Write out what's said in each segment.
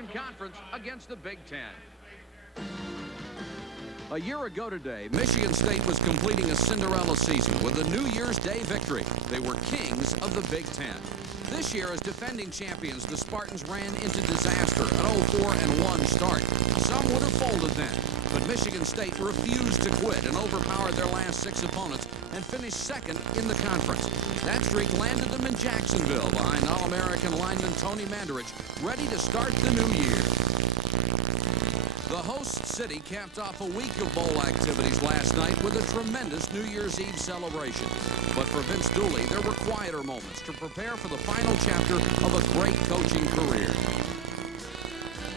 Southeastern Conference against the Big Ten. A year ago today, Michigan State was completing a Cinderella season with a New Year's Day victory. They were kings of the Big Ten. This year, as defending champions, the Spartans ran into disaster, an 0-4-1 start. Some would have folded then, but Michigan State refused to quit and overpowered their last 6 opponents and finished second in the conference. That streak landed them in Jacksonville behind All-American lineman Tony Mandarich, ready to start the new year. The host city capped off a week of bowl activities last night with a tremendous New Year's Eve celebration. But for Vince Dooley, there were quieter moments to prepare for the final chapter of a great coaching career.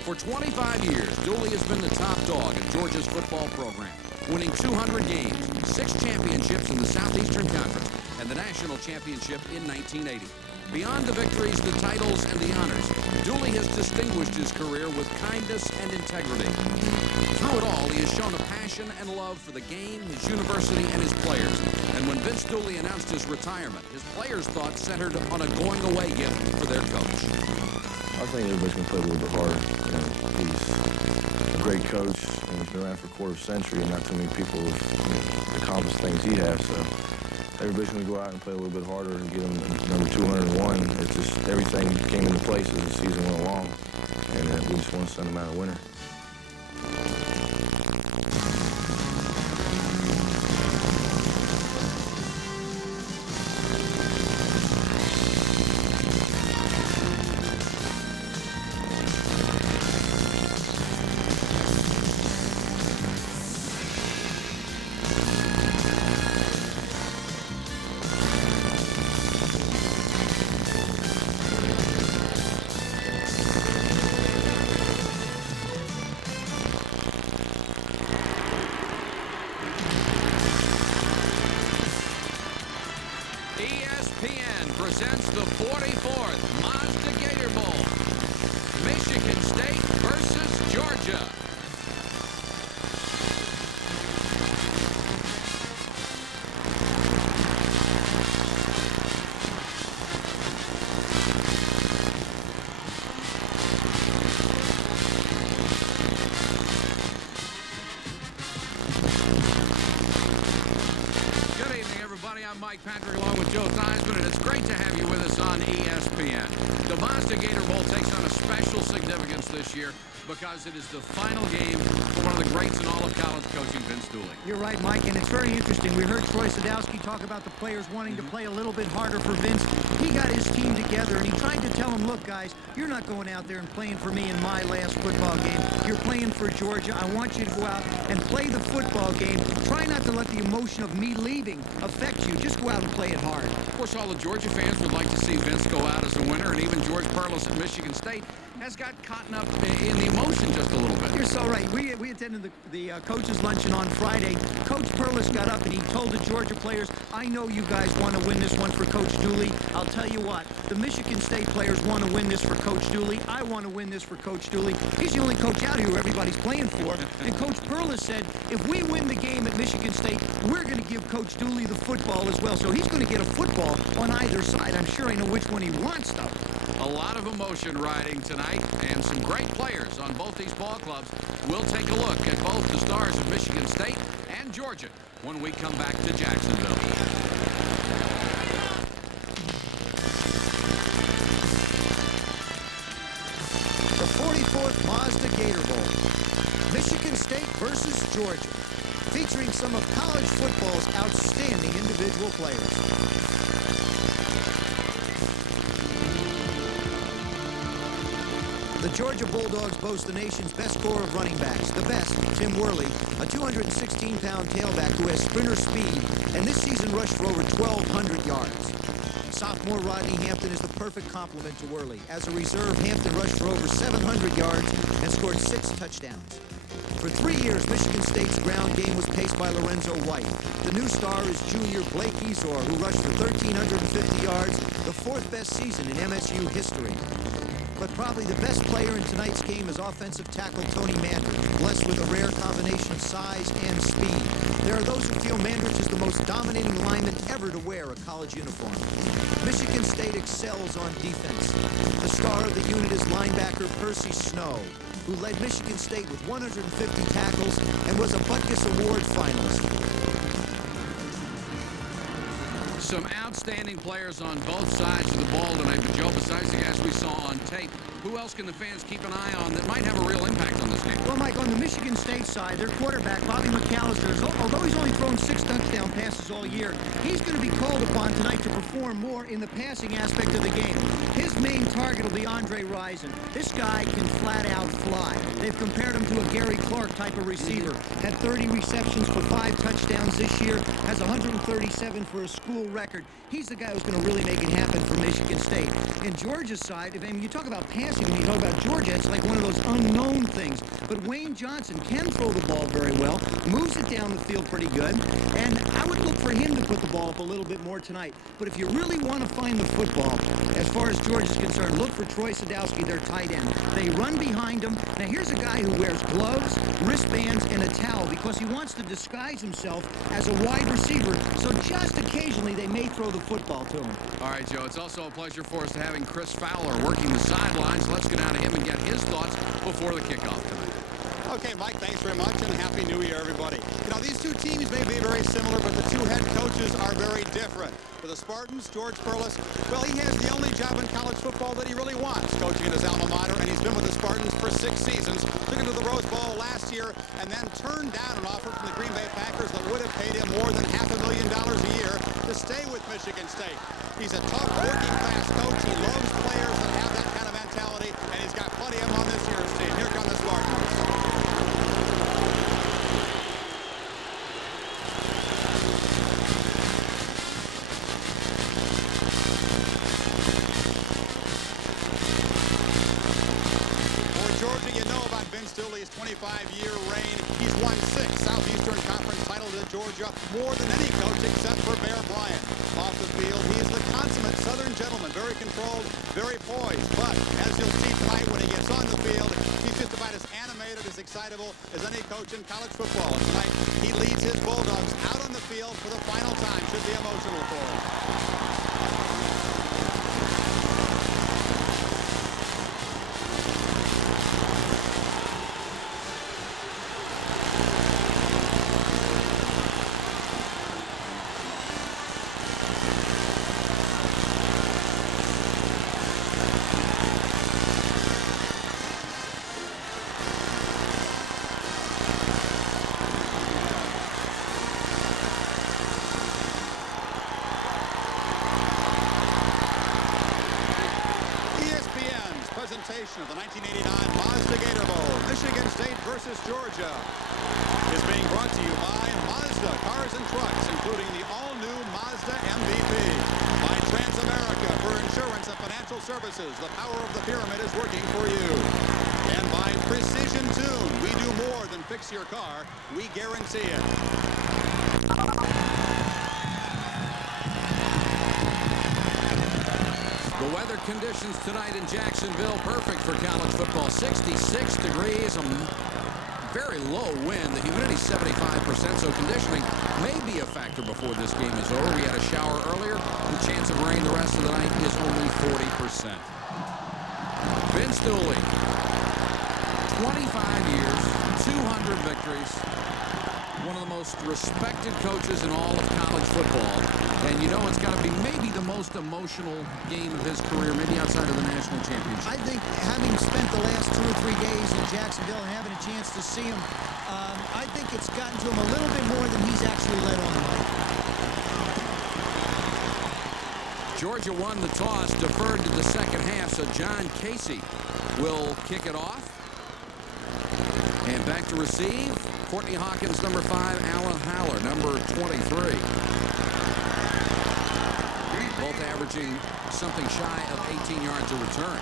For 25 years, Dooley has been the top dog in Georgia's football program, winning 200 games, 6 championships in the Southeastern Conference, and the national championship in 1980. Beyond the victories, the titles, and the honors, Dooley has distinguished his career with kindness and integrity. Through it all, he has shown a passion and love for the game, his university, and his players. And when Vince Dooley announced his retirement, his players' thoughts centered on a going-away gift for their coach. I think everybody's going to play a little bit harder. He's a great coach, and he's been around for a quarter of a century, and not too many people have accomplished things he has. So everybody's going to go out and play a little bit harder and get him number 201. It's just everything came into place as the season went along, and we just want to send him out a winner. ESPN presents the 44th Mazda Gator Bowl. Michigan State versus Georgia. I'm Mike Patrick along with Joe Theismann, and it's great to have you with us on ESPN. The Mazda Gator Bowl takes on a special significance this year because it is the final game for one of the greats in all of college coaching, Vince Dooley. You're right, Mike, and it's very interesting. We heard Troy Sadowski talk about the players wanting to play a little bit harder for Vince. He got his team together, and he tried to tell them, look, guys, you're not going out there and playing for me in my last football game. You're playing for Georgia. I want you to go out and play the football game. Try not to let the emotion of me leaving affect you. Just go out and play it hard. Of course, all the Georgia fans would like to see Vince go out as a winner, and even George Perlis at Michigan State has got caught up in the emotion just a little bit. You're so right. We attended the coaches' luncheon on Friday. Coach Perlis got up and he told the Georgia players, I know you guys want to win this one for Coach Dooley. I'll tell you what, the Michigan State players want to win this for Coach Dooley. I want to win this for Coach Dooley. He's the only coach out here who everybody's playing for. And Coach Perlis said, if we win the game at Michigan State, we're going to give Coach Dooley the football as well. So he's going to get a football on either side. I'm sure I know which one he wants, though. A lot of emotion riding tonight, and some great players on both these ball clubs. We'll take a look at both the stars of Michigan State and Georgia when we come back to Jacksonville. The 44th Mazda Gator Bowl. Michigan State versus Georgia. Featuring some of college football's outstanding individual players. The Georgia Bulldogs boast the nation's best core of running backs. The best, Tim Worley, a 216-pound tailback who has sprinter speed, and this season rushed for over 1,200 yards. Sophomore Rodney Hampton is the perfect complement to Worley. As a reserve, Hampton rushed for over 700 yards and scored 6 touchdowns. For 3 years, Michigan State's ground game was paced by Lorenzo White. The new star is junior Blake Esor, who rushed for 1,350 yards, the 4th best season in MSU history. but probably the best player in tonight's game is offensive tackle Tony Manders, blessed with a rare combination of size and speed. There are those who feel Manders is the most dominating lineman ever to wear a college uniform. Michigan State excels on defense. The star of the unit is linebacker Percy Snow, who led Michigan State with 150 tackles and was a Butkus Award finalist. Some outstanding players on both sides of the ball tonight. But Joe, besides the guys we saw on tape, who else can the fans keep an eye on that might have a real impact on this game? Well, Mike, on the Michigan State side, their quarterback, Bobby McAllister, although he's only thrown 6 touchdown passes all year, he's going to be called upon tonight to perform more in the passing aspect of the game. His main target will be Andre Rison. This guy can flat out fly. They've compared him to a Gary Clark type of receiver. Had 30 receptions for 5 touchdowns this year, has 137 for a school record. He's the guy who's going to really make it happen for Michigan State. In Georgia's side, I mean, you talk about passing, when you talk about Georgia, it's like one of those unknown things. But Wayne Johnson can throw the ball very well, moves it down the field pretty good, and I would look for him to put the ball up a little bit more tonight. But if you really want to find the football, as far as Georgia's concerned, look for Troy Sadowski, their tight end. They run behind him. Now, here's a guy who wears gloves, wristbands, and a towel because he wants to disguise himself as a wide receiver, so just occasionally they may throw the football to him. All right, Joe, it's also a pleasure for us to having Chris Fowler working the sidelines. Let's get out of him and get his thoughts before the kickoff tonight. Okay, Mike, thanks very much, and Happy New Year, everybody. You know, these two teams may be very similar, but the two head coaches are very different. For the Spartans, George Perlis, well, he has the only job in college football that he really wants, coaching at his alma mater, and he's been with the Spartans for 6 seasons. Took him to the Rose Bowl last year, and then turned down an offer from the Green Bay Packers that would have paid him more than $500,000 a year to stay with Michigan State. He's a tough, working-class coach. He loves players that have that kind of mentality, and he's got plenty of them on this year's team. Here come the Spartans. Georgia, you know about Vince Dooley's 25-year reign. He's won 6 Southeastern Conference titles at Georgia, more than any coach except for Bear Bryant. Off the field, he is the consummate Southern gentleman, very controlled, very poised. But as you'll see tonight when he gets on the field, he's just about as animated, as excitable as any coach in college football. Tonight, he leads his Bulldogs out on the field for the final time. Should be emotional for him. Of the 1989 Mazda Gator Bowl, Michigan State versus Georgia, is being brought to you by Mazda Cars and Trucks, including the all-new Mazda MVP. By Transamerica for insurance and financial services. The power of the pyramid is working for you. And by Precision Tune, we do more than fix your car. We guarantee it. The weather conditions tonight in Jacksonville, perfect for college football. 66 degrees, a very low wind. The humidity 75%, so conditioning may be a factor before this game is over. We had a shower earlier. The chance of rain the rest of the night is only 40%. Vince Dooley, 25 years, 200 victories. One of the most respected coaches in all of college football. And you know it's got to be maybe the most emotional game of his career, maybe outside of the national championship. I think having spent the last 2 or 3 days in Jacksonville and having a chance to see him, I think it's gotten to him a little bit more than he's actually let on. Georgia won the toss, deferred to the second half, so John Casey will kick it off. And back to receive, Courtney Hawkins, number 5, Alan Haller, number 23. Both averaging something shy of 18 yards a return.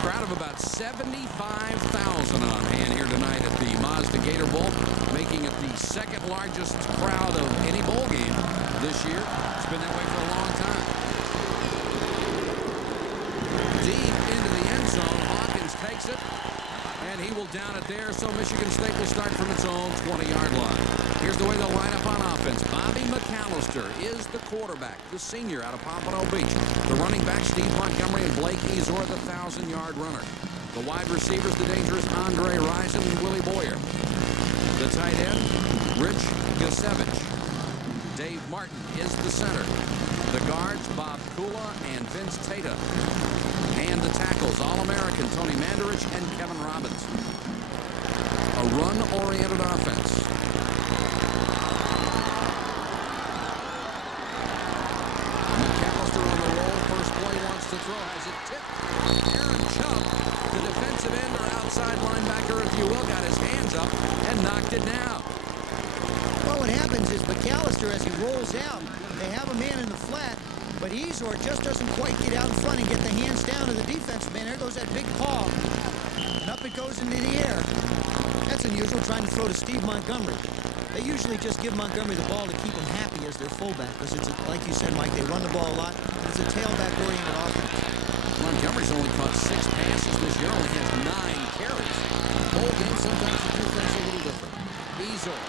Crowd of about 75,000 on hand here tonight at the Mazda Gator Bowl, making it the second largest crowd of any bowl game this year. It's been that way for a long time. Deep into the zone. Hawkins takes it, and he will down it there, so Michigan State will start from its own 20-yard line. Here's the way they'll line up on offense. Bobby McAllister is the quarterback, the senior out of Pompano Beach. The running back, Steve Montgomery, and Blake Ezor, the 1,000-yard runner. The wide receivers, the dangerous Andre Rison and Willie Boyer. The tight end, Rich Gasevich. Dave Martin is the center. The guards, Bob Kula and Vince Tata. And the tackles, All-American Tony Mandarich and Kevin Robbins. A run-oriented offense. McAllister on the roll. First play wants to throw. Has it tipped. Aaron Chubb, the defensive end or outside linebacker, if you will, got his hands up and knocked it down. Well, what happens is McAllister, as he rolls out, they have a man in the flat, but Ezor just doesn't quite get out in front and get the hands down to the defensive man. There goes that big paw, and up it goes into the air. That's unusual, trying to throw to Steve Montgomery. They usually just give Montgomery the ball to keep him happy as their fullback, because it's, like you said, Mike, they run the ball a lot. It's a tailback-oriented offense. Montgomery's only caught 6 passes this year, only has 9 carries. Whole game, sometimes you do things a little different. Ezor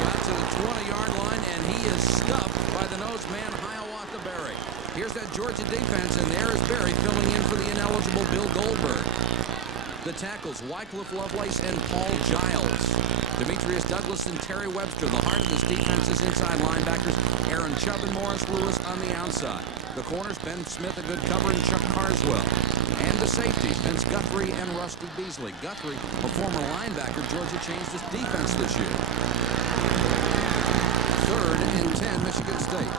got to the 20-yard line, and he is stuffed by the nose man, Hiawatha Berry. Here's that Georgia defense, and there is Berry filling in for the ineligible Bill Goldberg. The tackles, Wycliffe Lovelace and Paul Giles. Demetrius Douglas and Terry Webster. The heart of this defense is inside linebackers, Aaron Chubb and Morris Lewis on the outside. The corners, Ben Smith, a good cover, and Chuck Carswell. And the safeties, Vince Guthrie and Rusty Beasley. Guthrie, a former linebacker. Georgia changed its defense this year. 3rd and 10, Michigan State.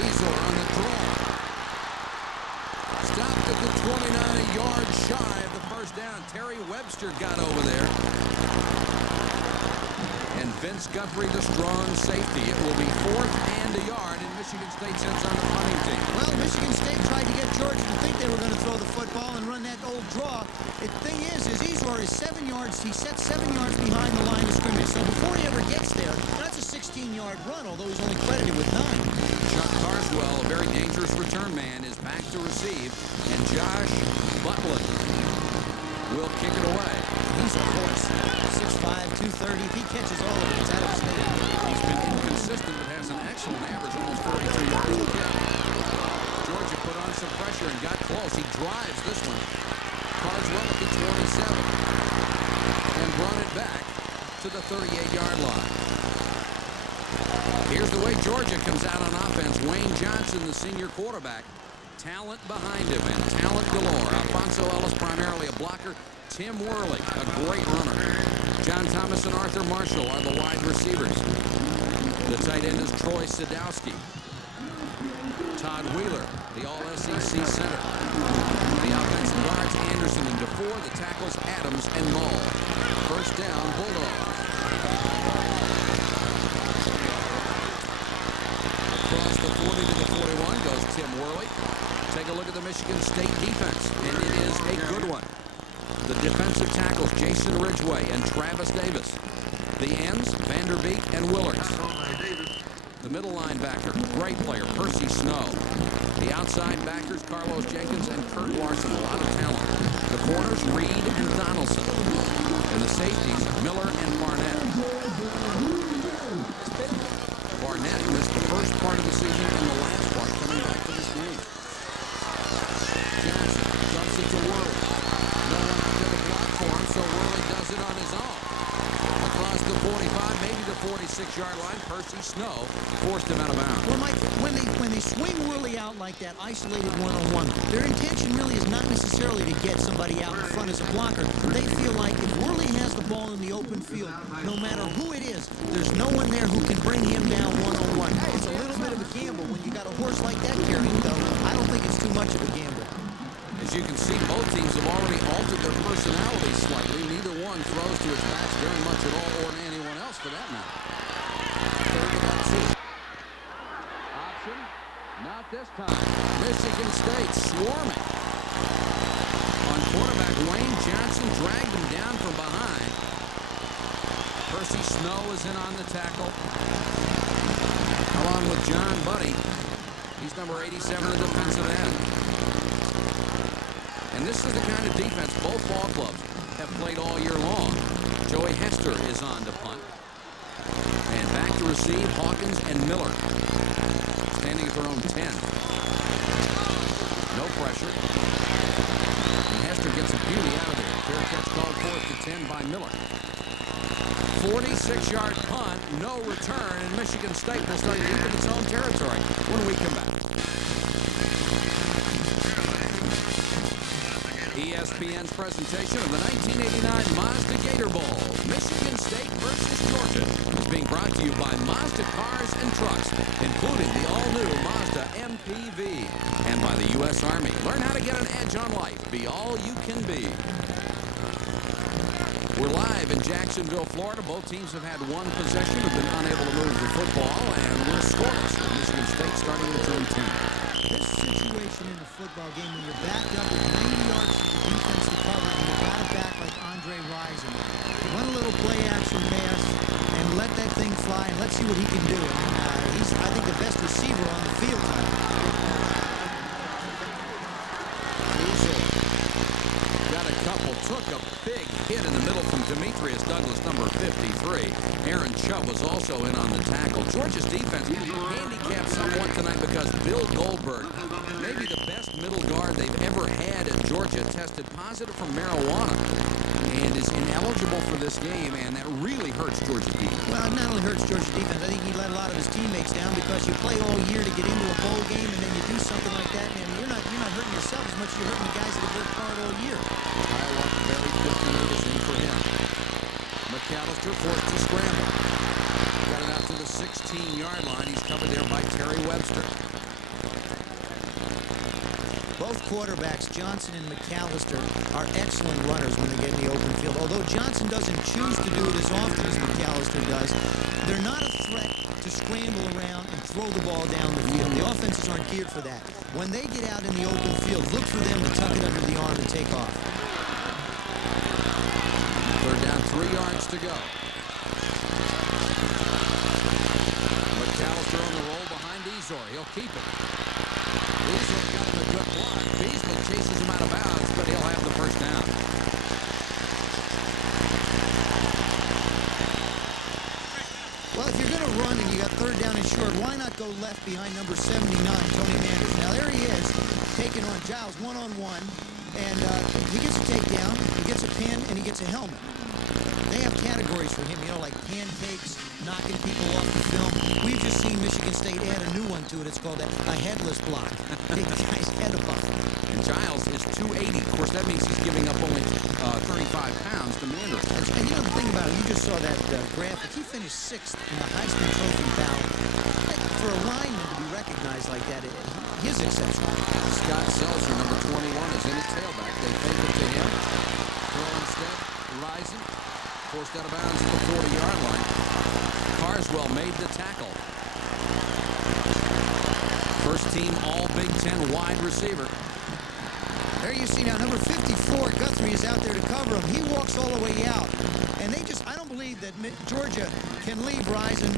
Ezor on the draw. Stopped at the 29-yard shy of the first down. Terry Webster got over there. And Vince Guthrie, the strong safety. It will be 4th and a yard, and Michigan State sends on the punting team. Well, Michigan State tried to get Georgia to think they were going to throw the football and run that old draw. The thing is Ezor is 7 yards. He set 7 yards behind the line of scrimmage. So before he ever gets there, that's a 16-yard run, although he's only credited with 9. Chuck Carswell, a very dangerous return man, is back to receive, and Josh Butlin will kick it away. He's a horse. 6'5", 230. If he catches all of it, it's out of state. He's been inconsistent, but has an excellent average, almost 42 yards a kick. Georgia put on some pressure and got close. He drives this one. Carswell at the 27. And brought it back to the 38-yard line. Here's the way Georgia comes out on offense. Wayne Johnson, the senior quarterback. Talent behind him and talent galore. Alfonso Ellis, primarily a blocker. Tim Worley, a great runner. John Thomas and Arthur Marshall are the wide receivers. The tight end is Troy Sadowski. Todd Wheeler, the All-SEC center. The offensive guards, Anderson and DeFore. The tackles, Adams and Mall. First down, Bulldogs. Across the 40 to the 41 goes Tim Worley. Take a look at the Michigan State defense, and it is a good one. The defensive tackles, Jason Ridgway and Travis Davis. The ends, Vanderbeek and Willards. The middle linebacker, great player, Percy Snow. The outside backers, Carlos Jenkins and Kurt Larson, a lot of talent. The corners, Reed and Donaldson. And the safeties, Miller and Barnett. Barnett missed the first part of the season and the last part coming back to this game. Johnson dumps it to Worley. No one out there to block for him, so Worley does it on his own. Across the 45, maybe the 46-yard line, Percy Snow forced him out of bounds. Well, Mike, when they swing Worley out like that, isolated one-on-one, their intention really is not necessarily to get somebody out in front as a blocker. They feel like if Worley has the ball in the open field, no matter who it is, there's no one there who can bring him down one-on-one. It's a little bit of a gamble. When you got a horse like that carrying, though, I don't think it's too much of a gamble. As you can see, both teams have already altered their personalities slightly. Neither one throws to its backs very much at all, or anyone else for that matter. Option, not this time. Michigan State swarming. On quarterback, Wayne Johnson dragged him down from behind. Percy Snow is in on the tackle, along with John Buddy. He He's number 87, the defensive end. And this is the kind of defense both ball clubs have played all year long. Joey Hester is on to punt. And back to receive, Hawkins and Miller. Standing at their own 10. No pressure. And Hester gets a beauty out of there. Fair catch called for it to 10 by Miller. 46-yard punt, no return, and Michigan State will start deep in its own territory when we come back. ESPN's presentation of the 1989 Mazda Gator Bowl, Michigan State versus Georgia, is being brought to you by Mazda Cars and Trucks, including the all-new Mazda MPV, and by the U.S. Army. Learn how to get an edge on life. Be all you can be. We're live in Jacksonville, Florida. Both teams have had one possession, have been unable to move the football, and we're scoreless. Michigan State starting with its own team. This situation in a football game when you're backed up with 90 yards to the defense to cover and you got it back like Andre Rison. Run a little play action pass and let that thing fly and let's see what he can do. He's, I think, the best receiver on the field tonight. Got a couple. Took a big hit in the middle from Demetrius Douglas, number 53. Aaron Chubb was also in on the tackle. Georgia's defense handicapped somewhat tonight because Bill Goldberg, maybe the best middle guard they've ever had at Georgia, tested positive for marijuana and is ineligible for this game, and that really hurts Georgia's defense. Well, it not only hurts Georgia's defense, I think he let a lot of his teammates down because you play all year to get into a bowl game and then you do something like that, and you're not hurting yourself as much as you're hurting the guys that have worked hard all year. Iowa, very good is in for him. McAllister forced to scramble. Got it out to the 16-yard line. He's covered there by Terry Webster. Both quarterbacks, Johnson and McAllister, are excellent runners when they get in the open field. Although Johnson doesn't choose to do it as often as McAllister does, they're not a threat to scramble around and throw the ball down the field. The offenses aren't geared for that. When they get out in the open field, look for them to tuck it under the arm and take off. Third down, 3 yards to go. McAllister on the roll behind Ezor. He'll keep it. Ezor got the good block. Beasley chases him out of bounds, but he'll have the first down. Well, if you're going to run and you got third down and short, why not go left behind number 79, Tony Manders? Now, there he is, taking on Giles one-on-one, and he gets a takedown, he gets a pin, and he gets a helmet. They have categories for him, you know, like pancakes, knocking people off the film. We've just seen Michigan State add a new one to it. It's called a headless block. Big guy's head above. And Giles is 280. Of course, that means he's giving up only 35 pounds to Manders. And you know the thing about it, you just saw that graphic. He finished 6th in the Heisman Trophy ballot. For a lineman to be recognized like that, he is exceptional. Scott Seltzer, number 21, is in his tailback. They fake it to him. Throw instead, Rison. Forced out of bounds at the 40-yard line. Carswell made the tackle. First team all Big Ten wide receiver. There you see now, number 54, Guthrie, is out there to cover him. He walks all the way out. And they just, I don't believe that Georgia can leave Rison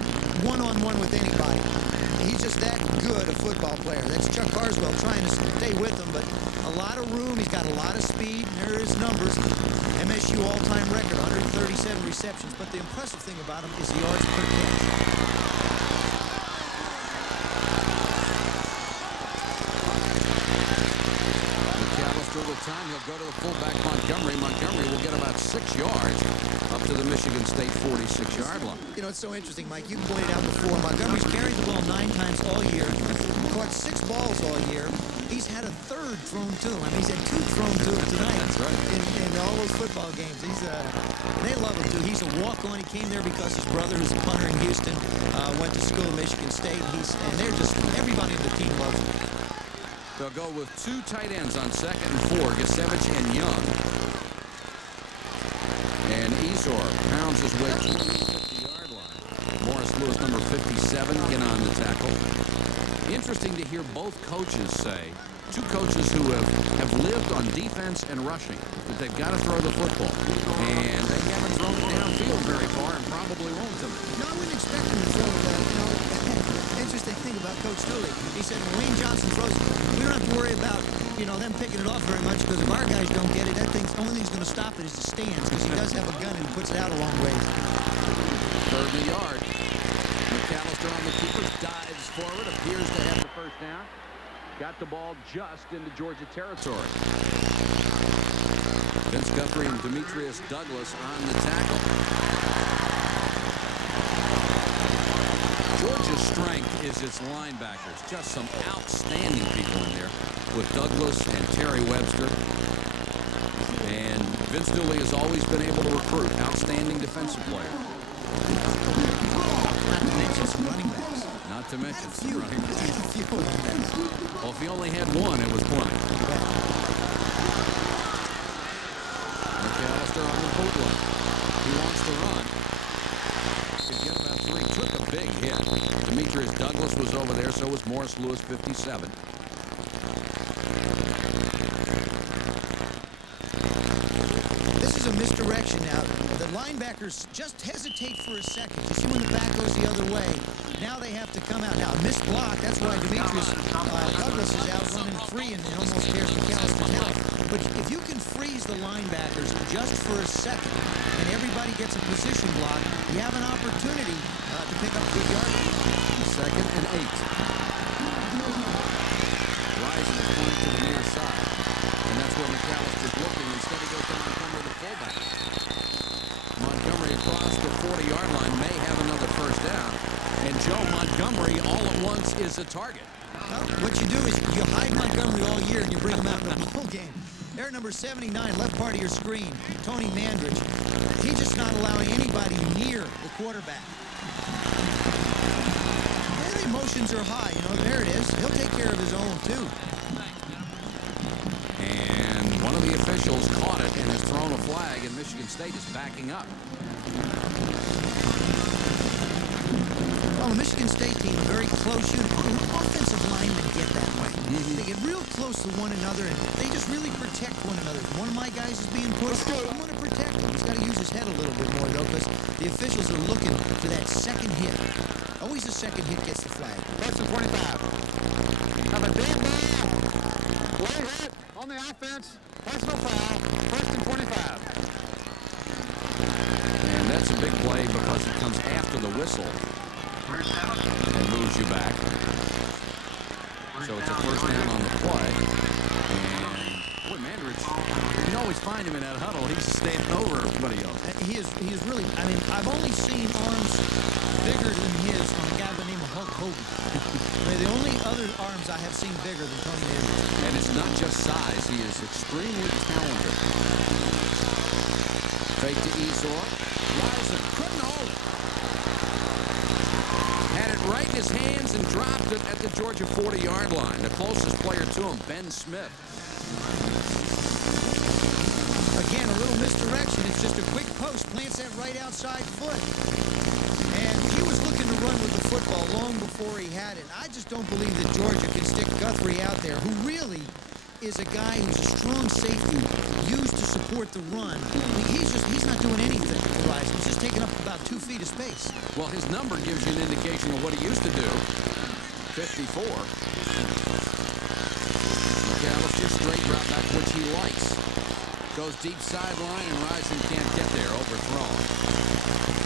one-on-one with anybody. He's just that good a football player. That's Chuck Carswell trying to stay with him, but a lot of room. He's got a lot of speed. There are his numbers. MSU all-time record, 137 receptions. But the impressive thing about him is the yards per catch. Time he'll go to the fullback Montgomery. Montgomery will get about 6 yards up to the Michigan State 46-yard line. You know, it's so interesting, Mike. You pointed out before, Montgomery's carried the ball 9 times all year, caught 6 balls all year. He's had a 3rd thrown to him. I mean, he's had 2 thrown to him tonight. That's right. In all those football games. They love him, too. He's a walk-on. He came there because his brother, who's a punter in Houston, went to school at Michigan State. And they're just, everybody in the team loves him. They'll go with 2 tight ends on 2nd and 4, Gasevich and Young. And Ezor pounds his way to the 50-yard line. Morris Lewis, number 57, in on the tackle. Interesting to hear both coaches say, 2 coaches who have lived on defense and rushing, that they've got to throw the football. And they haven't thrown it downfield very far and probably won't tonight. No, I wouldn't expect them to throw it. Interesting thing about Coach Dooley, he said when Wayne Johnson throws it, we don't have to worry about, you know, them picking it off very much because if our guys don't get it, the only thing's going to stop it is the stands because he does have a gun and puts it out a long way. Third and a yard. McAllister on the keeper, dives forward, appears to have the first down. Got the ball just into Georgia territory. Vince Guthrie and Demetrius Douglas on the tackle. Georgia's strength is its linebackers. Just some outstanding people in there with Douglas and Terry Webster. And Vince Dooley has always been able to recruit outstanding defensive players. Not to mention some running backs. Not to mention some Few. running backs. A few running backs. Well, if he only had one, it was plenty. McAllister on the bootleg. He wants to run. Could get about 3. Took a big hit. Demetrius Douglas was over there, so was Morris Lewis, 57. This is a misdirection now. The linebackers just hesitate for a second. You see when the back goes the other way. Now they have to come out. Now, missed block. That's why Demetrius Douglas is out running free and almost tears McAllister's out. But if you can freeze the linebackers just for a second and everybody gets a position block, you have an opportunity to pick up good yardage. 2nd and 8. Rising is pointing to the near side. And that's where McAllister's looking. Instead he goes to Montgomery, the fullback. Montgomery across the 40-yard line may have another first down. And Joe Montgomery all at once is a target. What you do is you hide Montgomery all year and you bring him out in the ball game. There, number 79, left part of your screen, Tony Mandridge. He's just not allowing anybody near the quarterback. And the emotions are high. You know, there it is. He'll take care of his own, too. And one of the officials caught it and has thrown a flag, and Michigan State is backing up. Well, the Michigan State team, a very close unit. Offensive linemen get that way. They get real close to one another, and they just really protect one another. If one of my guys is being pushed, I'm going to protect him. He's got to use his head a little bit more, though, because the officials are looking for that second hit. Always the second hit gets the flag. 1st and 25. Have a deep ball. Late hit on the offense. Personal foul. 1st and 25. And that's a big play because it comes after the whistle and moves you back. So it's a first down on the play. And, boy, Mandridge, you can always find him in that huddle. He's standing over everybody else. He is really, I mean, I've only seen arms bigger than his on a guy by the name of Hulk Hogan. They're the only other arms I have seen bigger than Tony Mandridge. And it's not just size. He is extremely talented. Fake to Esau. Rising, couldn't hold it. Had it right in his hands and dropped it at the Georgia 40-yard line. The closest player to him, Ben Smith. Again, a little misdirection. It's just a quick post. Plants that right outside foot. And he was looking to run with the football long before he had it. I just don't believe that Georgia can stick Guthrie out there, who really is a guy who's a strong safety used to support the run. He's not doing anything for Rice. He's just taking up about 2 feet of space. Well, his number gives you an indication of what he used to do. 54. McAllister straight route back, which he likes. Goes deep sideline, and Rising can't get there, overthrown.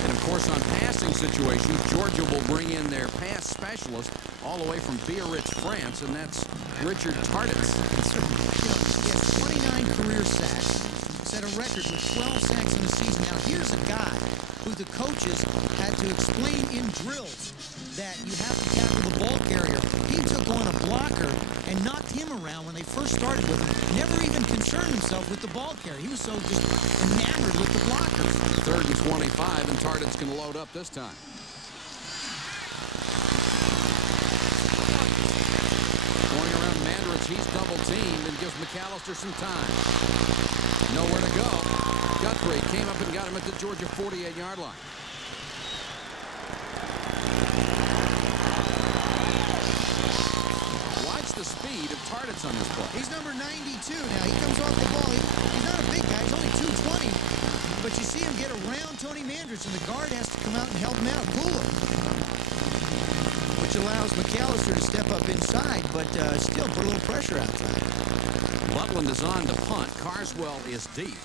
And, of course, on passing situations, Georgia will bring in their pass specialist all the way from Biarritz, France, and that's Richard Tarditz. He has 29 career sacks. Set a record with 12 sacks in the season. Now, here's a guy who the coaches had to explain in drills that you have to tackle the ball carrier. He took on a blocker and knocked him around when they first started with him. Never even concerned himself with the ball carrier. He was so just enamored with the blocker. 3rd and 25, and Tarditz can load up this time. Going around Mandridge, he's double-teamed and gives McAllister some time. Nowhere to go. Guthrie came up and got him at the Georgia 48-yard line. Watch the speed of Tarditz on this play. He's number 92 now. He comes off the ball. He's not a big guy. He's only 220. But you see him get around Tony Mandridge, and the guard has to come out and help him out, pull him. But which allows McAllister to step up inside, but still put a little pressure outside. Butland is on to punt. Carswell is deep.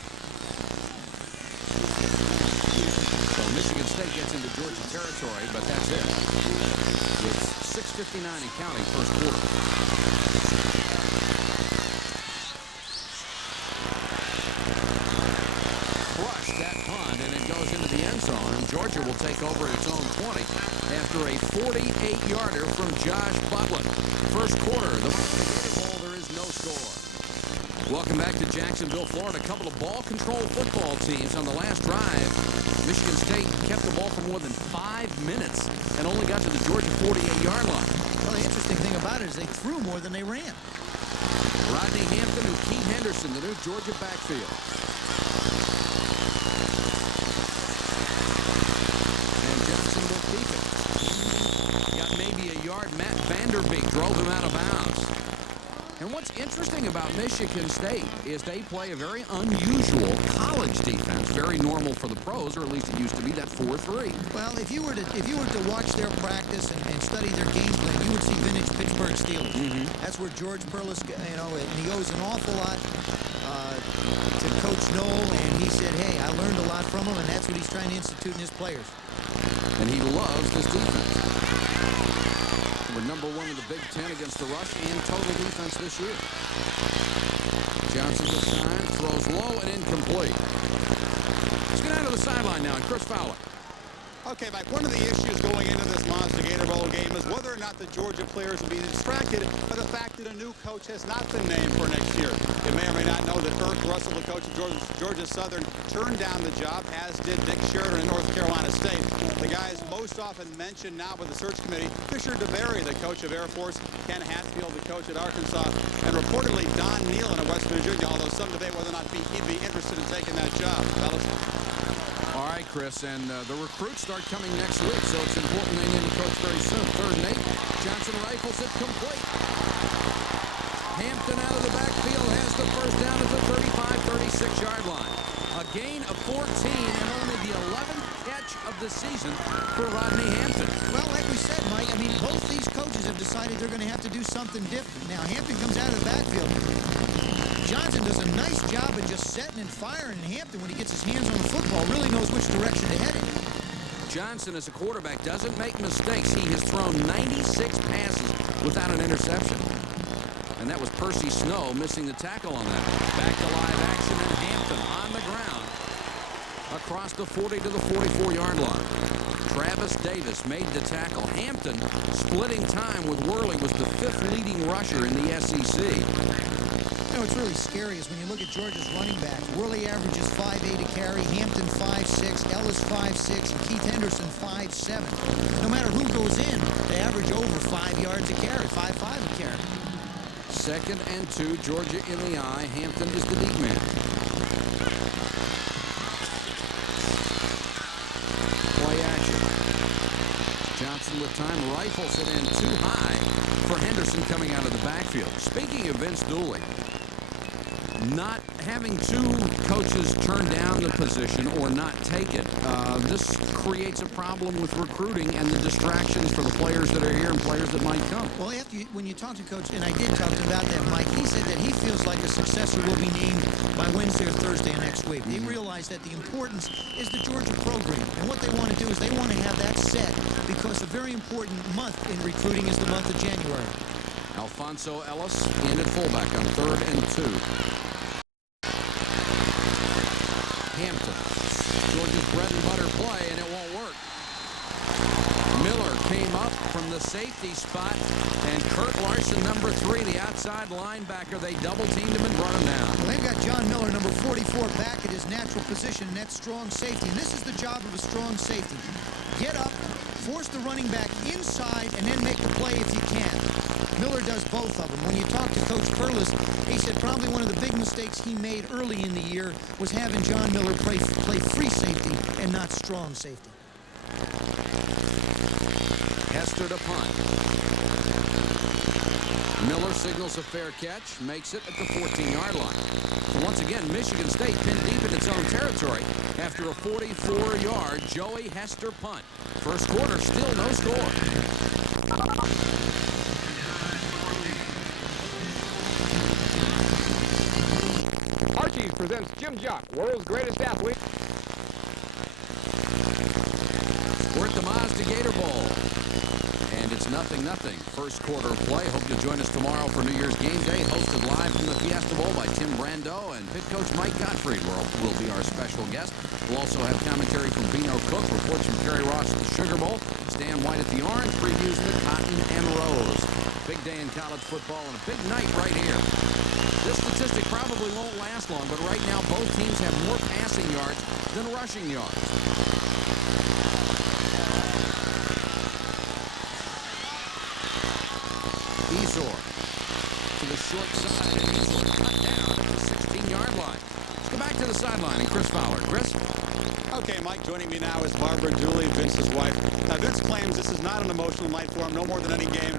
So Michigan State gets into Georgia territory, but that's it. It's 6:59 and counting, first quarter. Crushed that punt, and it goes into the end zone, and Georgia will take over at its own 20 after a 48-yarder from Josh Butland. First quarter, the Gator Bowl, there is no score. Welcome back to Jacksonville, Florida. A couple of ball control football teams on the last drive. Michigan State kept the ball for more than 5 minutes and only got to the Georgia 48-yard line. Well, the interesting thing about it is they threw more than they ran. Rodney Hampton and Keith Henderson, the new Georgia backfield. And Jefferson will keep it. Got maybe a yard. Matt Vanderbeek drove him out of bounds. And what's interesting about Michigan State is they play a very unusual college defense. Very normal for the pros, or at least it used to be, that 4-3. Well, if you were to watch their practice and study their game plan, you would see vintage Pittsburgh Steelers. That's where George Perlis, he owes an awful lot to Coach Knoll, and he said, hey, I learned a lot from him, and that's what he's trying to institute in his players. And he loves this defense. We're #1 in the Big Ten against the rush and total defense this year. Johnson this time throws low and incomplete. Let's get out of the sideline now, and Chris Fowler. Okay, Mike, one of the issues going into this monster Gator Bowl game is whether or not the Georgia players will be distracted by the fact that a new coach has not been named for next year. You may or may not know that Kirk Russell, the coach of Georgia Southern, turned down the job, as did Dick Sheridan in North Carolina State. The guys most often mentioned now with the search committee, Fisher DeBerry, the coach of Air Force, Ken Hatfield, the coach at Arkansas, and reportedly Don Nealon of West Virginia, although some debate whether or not he'd be interested in taking that job. Fellas? All right, Chris, and the recruits start coming next week, so it's important they name the coach very soon. 3rd and 8. Johnson rifles it complete. Hampton out of the backfield has the first down at the 35-36-yard line. A gain of 14 and only the 11th catch of the season for Rodney Hampton. Well, like we said, Mike, I mean, both these coaches have decided they're going to have to do something different. Now, Hampton comes out of the backfield. Johnson does a nice job of just setting and firing, and Hampton, when he gets his hands on the football, really knows which direction to head in. Johnson, as a quarterback, doesn't make mistakes. He has thrown 96 passes without an interception. And that was Percy Snow missing the tackle on that. Back to live action, and Hampton on the ground across the 40 to the 44-yard line. Travis Davis made the tackle. Hampton, splitting time with Worley, was the 5th leading rusher in the SEC. You know, what's really scary is when you look at Georgia's running backs. Worley averages 5'8" a carry, Hampton 5'6", Ellis 5'6", and Keith Henderson 5'7". No matter who goes in, they average over 5 yards a carry, 5'5" a carry. 2nd and 2, Georgia in the eye. Hampton is the deep man. Play action. Johnson with time rifles it in too high for Henderson coming out of the backfield. Speaking of Vince Dooley, not having 2 coaches turn down the position or not take it, this creates a problem with recruiting and the distractions for the players that are here and players that might come. Well, when you talk to Coach, and I did talk to him about that, Mike, he said that he feels like a successor will be named by Wednesday or Thursday of next week. They realize that the importance is the Georgia program, and what they want to do is they want to have that set because a very important month in recruiting is the month of January. Alfonso Ellis in at fullback on 3rd and 2. Hampton, Georgia's bread and butter play, and it won't work. Miller came up from the safety spot, and Kurt Larson, number 3, the outside linebacker, they double-teamed him and brought him down. Well, they've got John Miller, number 44, back at his natural position, and that's strong safety. And this is the job of a strong safety. Get up, force the running back inside, and then make the play if you can. Miller does both of them. When you talk to Coach Perlis, he said probably one of the big mistakes he made early in the year was having John Miller play free safety and not strong safety. Hester to punt. Miller signals a fair catch, makes it at the 14-yard line. So once again, Michigan State pinned deep in its own territory after a 44-yard Joey Hester punt. First quarter, still no score. Archie presents Jim Jock, world's greatest athlete. We're at the Mazda Gator Bowl. And it's 0-0. First quarter of play. Hope you'll join us tomorrow for New Year's game day. Hosted live from the Fiesta Bowl by Tim Brando, and pit coach Mike Gottfried will be our special guest. We'll also have commentary from Bino Cook, reports from Kerry Ross at the Sugar Bowl, Stan White at the Orange, previews the Cotton and Rose. Big day in college football and a big night right here. This statistic probably won't last long, but right now both teams have more passing yards than rushing yards. Esor to the short side, and Esor cut down at the 16-yard line. Let's go back to the sideline and Chris Fowler. Chris? Okay, Mike, joining me now is Barbara Dooley, Vince's wife. Now, Vince claims this is not an emotional night for him, no more than any game,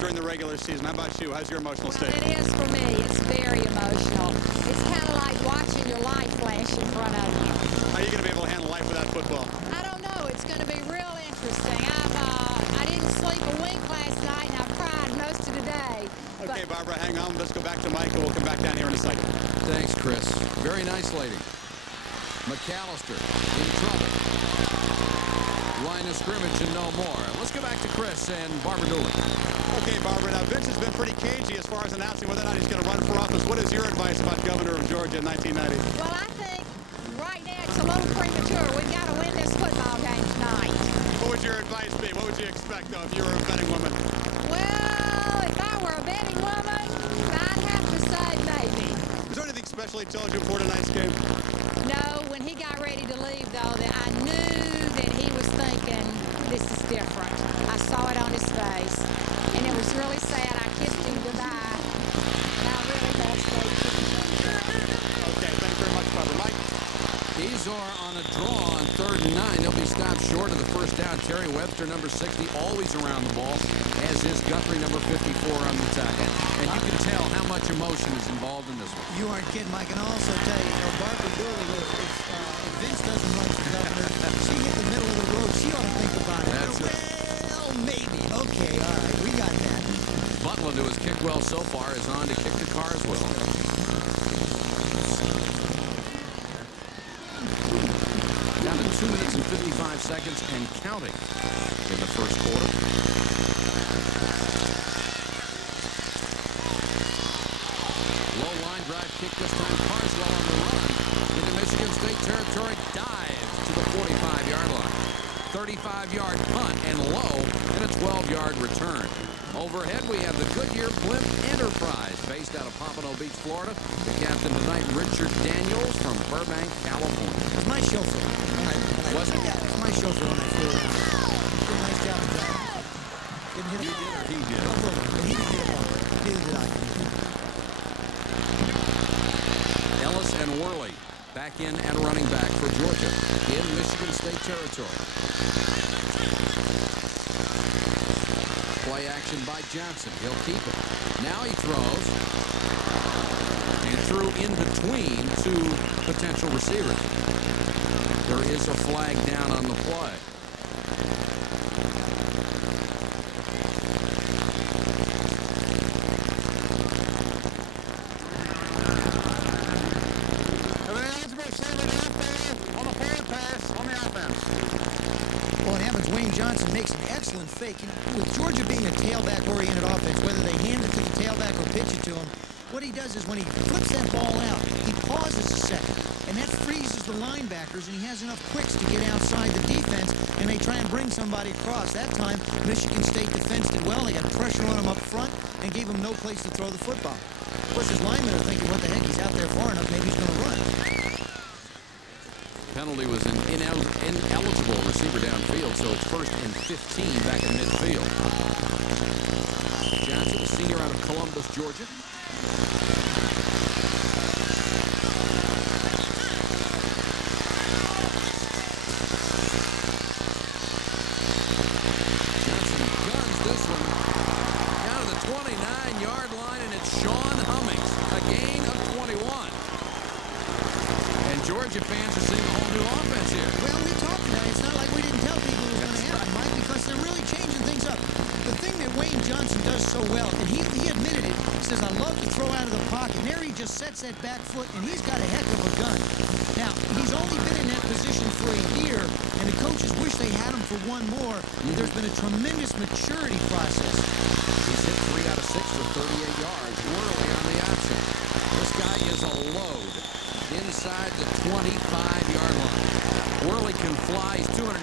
during the regular season. How about you? How's your emotional state? It is for me. It's very emotional. It's kind of like watching your life flash in front of you. How are you going to be able to handle life without football? I don't know. It's going to be real interesting. I didn't sleep a wink last night, and I've cried most of the day. Okay, Barbara, hang on. Let's go back to Mike, and we'll come back down here in a second. Thanks, Chris. Very nice lady. McAllister in trouble. Line of scrimmage and no more. Let's go back to Chris and Barbara Dooley. Okay, Barbara, now Vince has been pretty cagey as far as announcing whether or not he's going to run for office. What is your advice about governor of Georgia in 1990? Well, I think right now it's a little premature. We've got to win this football game tonight. What would your advice be? What would you expect, though, if you were a betting woman? Well, if I were a betting woman, I'd have to say maybe. Is there anything special he told you before tonight's game? No, when he got ready to leave, though, that I knew that he was thinking, this is different. I saw it on his face, and it was really sad. I kissed him goodbye. And I really have stayed. Okay, thanks very much, Barbara. Mike? Esor on a draw on 3rd and 9. He'll be stopped short of the first down. Terry Webster, number 60, always around the ball, as is Guthrie, number 54, on the tack. And you can tell how much emotion is involved in this one. You aren't kidding. I can also tell you, Barbara Dooley, if Vince doesn't run for governor, she hit the middle of the road. She ought to think about it. That's it. Well, maybe. Okay, all right. We got that. Butland, who has kicked well so far, is on to kick to Carswell. Down to 2 minutes and 55 seconds and counting in the first quarter. Low line drive kick this time. Carswell on the run into Michigan State territory. Dives to the 45-yard line. 35-yard punt and low and a 12-yard return. Overhead, we have the Goodyear Blimp Enterprise based out of Pompano Beach, Florida. The captain tonight, Richard Daniels from Burbank, California. It's my chauffeur. Was it? Yeah, it's my chauffeur when I flew in. Did a nice job of driving. Didn't hit You a did or he did? No, but he didn't hit a bumper. Neither did I. Ellis and Worley back in at running back for Georgia in Michigan State territory. Play action by Johnson. He'll keep it. Now he throws and threw in between two potential receivers. There is a flag down on the play. Well, it happens. Wayne Johnson makes an excellent fake. With Georgia being a tailback-oriented offense, whether they hand it to the tailback or pitch it to him, what he does is when he flips that ball out, he pauses a second, and that freezes the linebackers, and he has enough quicks to get outside the defense, and they try and bring somebody across. That time, Michigan State defense did well. They got pressure on him up front and gave him no place to throw the football. Of course, his linemen are thinking, what the heck, he's out there far enough, maybe he's going to run. Penalty was an ineligible receiver downfield, so it's 1st and 15 back in midfield. Johnson, a senior out of Columbus, Georgia. Johnson guns this one down to the 29-yard line, and it's Sean Hummings, a gain of 21. And Georgia fans are seeing a whole new offense here. Well, we talked about it. It's not like we didn't tell people it was going to happen, Mike, because they're really changing things up. The pocket. And there he just sets that back foot, and he's got a heck of a gun. Now, he's only been in that position for a year, and the coaches wish they had him for one more. There's been a tremendous maturity process. He's hit 3 out of 6 for 38 yards. Worley on the outside. This guy is a load inside the 25-yard line. Worley can fly. He's 216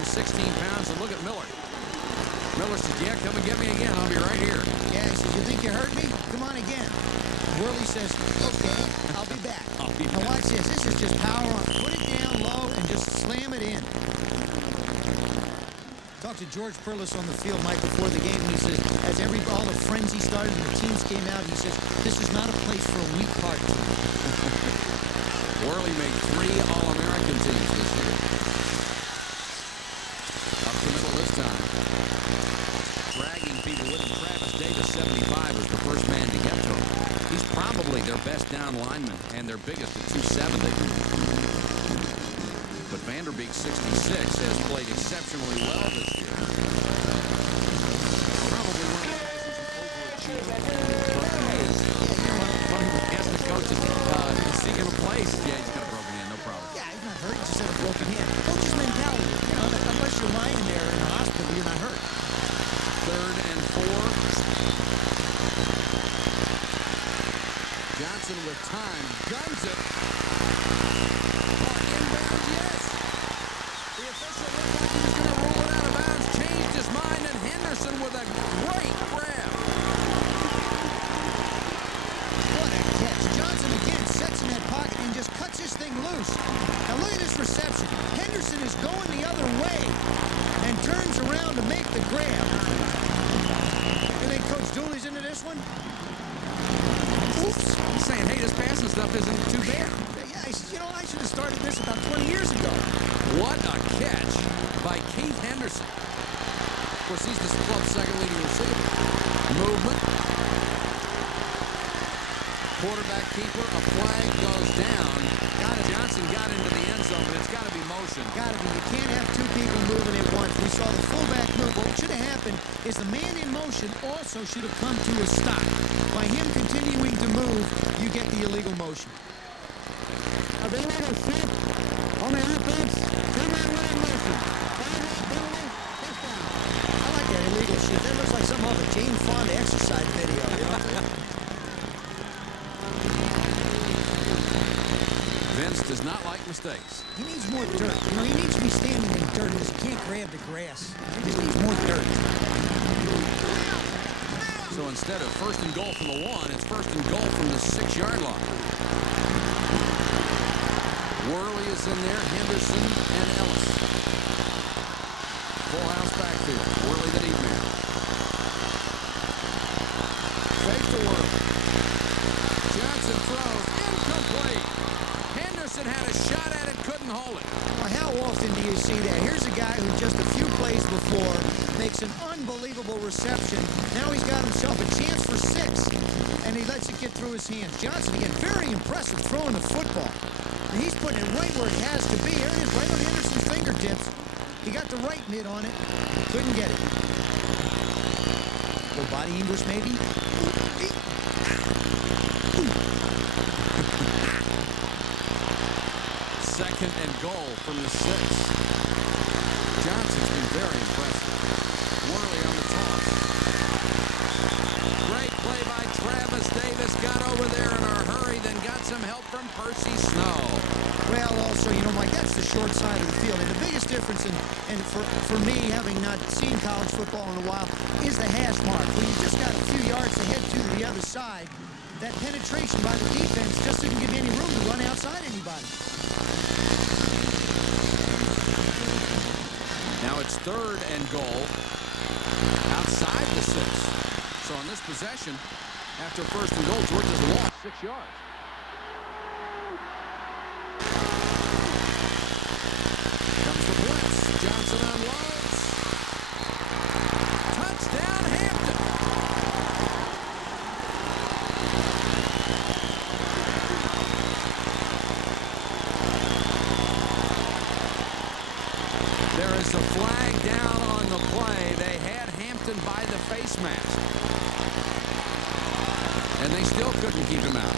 pounds, and look at Miller. Miller says, yeah, come and get me again. I'll be right here. Yeah, he says, you think you hurt me? Come on again. Worley says, okay, I'll be back. Now watch this. This is just power on. Put it down low and just slam it in. Talked to George Perlis on the field, Mike, before the game, and he says, as all the frenzy started and the teams came out, he says, this is not a place for a weak heart. Worley made 3 All-American teams this year. Up the middle this time. Dragging people with him. Travis Davis, 75, was the first man to get to him. He's probably their best down lineman and their biggest at 270. But Vanderbeek, 66, has played exceptionally well this year. Probably one of the guys who's an overachiever. Ask the coach, is he going to place? Yeah, he's got a broken hand, no problem. Yeah, he's not hurt. He just had a broken hand. Coach's mentality. You know, that unless you're lying there in the hospital, you're not hurt. 3rd and 4. Johnson with time, guns it. Inbound, yes. The official looked like he was going to roll it out of bounds, changed his mind, and Henderson with a great grab. What a catch. Johnson again sets in that pocket and just cuts his thing loose. Now look at this reception. Henderson is going the other way and turns around to make the grab. You think Coach Dooley's into this one? Oops. He's saying, hey, this passing stuff isn't too bad. Yeah, he says, you know, I should have started this about 20 years ago. What a catch by Keith Henderson. Of course, he's the club's second leading receiver. Movement. Quarterback keeper. A flag goes down. Johnson got into the end zone, but it's got to be motion. Got to be. You can't have 2 people moving at once. We saw the fullback move. What should have happened is the man in motion also should have come to a stop. By him continuing to move, you get the illegal motion. Of illegal shift on the offense, 2-man running motion. I like that illegal shift. That looks like some other Jane Fonda exercise video. You know? Vince does not like mistakes. He needs more dirt. You know, he needs to be standing in dirt because he can't grab the grass. He just needs more dirt. So instead of 1st and goal from the 1, it's 1st and goal from the 6-yard line. Worley is in there, Henderson and Ellis. Full house backfield. Worley the deep man. Fake to Worley. Johnson throws. Incomplete. Henderson had a shot at it, couldn't hold it. Well, how often do you see that? Here's a guy who just a few plays before makes an unbelievable reception. Now he's got himself a chance for 6, and he lets it get through his hands. Johnson, again, very impressive throwing the football. And he's putting it right where it has to be. There it is, right on Henderson's fingertips. He got the right mid on it. Couldn't get it. Little body English, maybe? Second and goal from the 6. Johnson's been very impressive. Worley on the toss. Great play by Travis Davis. Got over there in a hurry, then got some help from Percy Snow. Well, also, you know, Mike, that's the short side of the field. And the biggest difference, and for me, having not seen college football in a while, is the hash mark. When you just got a few yards to head to the other side, that penetration by the defense just didn't give you any room to run outside anybody. Now it's 3rd and goal outside the 6. So on this possession, after 1st and goal, Georgia's lost 6 yards. Comes the blitz. Johnson unloads. Touchdown, Hampton. There is a flag down on the play. They had Hampton by the face mask. And they still couldn't keep him out.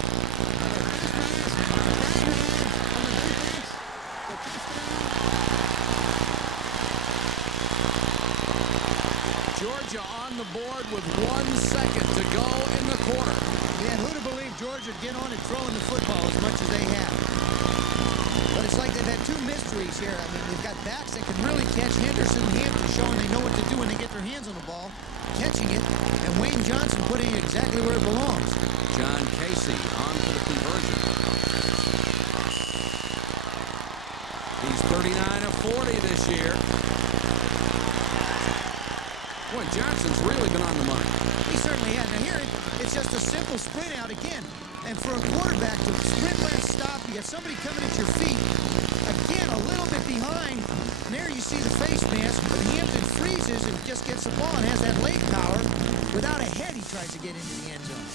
Georgia on the board with 1 second to go in the quarter. Yeah, who'd have believed Georgia would get on it throwing the football as much as they have. But it's like they've had two mysteries here. I mean, they've got backs that can really catch. Henderson and Hampton showing they know what to do when they get their hands on the ball, catching it, and Wayne Johnson putting it exactly where it belongs. John Casey on for the conversion. He's 39 of 40 this year. Boy, Johnson's really been on the money. He certainly has. Now here, it's just a simple sprint out again. And for a quarterback to sprint left stop, you got somebody coming at your feet. Again, a little bit behind. And there you see the face mask. But Hampton freezes and just gets the ball and has that leg power. Without a head, he tries to get into the end zone.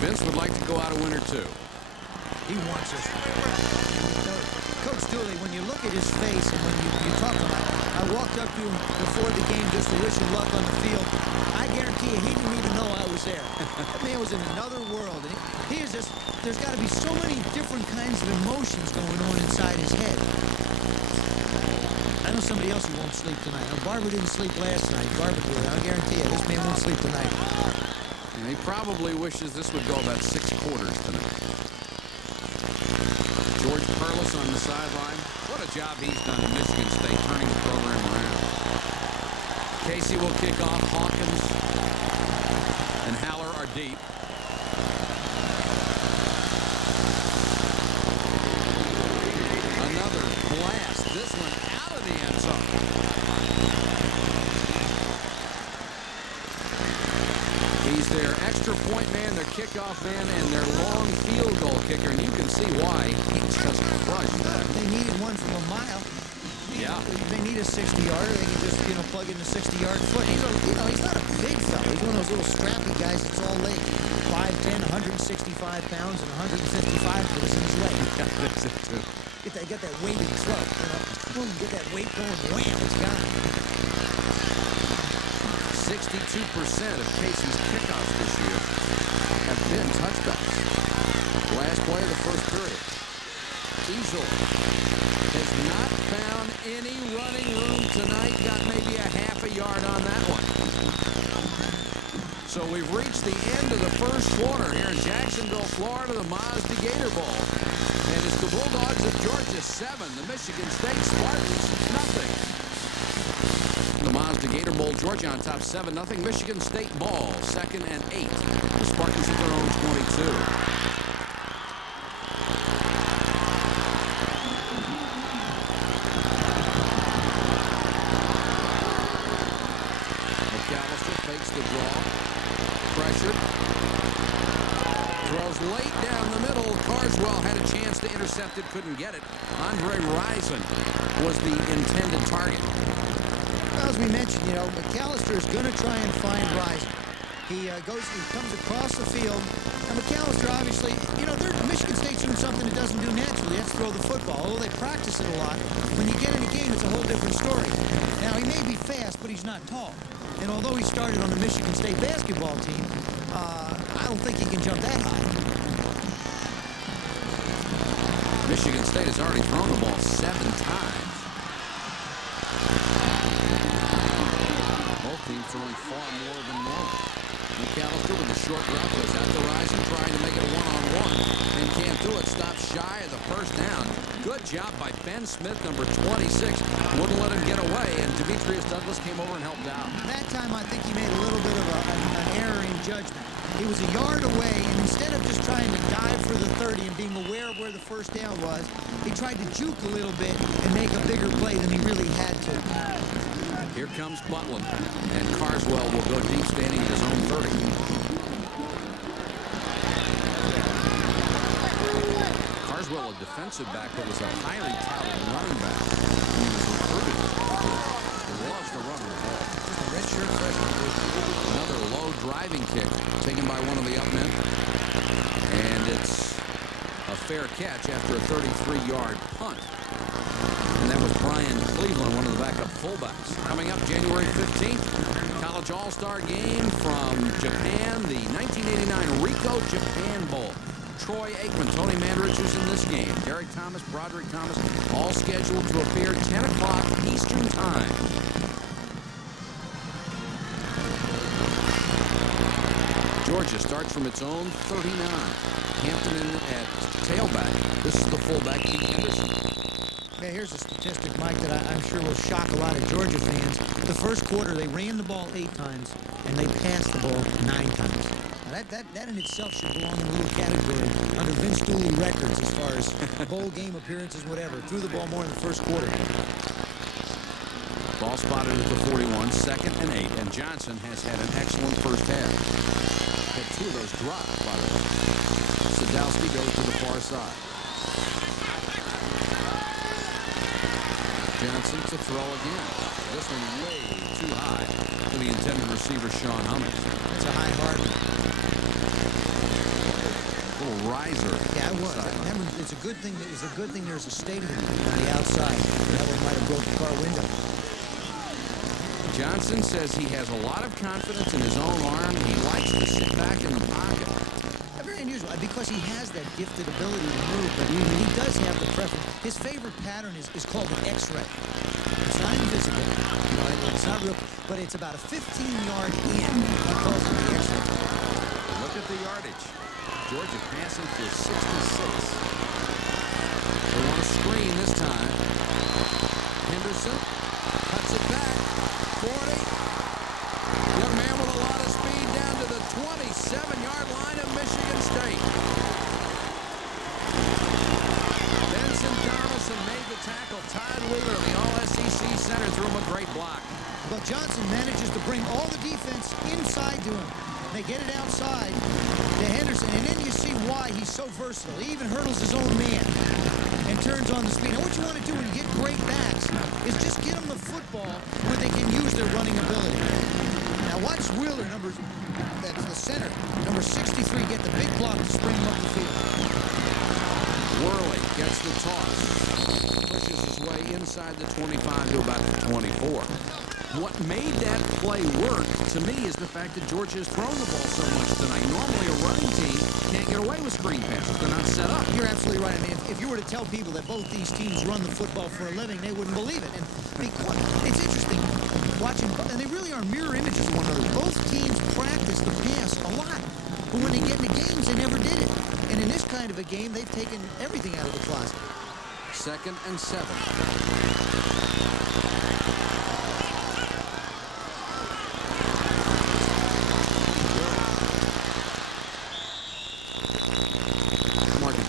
Vince would like to go out a winner, too. He wants us. Coach Dooley, when you look at his face and when you talk to him, I walked up to him before the game just to wish him luck on the field. I guarantee you, he didn't even know I was there. That man was in another world. And he is just, there's got to be so many different kinds of emotions going on inside his head. I know somebody else who won't sleep tonight. Now, Barber didn't sleep last night. Barber did. I'll guarantee you, this man won't sleep tonight. And he probably wishes this would go about 6 quarters tonight. George Perlis on the sideline. What a job he's done in Michigan State, turning the program around. Casey will kick off. Hawkins and Haller are deep. Another blast. This one out of the end zone. He's their extra point man, their kickoff man, and their long field goal kicker. And you can see why he's just crushed that. They needed one from a mile. Yeah. They need a 60-yarder. They can just, plug in the 60-yard foot. He's not a big fella. He's one of those little scrappy guys that's all leg. 5'10", 165 pounds, and 155 for his leg. Yeah, that's it, too. Get that weight in the throat. Boom, get that weight going. Wham, it's gone. 62% of Casey's kickoffs this year have been touchdowns. Last play of the first period. Easel has not found any running room tonight. Got maybe a half a yard on that one. So we've reached the end of the first quarter here in Jacksonville, Florida, the Mazda Gator Bowl. And it's the Bulldogs of Georgia 7, the Michigan State Spartans nothing. The Mazda Gator Bowl, Georgia on top 7-0. Michigan State ball, 2nd and 8. The Spartans at their own 22. Fakes the draw. Pressured. Throws late down the middle. Carswell had a chance to intercept it, couldn't get it. Andre Rison was the intended target. Well, as we mentioned, McAllister is going to try and find Rison. He comes across the field. And McAllister, obviously, Michigan State's doing something it doesn't do naturally. That's throw the football. Although they practice it a lot, when you get in a game, it's a whole different story. Now, he may be fast, but he's not tall. And although he started on the Michigan State basketball team, I don't think he can jump that high. Michigan State has already thrown the ball 7 times. Both teams throwing far more than normal. McAllister with a short route goes out to Rison, trying to make it a one-on-one. And can't do it. Stops shy of the first down. Good job by Ben Smith, number 26. Wouldn't let him get away, and Demetrius Douglas came over and helped out. That time, I think he made a little bit of an error in judgment. He was a yard away, and instead of just trying to dive for the 30 and being aware of where the first down was, he tried to juke a little bit and make a bigger play than he really had to. Here comes Butland, and Carswell will go deep, standing at his own 30. Carswell, a defensive back, but was a highly touted running back. He was recruited. He loves to run the ball. Just a redshirt freshman. Another low driving kick taken by one of the up men. And it's a fair catch after a 33-yard punt. And that was Brian Cleveland, one of the backup fullbacks. Coming up January 15th, college all-star game from Japan, the 1989 Rico Japan Bowl. Troy Aikman, Tony Mandarich is in this game. Derek Thomas, Broderick Thomas, all scheduled to appear 10 o'clock Eastern Time. Georgia starts from its own 39. Hampton in at tailback. This is the fullback, Keith Henderson. Yeah, here's a statistic, Mike, that I'm sure will shock a lot of Georgia fans. The first quarter, they ran the ball 8 times, and they passed the ball 9 times. Now that in itself should belong in a little category under Vince Dooley records as far as bowl game appearances, whatever. Threw the ball more in the first quarter. Ball spotted at the 41, 2nd and 8, and Johnson has had an excellent first half. Had 2 of those dropped, by the way. Sadowski goes to the far side. Johnson to throw again. This one way too high for the intended receiver, Sean Humming. It's a high hard. Little riser. Yeah, it was. Remember, it's a good thing. It's a good thing there's a stadium on the outside. That one might have broke the car window. Johnson says he has a lot of confidence in his own arm. He likes to sit back in the pocket. Very unusual because he has that gifted ability to move, but he does have the preference. His favorite pattern is called an X-ray. It's not invisible. It's not real, but it's about a 15-yard in. He calls it the X-ray. Look at the yardage. Georgia passing for 66. They want a screen this time. Henderson cuts it back. 40. Young man with a lot of speed down to the 27-yard line of Michigan State. Benson Donaldson made the tackle. Todd Wheeler, the All-SEC center, threw him a great block. But Johnson manages to bring all the defense inside to him. They get it outside to Henderson, and then you see why he's so versatile. He even hurdles his own man and turns on the speed. Now, what you want to do when you get great backs is just get them the football where they can use their running ability. Now, watch Wheeler, that's the center, number 63, get the big block to spring him up the field. Worley gets the toss. Pushes his way inside the 25 to about the 24. What made that play work, to me, is the fact that Georgia has thrown the ball so much tonight. Normally, a running team can't get away with screen passes. They're not set up. You're absolutely right. I mean, if you were to tell people that both these teams run the football for a living, they wouldn't believe it. And it's interesting watching, and they really are mirror images of one another. Both teams practice the pass a lot, but when they get into games, they never did it. And in this kind of a game, they've taken everything out of the closet. 2nd and 7.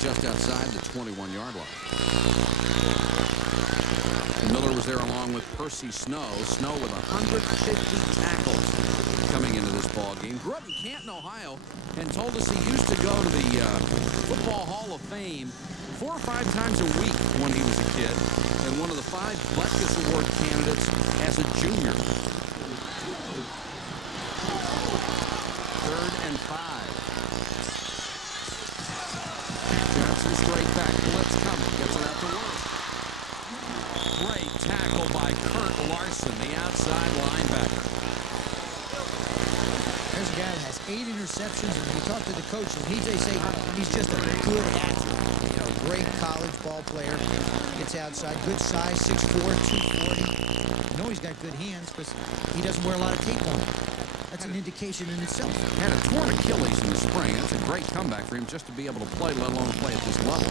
Just outside the 21-yard line. And Miller was there along with Percy Snow. Snow with 150 tackles coming into this ball game. Grew up in Canton, Ohio, and told us he used to go to the Football Hall of Fame 4 or 5 times a week when he was a kid. And one of the 5 Butkus Award candidates as a junior. 3rd and 5. Straight back, blitz coming, gets it out to work. Great tackle by Kurt Larson, the outside linebacker. There's a guy that has 8 interceptions, and when you talk to the coaches, they say he's just a good athlete. Great college ball player. Gets outside, good size, 6'4", 240. He's got good hands because he doesn't wear a lot of tape on him. That's an indication in itself. Had a torn Achilles in the spring. That's a great comeback for him just to be able to play, let alone play at this level.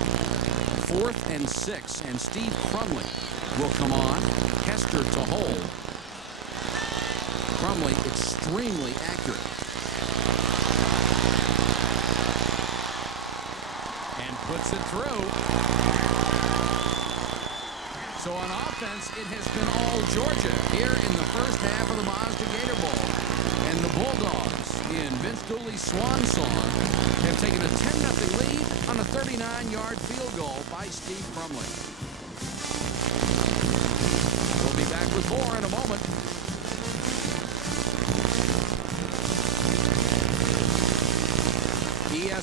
4th and 6, and Steve Crumley will come on. Hester to hold. Crumley extremely accurate. And puts it through. So on offense, it has been all Georgia here in the first half of the Mazda Gator Bowl. And the Bulldogs, in Vince Dooley's swan song, have taken a 10-0 lead on a 39-yard field goal by Steve Crumley. We'll be back with more in a moment.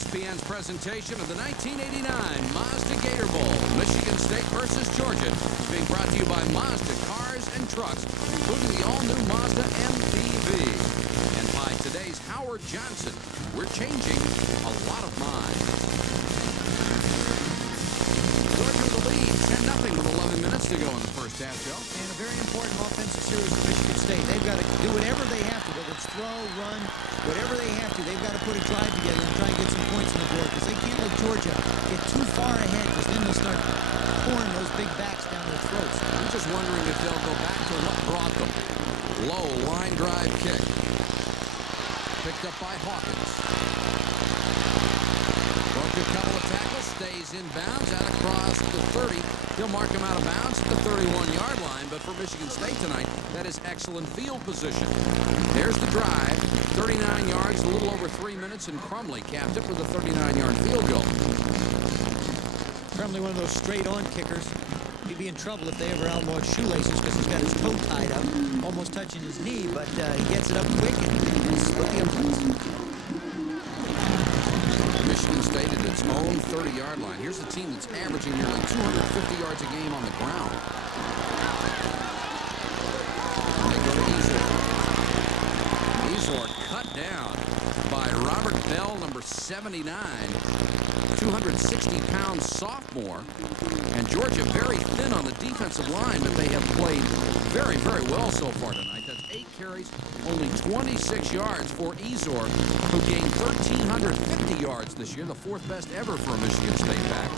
ESPN's presentation of the 1989 Mazda Gator Bowl, Michigan State versus Georgia, is being brought to you by Mazda Cars and Trucks, including the all-new Mazda MPV. And by today's Howard Johnson, we're changing a lot of minds. Georgia with the lead, 10-0 with 11 minutes to go in the first half, Joe. And a very important offensive series for Michigan State. They've got to do whatever they have to, whether it's throw, run, whatever they have to. They've got to put a drive together and try and get some points on the board because they can't let Georgia get too far ahead because then they'll start pouring those big backs down their throats. I'm just wondering if they'll go back to what brought them. Low line drive kick. Picked up by Hawkins. Broke a couple of tackles, stays in bounds, out across the 30. He'll mark him out of bounds at the 31-yard line, but for Michigan State tonight, that is excellent field position. There's the drive, 39 yards, a little over 3 minutes, and Crumley capped it with a 39-yard field goal. Crumley, one of those straight-on kickers. He'd be in trouble if they ever outlawed shoelaces because he's got his toe tied up, almost touching his knee, but he gets it up quick and he's with the umpires. Michigan State at its own 30-yard line. Here's a team that's averaging nearly 250 yards a game on the ground. They go to Ezor. Ezor cut down by Robert Bell, number 79, 260-pound sophomore. And Georgia very thin on the defensive line, but they have played very, very well so far tonight. That's 8 carries, only 26 yards for Ezor, who gained 1,350 yards this year, the 4th best ever for a Michigan State back.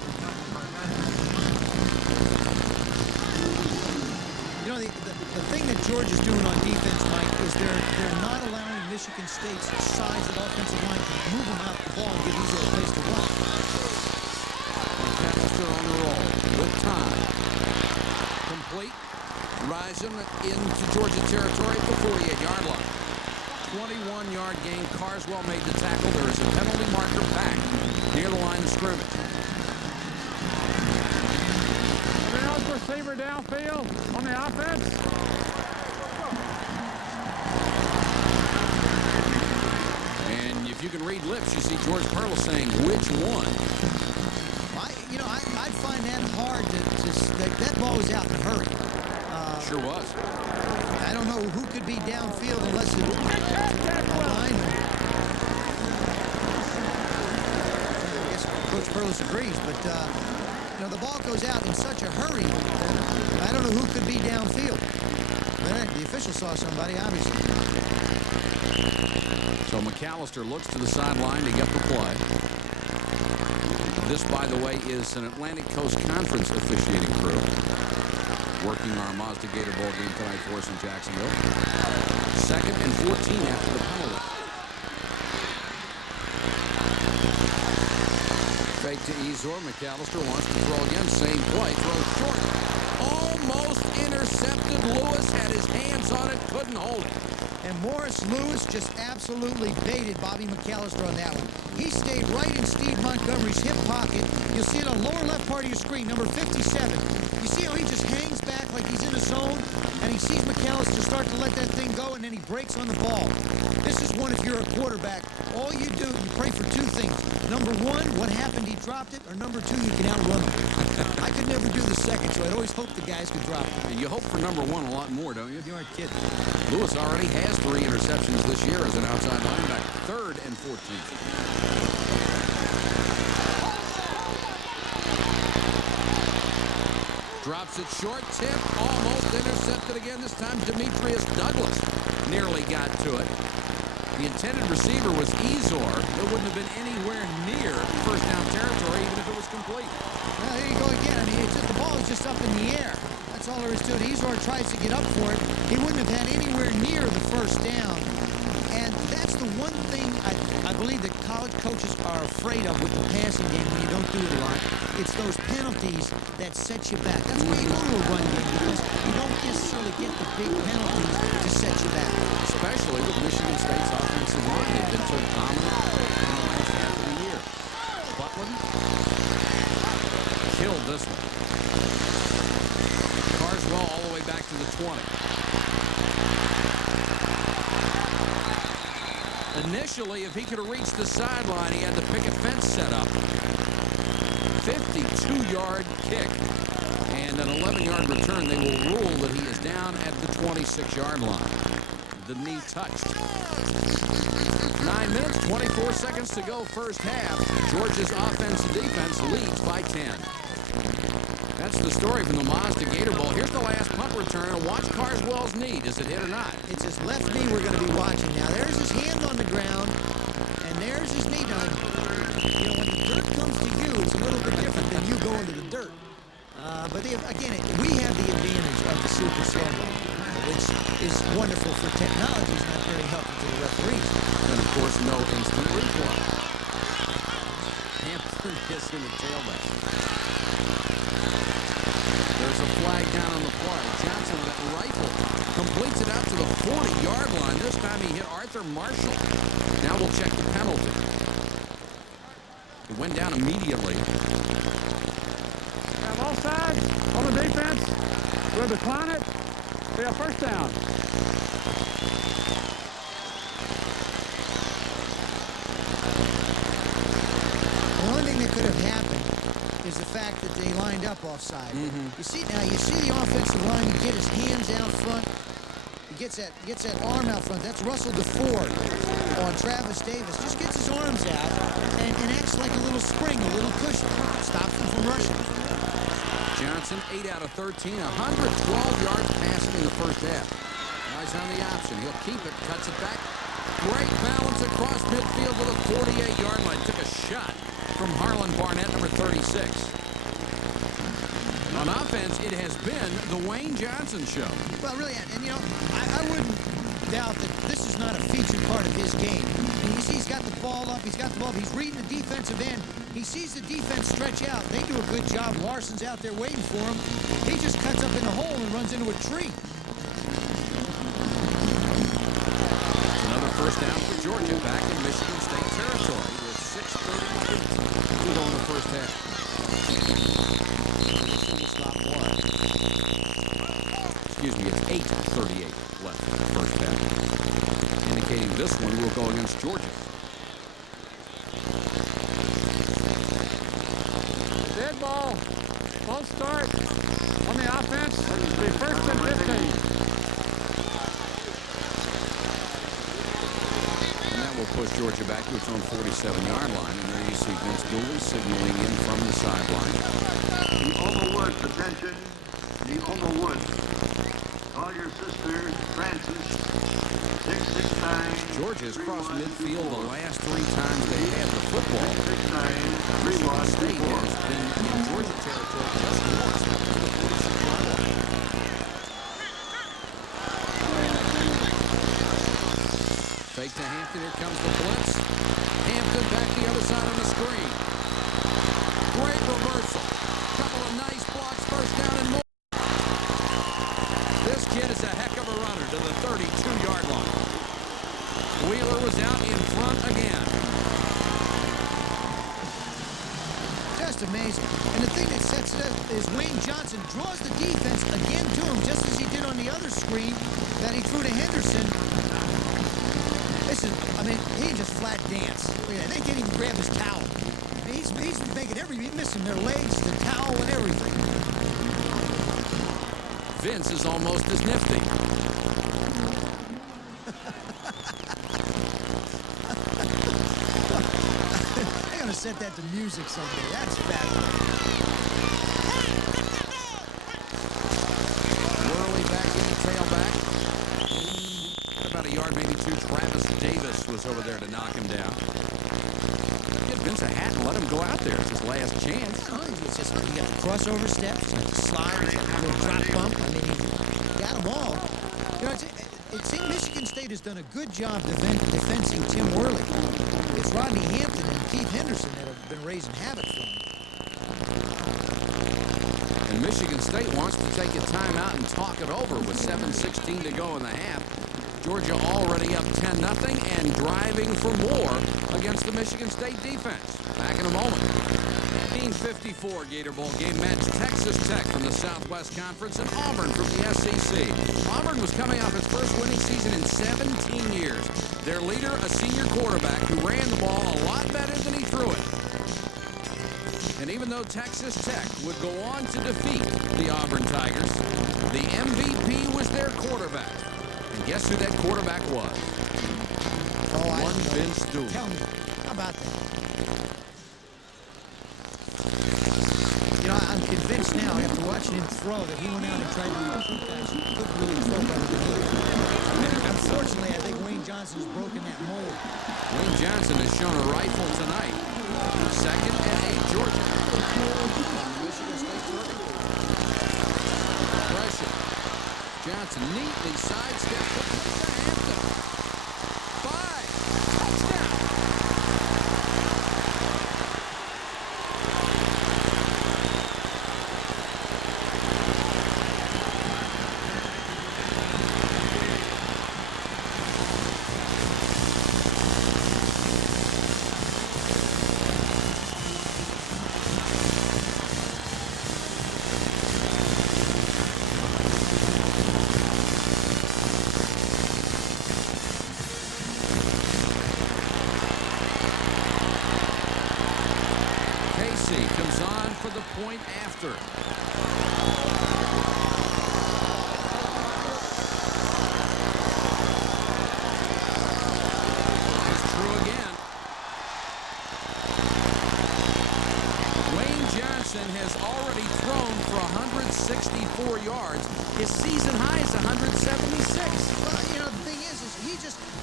You know, the thing that Georgia's doing on defense, Mike, is they're not allowing Michigan State's size of offensive line to move them out the ball and give Ezor a place to run. McAllister on the roll with time. Complete. Rising into Georgia territory at the 48-yard line. 21-yard gain. Carswell made the tackle. There is a penalty marker back near the line of scrimmage. Everyone else receiver downfield on the offense. And if you can read lips, you see George Perla saying, which one? I find that hard that ball was out in a hurry. Sure was. I don't know who could be downfield unless it was a lineman. I guess Coach Perlis agrees, but the ball goes out in such a hurry. I don't know who could be downfield. The official saw somebody, obviously. So McAllister looks to the sideline to get the play. This, by the way, is an Atlantic Coast Conference officiating crew working our Mazda Gator Bowl game tonight for us in Jacksonville. 2nd and 14 after the penalty. Fake to Ezor. McAllister wants to throw again. Same play. Throws short. Almost intercepted. Lewis had his hands on it. Couldn't hold it. And Morris Lewis just absolutely baited Bobby McAllister on that one. He stayed right in Steve Montgomery's hip pocket. You'll see it on the lower left part of your screen, number 57. You see how he just hangs back like he's in a zone, and he sees McAllister start to let that thing go, and then he breaks on the ball. This is one, if you're a quarterback, all you do, you pray for 2 things. Number 1, what happened, he dropped it, or number 2, you can outrun him. I could never do the second, so I'd always hope the guys could drop it. And you hope for number 1 a lot more, don't you? You aren't kidding. Lewis already has 3 interceptions this year as an outside linebacker. 3rd and 14. Drops it short, tip, almost intercepted again. This time Demetrius Douglas nearly got to it. The intended receiver was Ezor. It wouldn't have been anywhere near first down territory even if it was complete. Well, there you go again. I mean, the ball is just up in the air. That's all there is to it. Ezor tries to get up for it. He wouldn't have had anywhere near the first down. And that's the one thing I believe that college coaches are afraid of with the passing game when you don't do it a lot. It's those penalties that set you back. That's why you go to a run game, because you don't necessarily get the big penalties to set you back. Especially with Michigan State's offensive line. They've been so dominant in the last half of the year. Butland killed this one. Carswell all the way back to the 20. Initially, if he could have reached the sideline, he had the picket fence set up. 52-yard kick and an 11-yard return. They will rule that he is down at the 26-yard line. The knee touched. 9 minutes, 24 seconds to go first half. Georgia's offense and defense leads by 10. That's the story from the Mazda Gator Bowl. Here's the last punt return, and watch Carswell's knee. Does it hit or not? It's his left knee we're going to be watching now. There's his hand on the ground, and there's his knee. Now, you know, when the dirt comes to you, it's a little bit different than you going to the dirt. But again, we have the advantage of the super slow-mo, which is wonderful for technology. It's not very helpful to the referees. And, of course, no instant replay. Hampton is in the tailback. There's a flag down on the play. Johnson with that rifle completes it out to the 40-yard line. This time he hit Arthur Marshall. Now we'll check the penalty. It went down immediately. Have all sides on the defense. We'll decline it. Be a first down. The only thing that could have happened is the fact that they lined up offside. You see the offensive line get his hands out front. He gets that arm out front. That's Russell DeFord on Travis Davis. Just gets his arms out and acts like a little spring, a little cushion. Stops him from rushing. Johnson, 8 out of 13, 112 yards passing in the first half. Now he's on the option. He'll keep it, cuts it back. Great balance across midfield with a 48-yard line. Took a shot from Harlan Barnett, number 36. On offense, it has been the Wayne Johnson show. Well, really, and you know, I wouldn't doubt that this is not a featured part of his game. And you see he's got the ball up, he's reading the defensive end. He sees the defense stretch out. They do a good job. Larson's out there waiting for him. He just cuts up in the hole and runs into a tree. Another first down for Georgia back in Michigan State territory with 6:38 to go in the first half. Excuse me, it's 8:38 left in the first half. Indicating this one will go against Georgia. Dead ball. False start on the offense. It'll be first and 15. And that will push Georgia back to its own 47-yard line. And there you see Vince Dooley signaling in from the sideline. The Omo Woods, attention. The Omo Woods. Call your sister, Francis. 669. Georgia has crossed midfield the last 3 times they had the football. 669. Michigan State has been in Georgia territory just once. Fake to Hampton. Here comes the blitz. Hampton back the other side on the screen. Great reversal. Couple of nice blocks. First down and more. This kid is a heck of a runner to the 32-yard line. Wheeler was out in front again. Just amazing. And the thing that sets it up is Wayne Johnson draws the defense again to him, just as he did on the other screen that he threw to Henderson. This is, I mean, he just flat dance. They can't even grab his towel. He's making he's missing their legs, the towel, and everything. Vince is almost as nifty. I'm gonna set that to music someday. That's fabulous. Worley back in the tailback. About a yard, maybe 2. Travis Davis was over there to knock him down. Give Vince a hat and let him go out there. It's his last chance. Oh, it's just, you got the crossover steps, you got the slide, you got the little drop bump. I mean, he got them all. You know, it seems Michigan State has done a good job defending Tim Worley. It's Rodney Hampton and Keith Henderson that have been raising havoc for him. And Michigan State wants to take a timeout and talk it over with 7:16 to go in the half. Georgia already up 10-0 and driving for more against the Michigan State defense. Back in a moment. 1954 Gator Bowl game match. Texas Tech from the Southwest Conference and Auburn from the SEC. Auburn Spartan was coming off its first winning season in 17 years. Their leader, a senior quarterback who ran the ball a lot better than he threw it. And even though Texas Tech would go on to defeat the Auburn Tigers, the MVP was their quarterback. And guess who that quarterback was? One Vince Dooley. Tell me, how about that? You know, I'm convinced now, after watching him throw, that he went out and tried to recruit guys who couldn't really throw better than he did. Unfortunately, I think Wayne Johnson has broken that mold. Wayne Johnson has shown a rifle tonight. 2nd and 8, Georgia. Michigan State pressure. Johnson neatly sidesteps it to Hampton. 5. Touchdown. Comes on for the point after. It's true again. Wayne Johnson has already thrown for 164 yards. His season high is 176. Well, you know, the thing is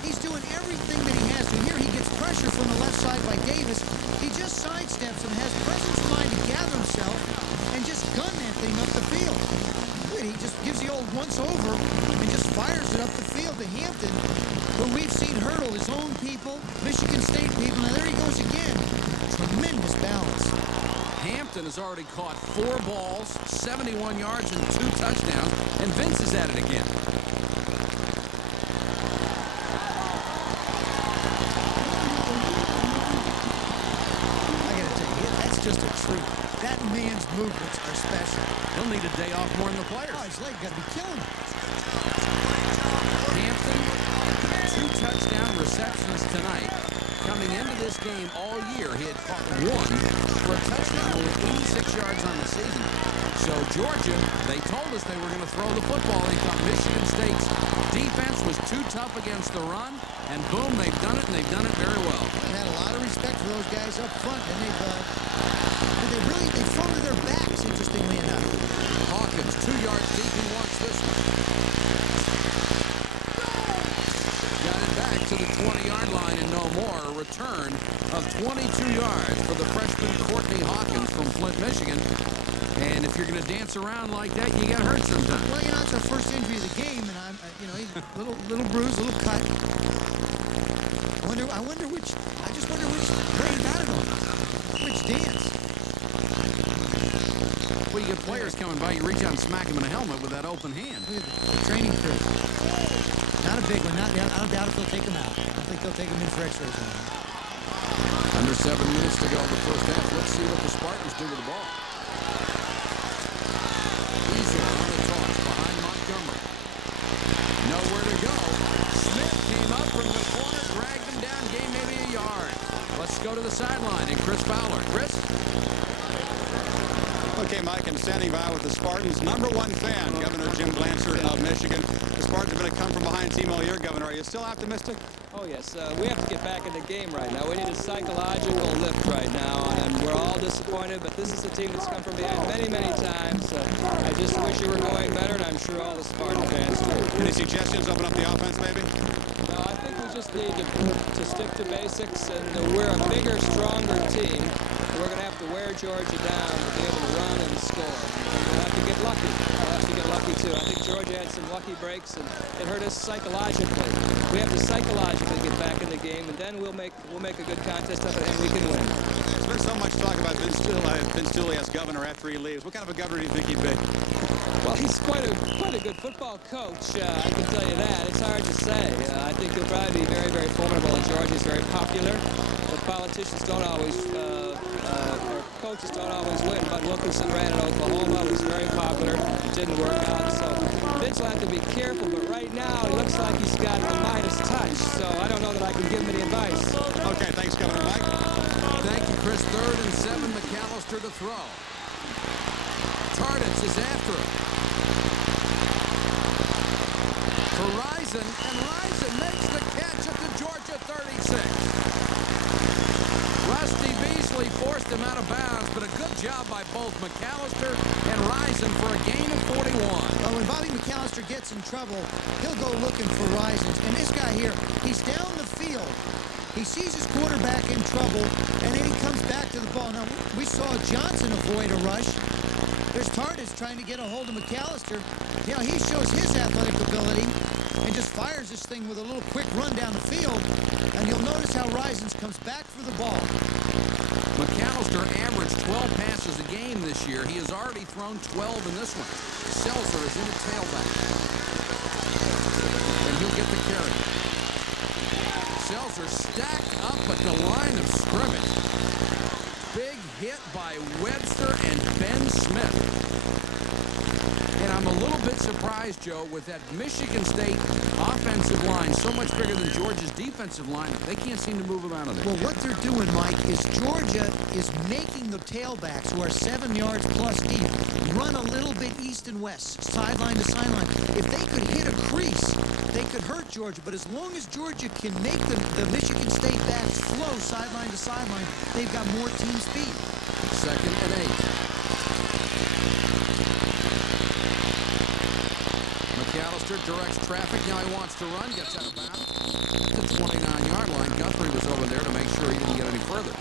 he's doing everything that he has to. Here he gets pressure from the left side by Davis. He just sidesteps and has presence of mind to gather himself and just gun that thing up the field. He just gives the old once over and just fires it up the field to Hampton, who we've seen hurdle his own people, Michigan State people. Now there he goes again. Tremendous balance. Hampton has already caught 4 balls, 71 yards, and 2 touchdowns, and Vince is at it again. Just a treat. That man's movements are special. He'll need a day off more than the players. Oh, his leg got to be killing him. Hampton, 2 touchdown receptions tonight. Coming into this game all year, he had caught 1 for a touchdown with 86 yards on the season. So Georgia, they told us they were going to throw the football. They thought Michigan State's defense was too tough against the run, and boom, they've done it, and they've done it very well. They had a lot of respect for those guys up front, and they've thrown to their backs, interestingly enough. Hawkins, 2 yards deep, he wants this one. Got it back to the 20-yard line and no more. A return of 22 yards for the freshman Courtney Hawkins from Flint, Michigan. And if you're going to dance around like that, you get hurt sometimes. Well, you know, it's our first injury of the game, and he's a little bruised, a little cut. I just wonder which where he got it on. Which dance. Well, you get players coming by, you reach out and smack him in the helmet with that open hand. Look at the training crew. Not a big one. I don't doubt if they'll take him out. I don't think they'll take him in for x-rays. Under 7 minutes to go in the first half. Let's see what the Spartans do with the ball. Easy on the toss behind Montgomery. Nowhere to go. Smith came up from the corner, dragged him down, gained maybe a yard. Let's go to the sideline and Chris Fowler. Chris? Okay, Mike, I'm standing by with the Spartans' #1 fan, Governor Jim Blanchard of Michigan. The Spartans are going to come from behind team all year, Governor. Are you still optimistic? Oh, yes. We have to get back in the game right now. We need a psychological lift right now, and we're all disappointed, but this is a team that's come from behind many, many times. I just wish you were going better, and I'm sure all the Spartan fans do. Any suggestions? Open up the offense, maybe? No, I think we just need to stick to basics, and we're a bigger, stronger team. We're going to have to wear Georgia down to be able to run and score. We'll have to get lucky. We'll have to get lucky, too. I think Georgia had some lucky breaks, and it hurt us psychologically. We have to psychologically get back in the game, and then we'll make a good contest of it, and we can win. There's been so much talk about Vince Dooley as governor after he leaves. What kind of a governor do you think he'd be? Well, he's quite a good football coach, I can tell you that. It's hard to say. I think he'll probably be very, very formidable in Georgia. He's very popular, but politicians don't always, or coaches don't always win. Bud Wilkinson ran in Oklahoma, was very popular. It didn't work out, so Vince will have to be careful, but right now, he looks like he's got the Midas touch, so I don't know that I can give him any advice. Okay, thanks, Governor Mike. Thank you, Chris. 3rd and 7, McAllister to throw. Tardis is after him. For Risen, and Risen makes the catch at the Georgia 36. Rusty Beasley forced him out of bounds, but a good job by both McAllister and Risen for a gain of 41. Well, when Bobby McAllister gets in trouble, he'll go looking for Risen. And this guy here, he's down the field. He sees his quarterback in trouble, and then he comes back to the ball. Now, we saw Johnson avoid a rush. There's Tardis trying to get a hold of McAllister. You know, he shows his athletic ability and just fires this thing with a little quick run down the field. And you'll notice how Risens comes back for the ball. McAllister averaged 12 passes a game this year. He has already thrown 12 in this one. Seltzer is in at tailback. And he'll get the carry. Seltzer stacked up at the line of scrimmage. Big hit by Webster and Ben Smith. And I'm a little bit surprised, Joe, with that Michigan State offensive line so much bigger than Georgia's defensive line. They can't seem to move them out of there. Well, what they're doing, Mike, is Georgia is making the tailbacks, who are 7 yards plus deep, run a little bit east and west, sideline to sideline. If they could hit a crease, they could hurt Georgia. But as long as Georgia can make the Michigan State backs flow sideline to sideline, they've got more team speed. 2nd and 8. McAllister directs traffic. Now he wants to run. Gets out of bounds. At the 29-yard line. Guthrie was over there to make sure he didn't get any further.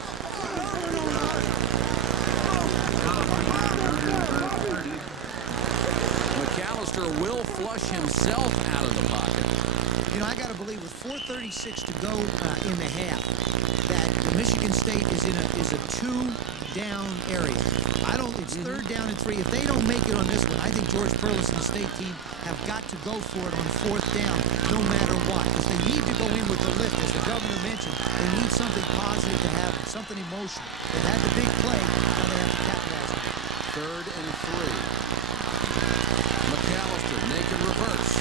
McAllister will flush himself out of the pocket. You know, I got to believe with 4:36 to go in the half, that Michigan State is a 2-down area. It's 3rd down and 3. If they don't make it on this one, I think George Perlis and the state team have got to go for it on 4th down, no matter what. Because they need to go in with the lift, as the governor mentioned. They need something positive to happen, something emotional. They've had the big play, now they have to capitalize on it. 3rd and 3. McAllister, naked reverse.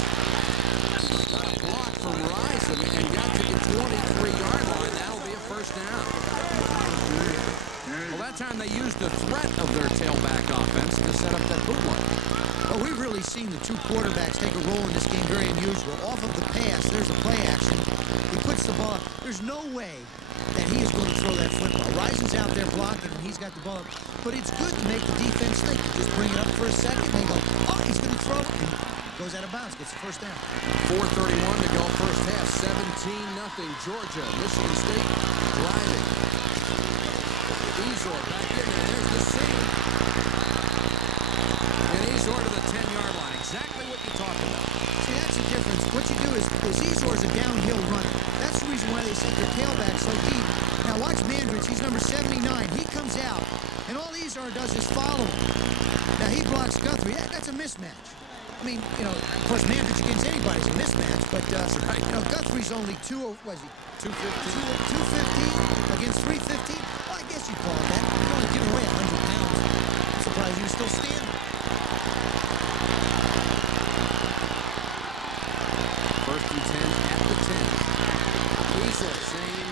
Got a block from Risen and got to the 23-yard line. That'll be a 1st down. Well, that time they used the threat of their tailback offense to set up that bootleg. Well, we've really seen the two quarterbacks take a role in this game, very unusual. Off of the pass, there's a play action. He puts the ball up. There's no way that he is going to throw that football. Risen's out there blocking, and he's got the ball up. But it's good to make the defense think. Just bring it up for a second, and they go, oh, he's going to throw it. And goes out of bounds, gets the 1st down. 4:31 to go, 1st half, 17-0 Georgia. Michigan State driving. Ezor back in there. There's the seam. And Ezor to the 10-yard line. Exactly what you talked about. See, that's the difference. What you do is Ezor's a downhill runner. That's the reason why they set their tailback so deep. Now watch Mandridge. He's number 79. He comes out, and all Ezor does is follow him. Now he blocks Guthrie. That's a mismatch. I mean, you know, of course, Mandridge against anybody's a mismatch, but right. You know, Guthrie's only 215 against 315. Well, I guess you call it that. You're only giving away 100 pounds. I'm surprised you're still standing. 1st and 10 at the 10. Beasley, same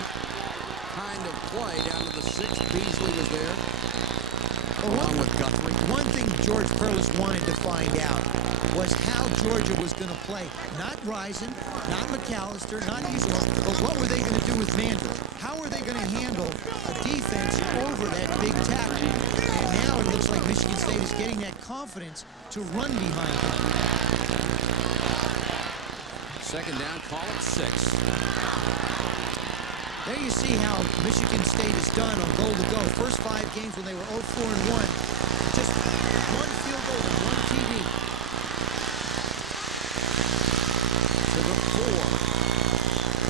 kind of play down to the 6. Beasley was there, along with Guthrie. One thing George Perlis wanted to find out was how Georgia was going to play. Not Risen, not McAllister, not Ezor, but what were they going to do with Mandridge? How are they going to handle a defense over that big tackle? And now it looks like Michigan State is getting that confidence to run behind him. 2nd down, call it 6. There you see how Michigan State has done on goal to go. First 5 games when they were 0-4-1. Just one field goal and one TD. To the 4.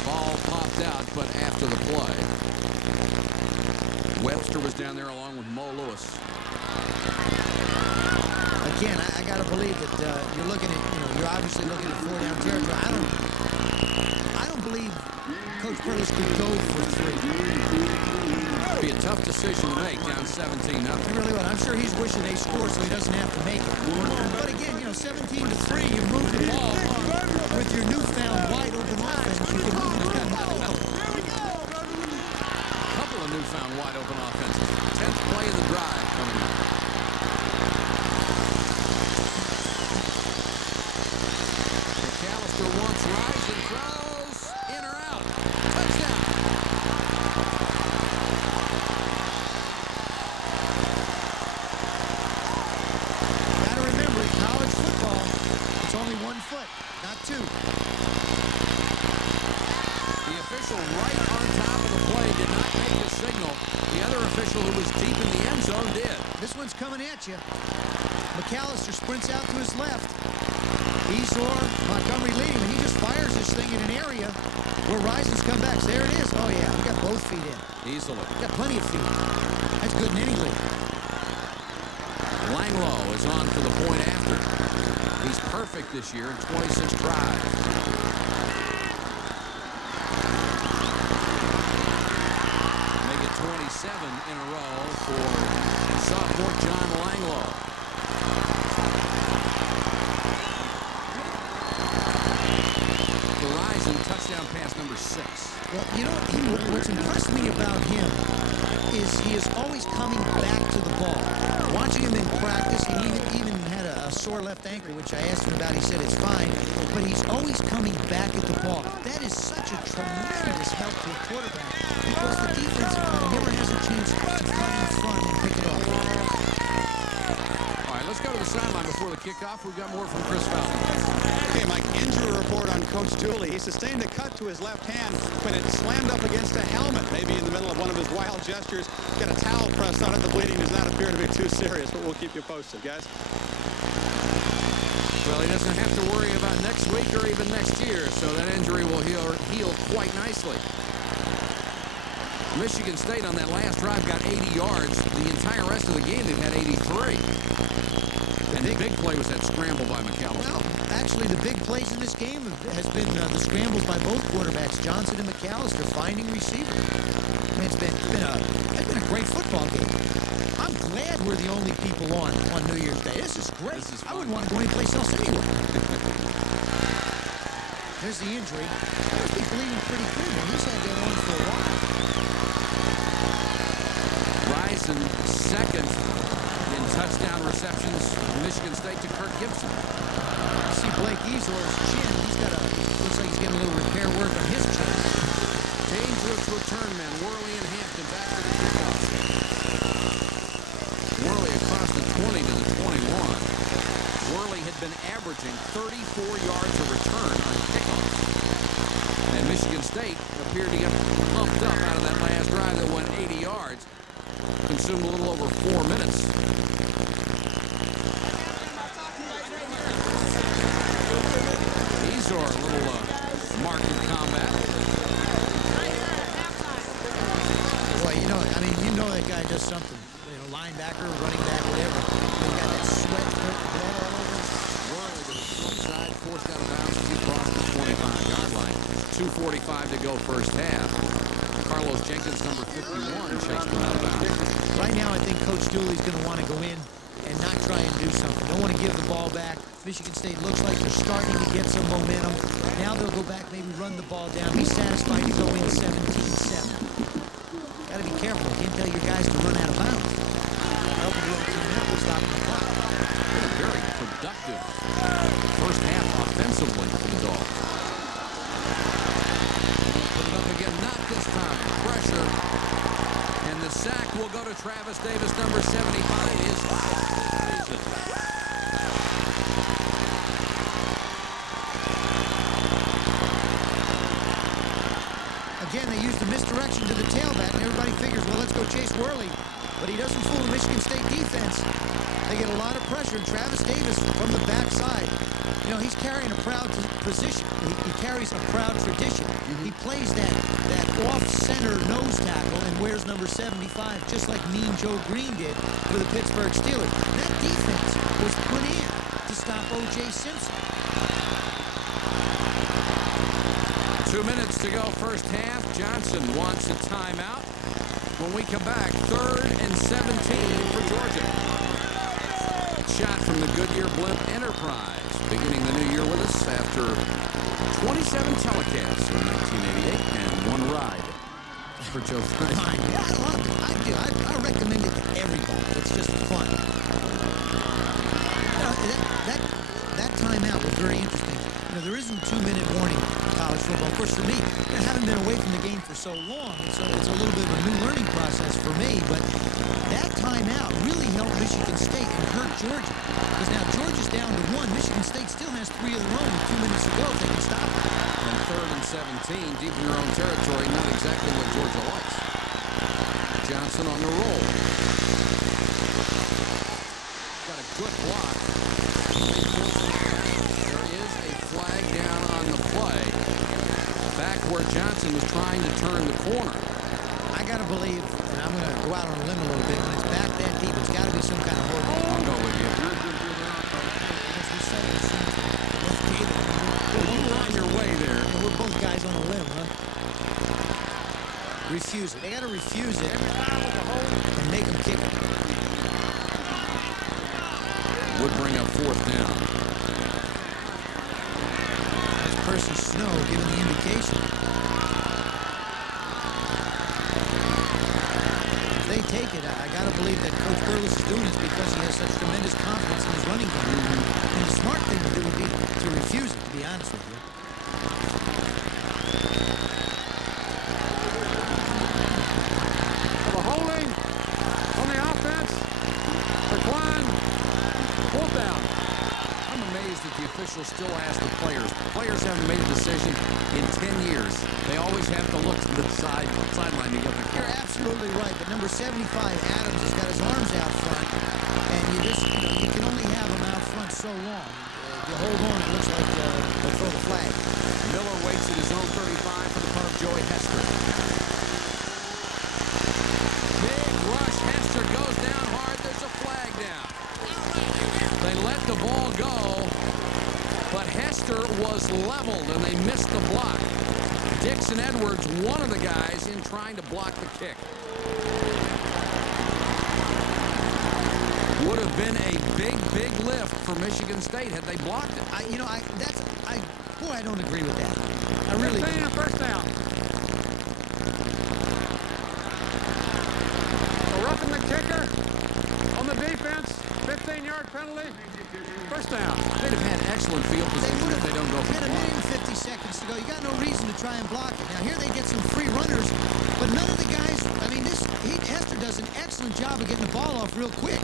Ball popped out, but after the play. Webster was down there along with Mo Lewis. Again, I got to believe that you're looking at, you're obviously looking at 4-down territory. I don't believe Coach Perlis could go for 3. It'd be a tough decision to make down 17-0. He really would. I'm sure he's wishing they score so he doesn't have to make it. But again, 17-3, you move the ball with your McAllister wants rise and throws. In or out. Touchdown. Got to remember, in college football, it's only 1 foot, not 2. The official right on top of the play did not make a signal. The other official who was deep in the end zone did. This one's coming at you. McAllister sprints out to his left. Ezor, Montgomery leading him. He just fires this thing in an area where Rison's come back. There it is. Oh, yeah. He got both feet in. Easily. Got plenty of feet. That's good in any league. Langloh is on for the point after. He's perfect this year in 26 tries. Make it 27 in a row for sophomore John Langloh. Horizon touchdown pass number 6. Well, you know, what's impressed me about him is he is always coming back to the ball. Watching him in practice, he even had a sore left ankle, which I asked him about. He said it's fine, but he's always coming back at the ball. That is such a tremendous help to a quarterback because the defensive player never has a chance to come in front and pick it off. All right, let's go to the sideline before the kickoff. We've got more from Chris Falcon. Okay, Mike, injury report on Coach Dooley. He sustained a cut to his left hand when it slammed up against a helmet, maybe in the middle of one of his wild gestures. Got a towel pressed on it. The bleeding does not appear to be too serious, but we'll keep you posted, guys. Well, he doesn't have to worry about next week or even next year, so that injury will heal quite nicely. Michigan State on that last drive got 80 yards. The entire rest of the game, they've had 83. And the big play was that scramble by McAllister. Well, actually, the big plays in this game has been the scrambles by both quarterbacks, Johnson and McAllister, finding receivers. I mean, it's been a great football game. I'm glad we're the only people on New Year's Day. This is great. I wouldn't want to go anyplace else anyway. There's the injury. He must be bleeding pretty good, man. He's had that on for a while. Rising second in touchdown receptions. Michigan State to Kirk Gibson. You see Blake Ezor's chin. Looks like he's getting a little repair work on his chin. Dangerous return men. Worley and Hampton back to the kickoff. Worley across the 20 to the 21. Worley had been averaging 34 yards a return on kickoffs. And Michigan State appeared to get pumped up out of that last drive that went 80 yards. Consumed a little over 4 minutes. Ezor, a little marked in combat. Boy, you know that guy does something. You know, linebacker, running back, whatever. He got that sweat, blood all over him. Worley to the strong side, forced out of bounds as he crossed the 25-yard line. 2:45 to go first half. Carlos Jenkins, number 51, chased him out of bounds. Right now, I think Coach Dooley's going to want to go in and not try and do something. Don't want to give the ball back. Michigan State looks like they're starting to get some momentum. Now they'll go back, maybe run the ball down. Be satisfied to go in 17-7. Got to be careful. You can't tell your guys to run out of bounds. Help the other team out. Stop the clock. Very productive first half offensively for the Dogs. Put it up again, not this time. Pressure. And the sack will go to Travis Davis, number 75. His season. Again, they used a misdirection to the tailback, and everybody figures, well, let's go chase Worley. But he doesn't fool the Michigan State defense. They get a lot of pressure, and Travis Davis from the backside. You know, he's carrying a proud position. He carries a proud tradition. He plays that off-center nose tackle and wears number 75, just like Mean Joe Green did for the Pittsburgh Steelers. That defense was put in to stop O.J. Simpson. 2 minutes to go first half. Johnson wants a timeout. When we come back, 3rd and 17 for Georgia. Shot from the Goodyear Blimp Enterprise. Beginning the new year with us after 27 telecasts in 1988 and 1 ride for Joe Theismann. Yeah, I love it. I do. I recommend it to everybody. It's just fun. You know, that timeout was very interesting. You know, there isn't a 2-minute warning in college football. Of course, for me, I haven't been away from the game for so long. It's a little bit of a new learning process for me. But that timeout really helped Michigan State and hurt Georgia. Because now Georgia's down to 1. Michigan State still has 3 of their own with 2 minutes to go if they can stop it. And 3rd and 17, deep in your own territory, not exactly what Georgia likes. Johnson on the roll. Got a good block. There is a flag down on the play. Back where Johnson was trying to turn the corner. I got to believe, and I'm going to go out on a limb a little bit, when it's back that deep, it's got to be some kind of hold. I'll go with you. As we said, it's Gator. Well, you were on your way there. We're both guys on a limb, huh? Refuse it. They got to refuse it and make them kick it. Would bring up 4th down. That's Percy Snow giving the indication. If they take it, I got to believe that Coach Burles is doing this because he has such tremendous confidence in his running game. And the smart thing to do would be to refuse it, to be honest with you. Holding on the offense. Decline. 4th down. I'm amazed that the officials still ask the players. Players haven't made a decision in 10 years. They always have to look to the sideline to get the kick. You're absolutely right, but number 75, Adams, has got his arms out front, and you can only have him out front so long. If you hold on, it looks like they'll throw the flag. Miller waits at his own 35 for the punt of Joey Hester. Big rush. Hester goes down hard. There's a flag down. They let the ball go, but Hester was leveled, and they missed the block. Dixon Edwards, one of the guys in trying to block the kick. Would have been a big lift for Michigan State had they blocked it. Boy, I don't agree with that. I really don't. 1st down. So roughing the kicker on the defense. 15-yard penalty. 1st down. They'd have had excellent field position if they don't go for the They had a block. minute and 50 seconds to go. You got no reason to try and block it. Now, here they get some free runners, but none of the guys, I mean, Hester does an excellent job of getting the ball off real quick.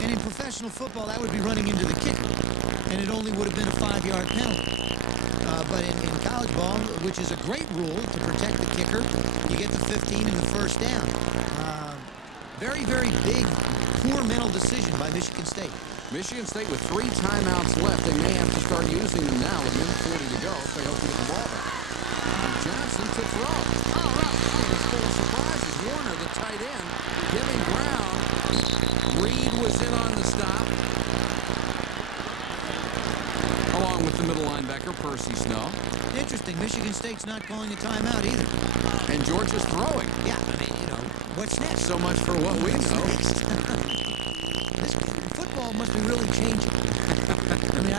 And in professional football, that would be running into the kicker. And it only would have been a 5-yard penalty. But in college ball, which is a great rule to protect the kicker, you get the 15 and the 1st down. Very big, poor mental decision by Michigan State. Michigan State with 3 timeouts left. They may have to start using them now with a minute 40 to go if they hope to get the ball back. And Johnson to throw. It's full of surprises. Warner, the tight end, giving ground. Reed was in on the stop. Along with the middle linebacker, Percy Snow. Interesting. Michigan State's not calling a timeout either. And Georgia's throwing. Yeah, I mean, what's next? So much for what we know. This football must be really changing. I mean,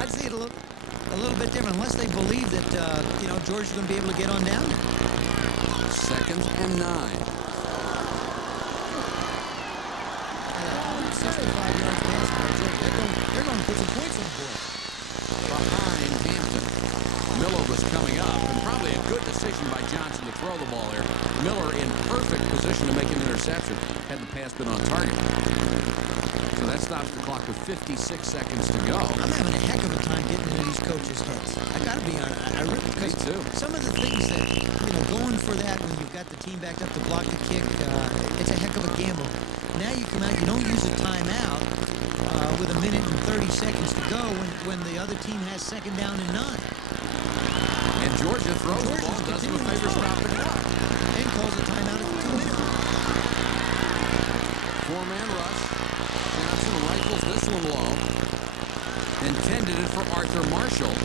I'd see it a little bit different, unless they believe that, Georgia's going to be able to get on down. 2nd and 9. 65 yards pass by Georgia. They're going to put some points on the board. Behind Hampton. Miller was coming up, and probably a good decision by Johnson to throw the ball there. Miller in perfect position to make an interception had the pass been on target. So that stops the clock with 56 seconds to go. I'm having a heck of a time getting into these coaches' heads. I got to be honest. I really, because some of the things that, going for that when you've got the team backed up to block the kick, it's a heck of a gamble. Now you come out, you don't use a timeout with a minute and 30 seconds to go when the other team has 2nd down and 9. And Georgia throws the ball, does them a favor, stop the clock. And calls a timeout at 2 minutes. 4-man rush. Johnson rifles this one low. Intended it for Arthur Marshall.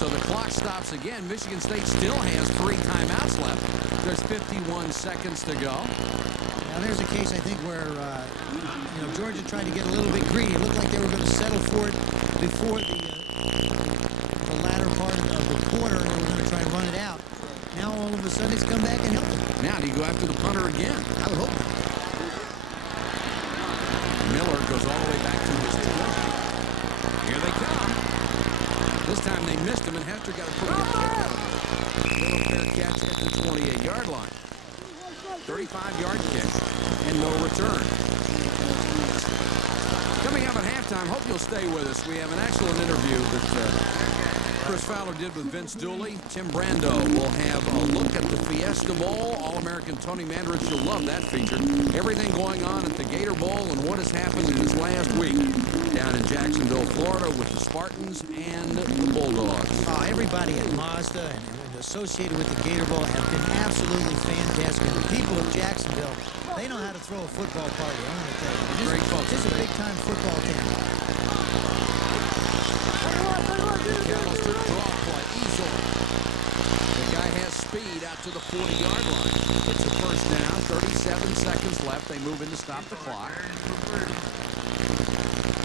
So the clock stops again. Michigan State still has 3 timeouts left. There's 51 seconds to go. Now there's a case, I think, where Georgia tried to get a little bit greedy. It looked like they were going to settle for it before the latter part of the quarter. They were going to try and run it out. Now all of a sudden it's come back and helped them. Now do you go after the punter again? I would hope. Miller goes all the way back to his 20. Here they come. This time they missed him, and Hester got a pretty good kick out of it. Little fair catch at the 28-yard line. 35-yard kick and no return. Coming up at halftime, hope you'll stay with us. We have an excellent interview that Chris Fowler did with Vince Dooley. Tim Brando will have a look at the Fiesta Bowl. All-American Tony Mandarich, you'll love that feature. Everything going on at the Gator Bowl and what has happened in this last week down in Jacksonville, Florida with the Spartans and the Bulldogs. Everybody at Mazda and associated with the Gator Bowl have been absolutely fantastic. The people of Jacksonville, they know how to throw a football party, I want to tell you. Great folks. This is a big-time football town. McAllister draw play easily. The guy has speed out to the 40-yard line. It's a first down, 37 seconds left. They move in to stop the clock.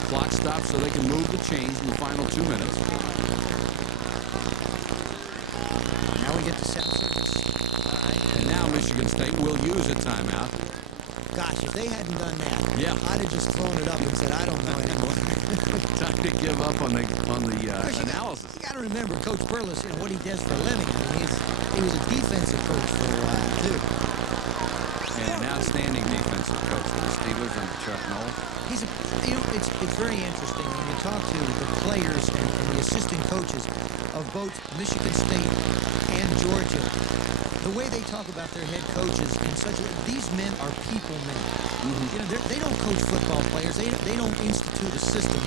Clock stops so they can move the chains in the final 2 minutes. Now we get to set seconds. And now Michigan State will use a timeout. Gosh, if they hadn't done that, yeah, I'd have just thrown it up and said, I don't know anymore. Time to give up on the analysis. You got to remember Coach Burles and what he does for a living. I mean, he was a defensive coach for a while, too. And an outstanding defensive coach for the Steelers under Chuck Noll. It's very interesting when you talk to the players and the assistant coaches of both Michigan State and Georgia. The way they talk about their head coaches in these men are people men. They don't coach football players. They don't institute a system.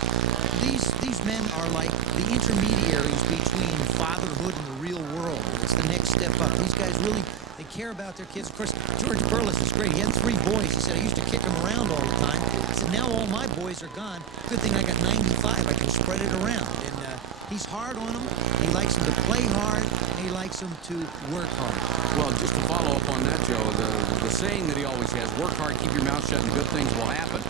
These men are like the intermediaries between fatherhood and the real world. It's the next step up. These guys really, they care about their kids. Of course, George Burles is great. He had 3 boys. He said, I used to kick them around all the time. He said, now all my boys are gone. Good thing I got 95. I can spread it around. And he's hard on them. He likes them to play hard. And he likes them to work hard. Well, just to follow up on that, Joe, the saying that he always has, work hard, keep your mouth shut, and good things will happen.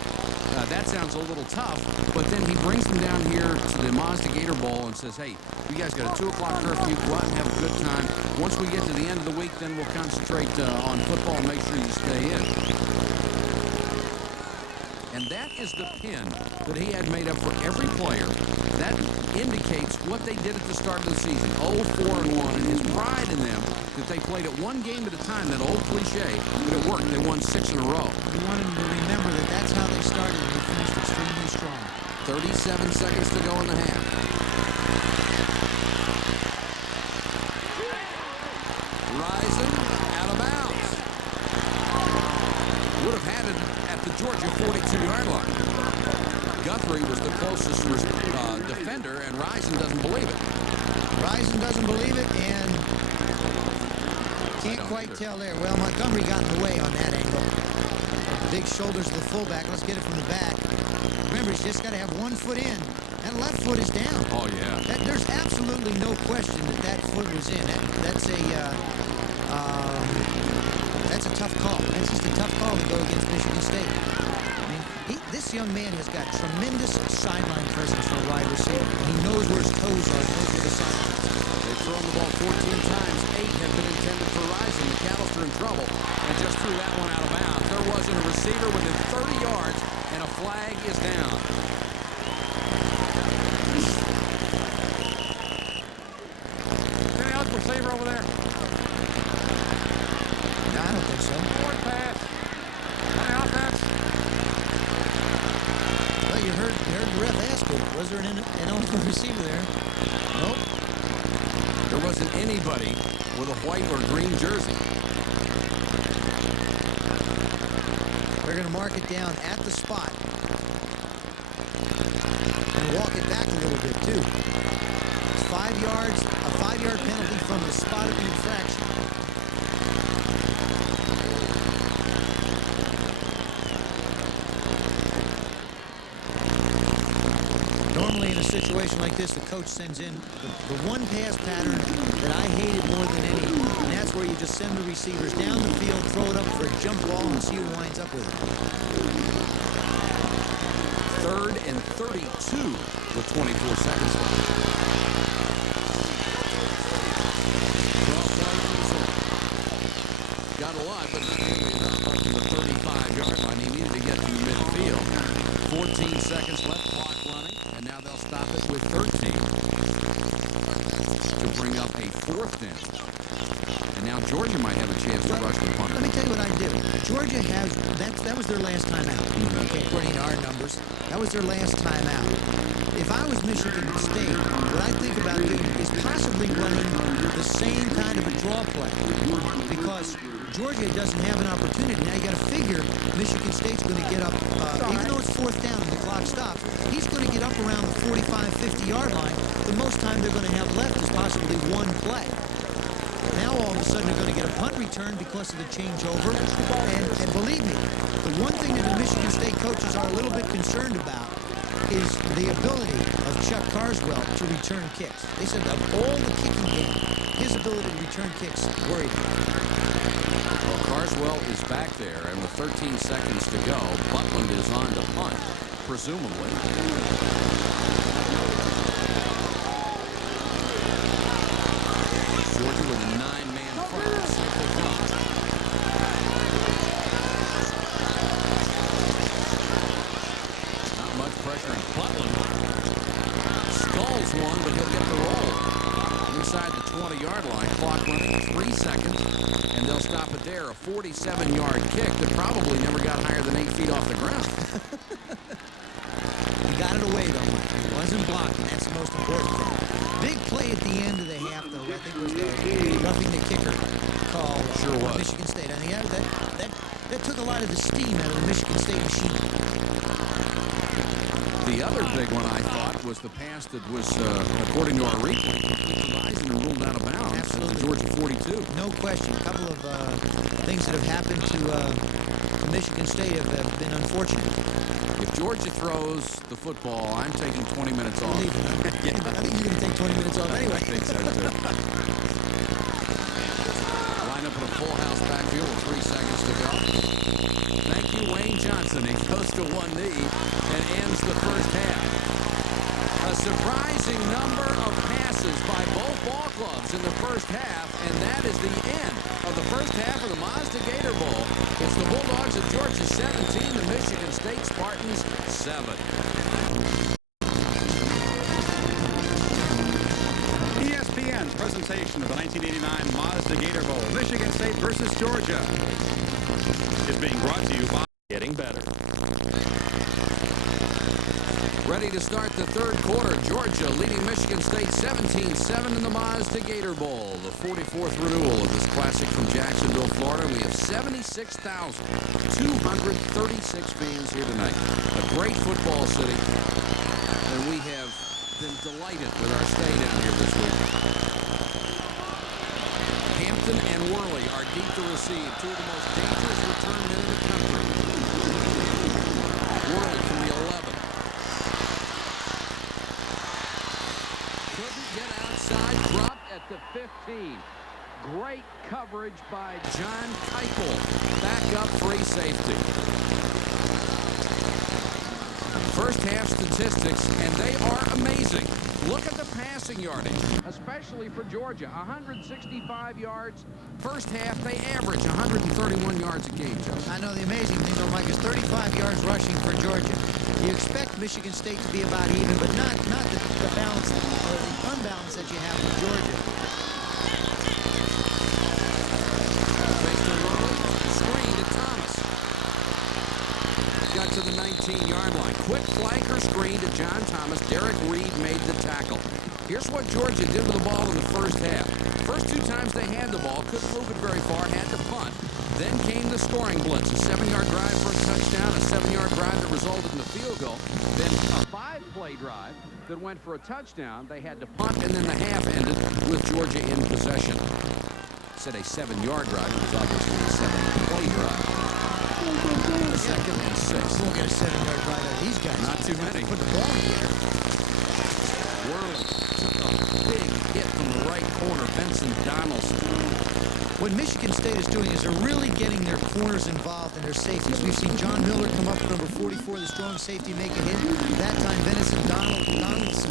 That sounds a little tough, but then he brings them down here to the Mazda Gator Bowl and says, hey, you guys got a 2 o'clock curfew, go out and have a good time. Once we get to the end of the week, then we'll concentrate on football and make sure you stay in. And that is the pin that he had made up for every player. That indicates what they did at the start of the season, 0-4-1, and his pride in them that they played it one game at a time, that old cliche, but it worked. They won 6 in a row. We wanted them to remember that that's how they started, and they finished extremely strong. 37 seconds to go in the half. Rising, out of bounds. Would have had it at the Georgia 42-yard line. Guthrie was the closest defender, and Risen doesn't believe it. Risen doesn't believe it, and can't quite tell there. Well, Montgomery got in the way on that angle. Big shoulders of the fullback. Let's get it from the back. Remember, he's just got to have 1 foot in. That left foot is down. Oh, yeah. There's absolutely no question that foot was in. That's a tough call. That's just a tough call to go against Michigan State. I mean, this young man has got tremendous sideline presence for a wide receiver. He knows where his toes are. He knows where the sideline is. They've thrown the ball 14 times. 8 have been intended for Rising. McAllister in trouble and just threw that one out of bounds. There wasn't a receiver within 30 yards, and a flag is down. Any other receiver over there? No, I don't think so. Forward pass. Any offense? Well, you heard the ref ask him. Was there an open receiver there? Nope. There wasn't anybody with a white or green jersey. They're going to mark it down at the spot. And walk it back a little bit, too. It's 5 yards, a 5-yard penalty from the spot of the infraction. Normally in a situation like this, the coach sends in the one pass pattern that I hated more than any, and that's where you just send the receivers down the field, throw it up for a jump ball, and see who winds up with it. 3rd and 32 with 24 seconds left. Got a lot, but not nearly enough. Up to the 35-yard line. He needed to get to midfield. 14 seconds left, clock running, and now they'll stop it with 13. 4th down. And now Georgia might have a chance to rush the punter. Let me tell you what I do. Georgia has, that was their last time out. Okay, according to our numbers, that was their last time out. If I was Michigan State, what I think about doing is possibly running the same kind of a draw play, because Georgia doesn't have an opportunity. Now you got to figure Michigan State's going to get up, even though it's 4th down and the clock stops, he's going to get up around the 45, 50-yard line. The most time they're going to have left is possibly one play. Now all of a sudden they're going to get a punt return because of the changeover. And believe me, the one thing that the Michigan State coaches are a little bit concerned about is the ability of Chuck Carswell to return kicks. They said of all the kicking game, his ability to return kicks worried him. Well, Carswell is back there, and with 13 seconds to go, Butland is on to punt, presumably. Georgia with a 9-man front. Not much pressure on Butland. Stalls one, but he'll get the roll. Inside the 20-yard line, clock running 3 seconds, and they'll stop it there. A 47-yard kick that probably never got higher than 8 feet off the ground. He got it away, though. He wasn't blocking. That's the most important thing. Big play at the end of the half, though. I think was the roughing the kicker call. Sure was. Michigan State. I think that took a lot of the steam out of the Michigan State machine. The other big one, I thought, was the pass that was, according to our replay, Rising and ruled out of bounds. Absolutely. At the Georgia 42. No question. A couple of things that have happened to Michigan State have been unfortunate. If Georgia throws the football, I'm taking 20 minutes off. I think you're going to take 20 minutes off anyway. I think so, too. Line up in a full house backfield with 3 seconds to go. Thank you, Wayne Johnson. He goes to one knee and ends the first half. A surprising number of passes by both ball clubs in the first half, and that is the end of the first half of the Mazda Gator Bowl. It's the Bulldogs of Georgia 17, the Michigan State Spartans 7. ESPN's presentation of the 1989 Mazda Gator Bowl, Michigan State versus Georgia, is being brought to you by Getting Better. Ready to start the third quarter. Georgia leading Michigan State 17-7 in the Mazda Gator Bowl, the 44th renewal of this classic from Jacksonville, Florida. We have 76,236 fans here tonight. A great football city, and we have been delighted with our stay down here this week. Hampton and Worley are deep to receive, two of the most dangerous return men in the country. Worley from the 11. Couldn't get outside, dropped at the 15. Great coverage by John Keichel. Back up free safety. First half statistics, and they are amazing. Look at the passing yardage, especially for Georgia. 165 yards. First half, they average 131 yards a game, Joe. I know the amazing thing, though, Mike, is 35 yards rushing for Georgia. You expect Michigan State to be about even, but not the balance or the unbalance that you have with Georgia. Screen to Thomas. Got to the 19-yard line. Quick flanker screen to John Thomas. Derek Reed made the tackle. Here's what Georgia did with the ball in the first half. First 2 times they had the ball, couldn't move it very far, had to punt. Then came the scoring blitz, a 7-yard drive for a touchdown, a 7-yard drive that resulted in the field goal. Then a 5-play drive that went for a touchdown. They had to punt, and then the half ended with Georgia in possession. Said a 7-yard drive. It was obviously a 7-play drive. Second and 6. We'll get a 7-yard drive out of these guys. Not too many. Put the ball in the air. Worley took a big hit from the right corner. Benson Donaldson. What Michigan State is doing is they're really getting their corners involved and their safeties. We've seen John Miller come up with number 44, the strong safety, make a hit. That time, Benson Donaldson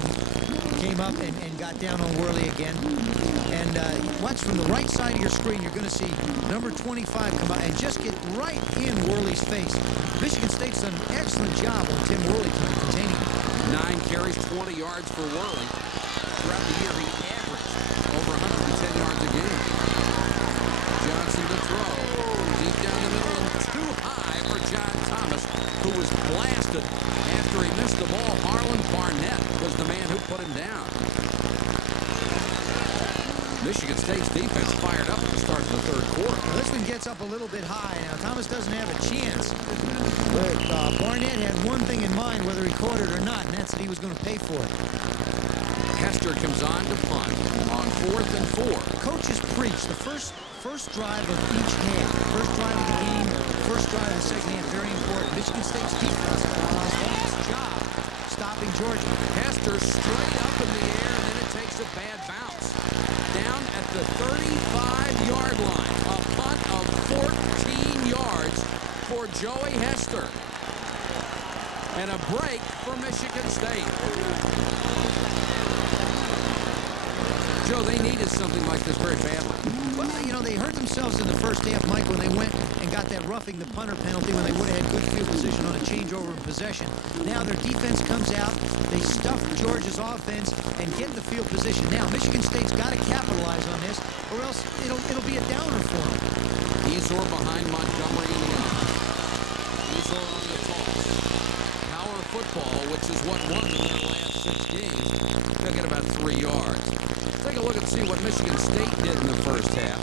came up and got down on Worley again. And watch from the right side of your screen, you're going to see number 25 come out and just get right in Worley's face. Michigan State's done an excellent job on Tim Worley containing him. 9 carries, 20 yards for Worley. Throughout the year, he averaged over 110 Michigan State's defense fired up at the start of the third quarter. Well, this one gets up a little bit high. Now, Thomas doesn't have a chance. But Barnett had one thing in mind, whether he caught it or not, and that's that he was going to pay for it. Hester comes on to punt on 4th and 4. Coaches preach the first drive of each half. First drive of the game, first drive of the second half, very important. Michigan State's defense does its job stopping Georgia. Hester straight up in the air, and then it takes a bad bounce. Down at the 35-yard line. A punt of 14 yards for Joey Hester. And a break for Michigan State. Joe, they needed something like this very badly. Well, you know, they hurt themselves in the first half, Mike, when they went and got that roughing the punter penalty when they would have had good field position on a changeover in possession. Now their defense comes out, they stuff Georgia's offense and get the field position. Now Michigan State's got to capitalize on this, or else it'll be a downer for them. Ezor behind Montgomery in the eye. Ezor on the toss. Power football, which is what won them their last 6 games. They'll get about 3 yards. Take a look and see what Michigan State did in the first half.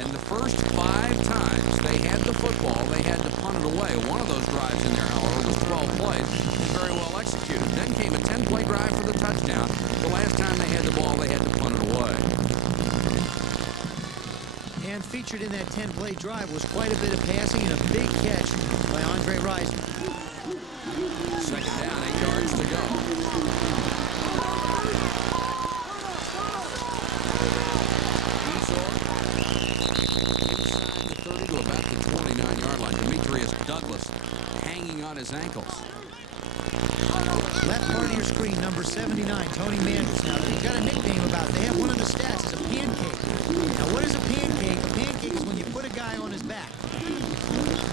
And the first 5 times they had the football, they had to punt it away. One of those drives in there, however, was 12 plays. Very well executed. Then came a 10-play drive for the touchdown. The last time they had the ball, they had to punt it away. And featured in that 10-play drive was quite a bit of passing and a big catch by Andre Rison. Second down, 8 yards to go. On his ankles. Left part of your screen, number 79, Tony Manders. Now, he's got a nickname about it. They have one of the stats is a pancake. Now, what is a pancake? A pancake is when you put a guy on his back.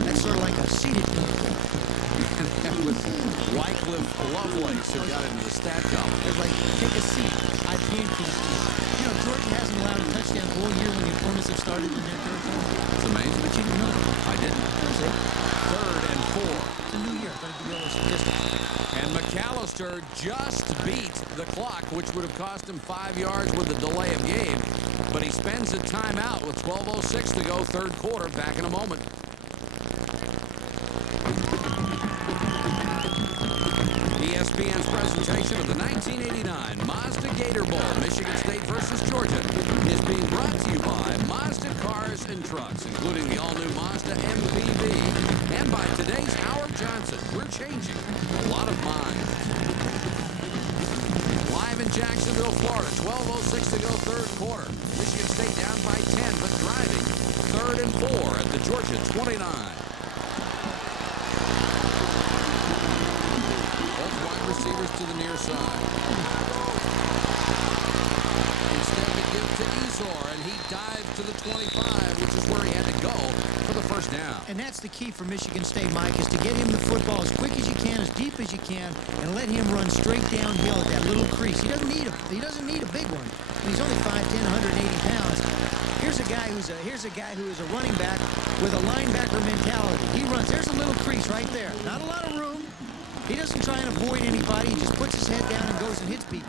That's sort of like a seated pancake. That was Wycliffe Lovelace who got into the stat column. It's like, take a seat. I pancake. You know, Georgia hasn't allowed a touchdown all year when the opponents have started in their territory. It's amazing. But you didn't know. I didn't. That's it. 3rd and 4. It's a new year. Got to give you all the statistics. And McAllister just beat the clock, which would have cost him 5 yards with a delay of game. But he spends a timeout with 12:06 to go, third quarter. Back in a moment. ESPN's presentation of the 1989 Mazda Gator Bowl, Michigan State versus Georgia, is being brought to you by Mazda Cars and Trucks, including the all-new Mazda MPV, and by today's Howard Johnson. We're changing a lot of minds. Live in Jacksonville, Florida, 12:06 to go, third quarter. Michigan State down by 10, but driving 3rd and 4 at the Georgia 29. Receivers to the near side. Instead they give to Ezor, and he dives to the 25, which is where he had to go for the first down. And that's the key for Michigan State, Mike, is to get him the football as quick as you can, as deep as you can, and let him run straight downhill at that little crease. He doesn't need a big one. He's only 5'10", 180 pounds. Here's a guy who is a running back with a linebacker mentality. He runs. There's a little crease right there. Not a lot of room. He doesn't try and avoid anybody. He just puts his head down and goes and hits people.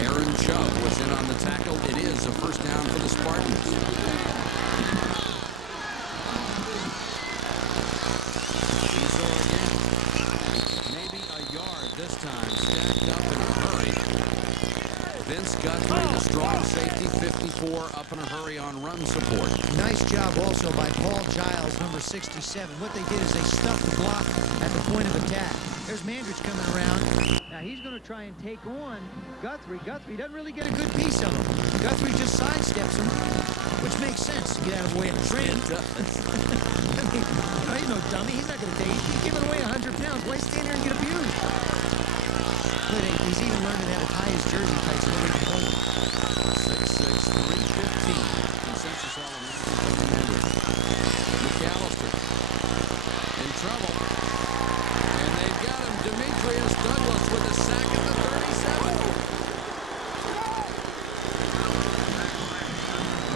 Aaron Chubb was in on the tackle. It is a first down for the Spartans. Ezor again. Maybe a yard this time. Stacked up in a hurry. Vince Guthrie, the strong safety, 54, up in a hurry on run support. Nice job also by Paul Giles, number 67. What they did is they stuffed the block at the point of attack. There's Mandridge coming around. Now he's going to try and take on Guthrie. Guthrie doesn't really get a good piece of him. Guthrie just sidesteps him, which makes sense. Get out of the way of the train. I mean, he's no dummy. He's not going to take it. He's giving away 100 pounds. Why stand there and get abused? But he's even learning how to tie his jersey tight so nobody can hold him. 6'6", 315. Consensus All-American. McAllister in trouble. And they've got him, Demetrius Douglas, with a sack at the 37.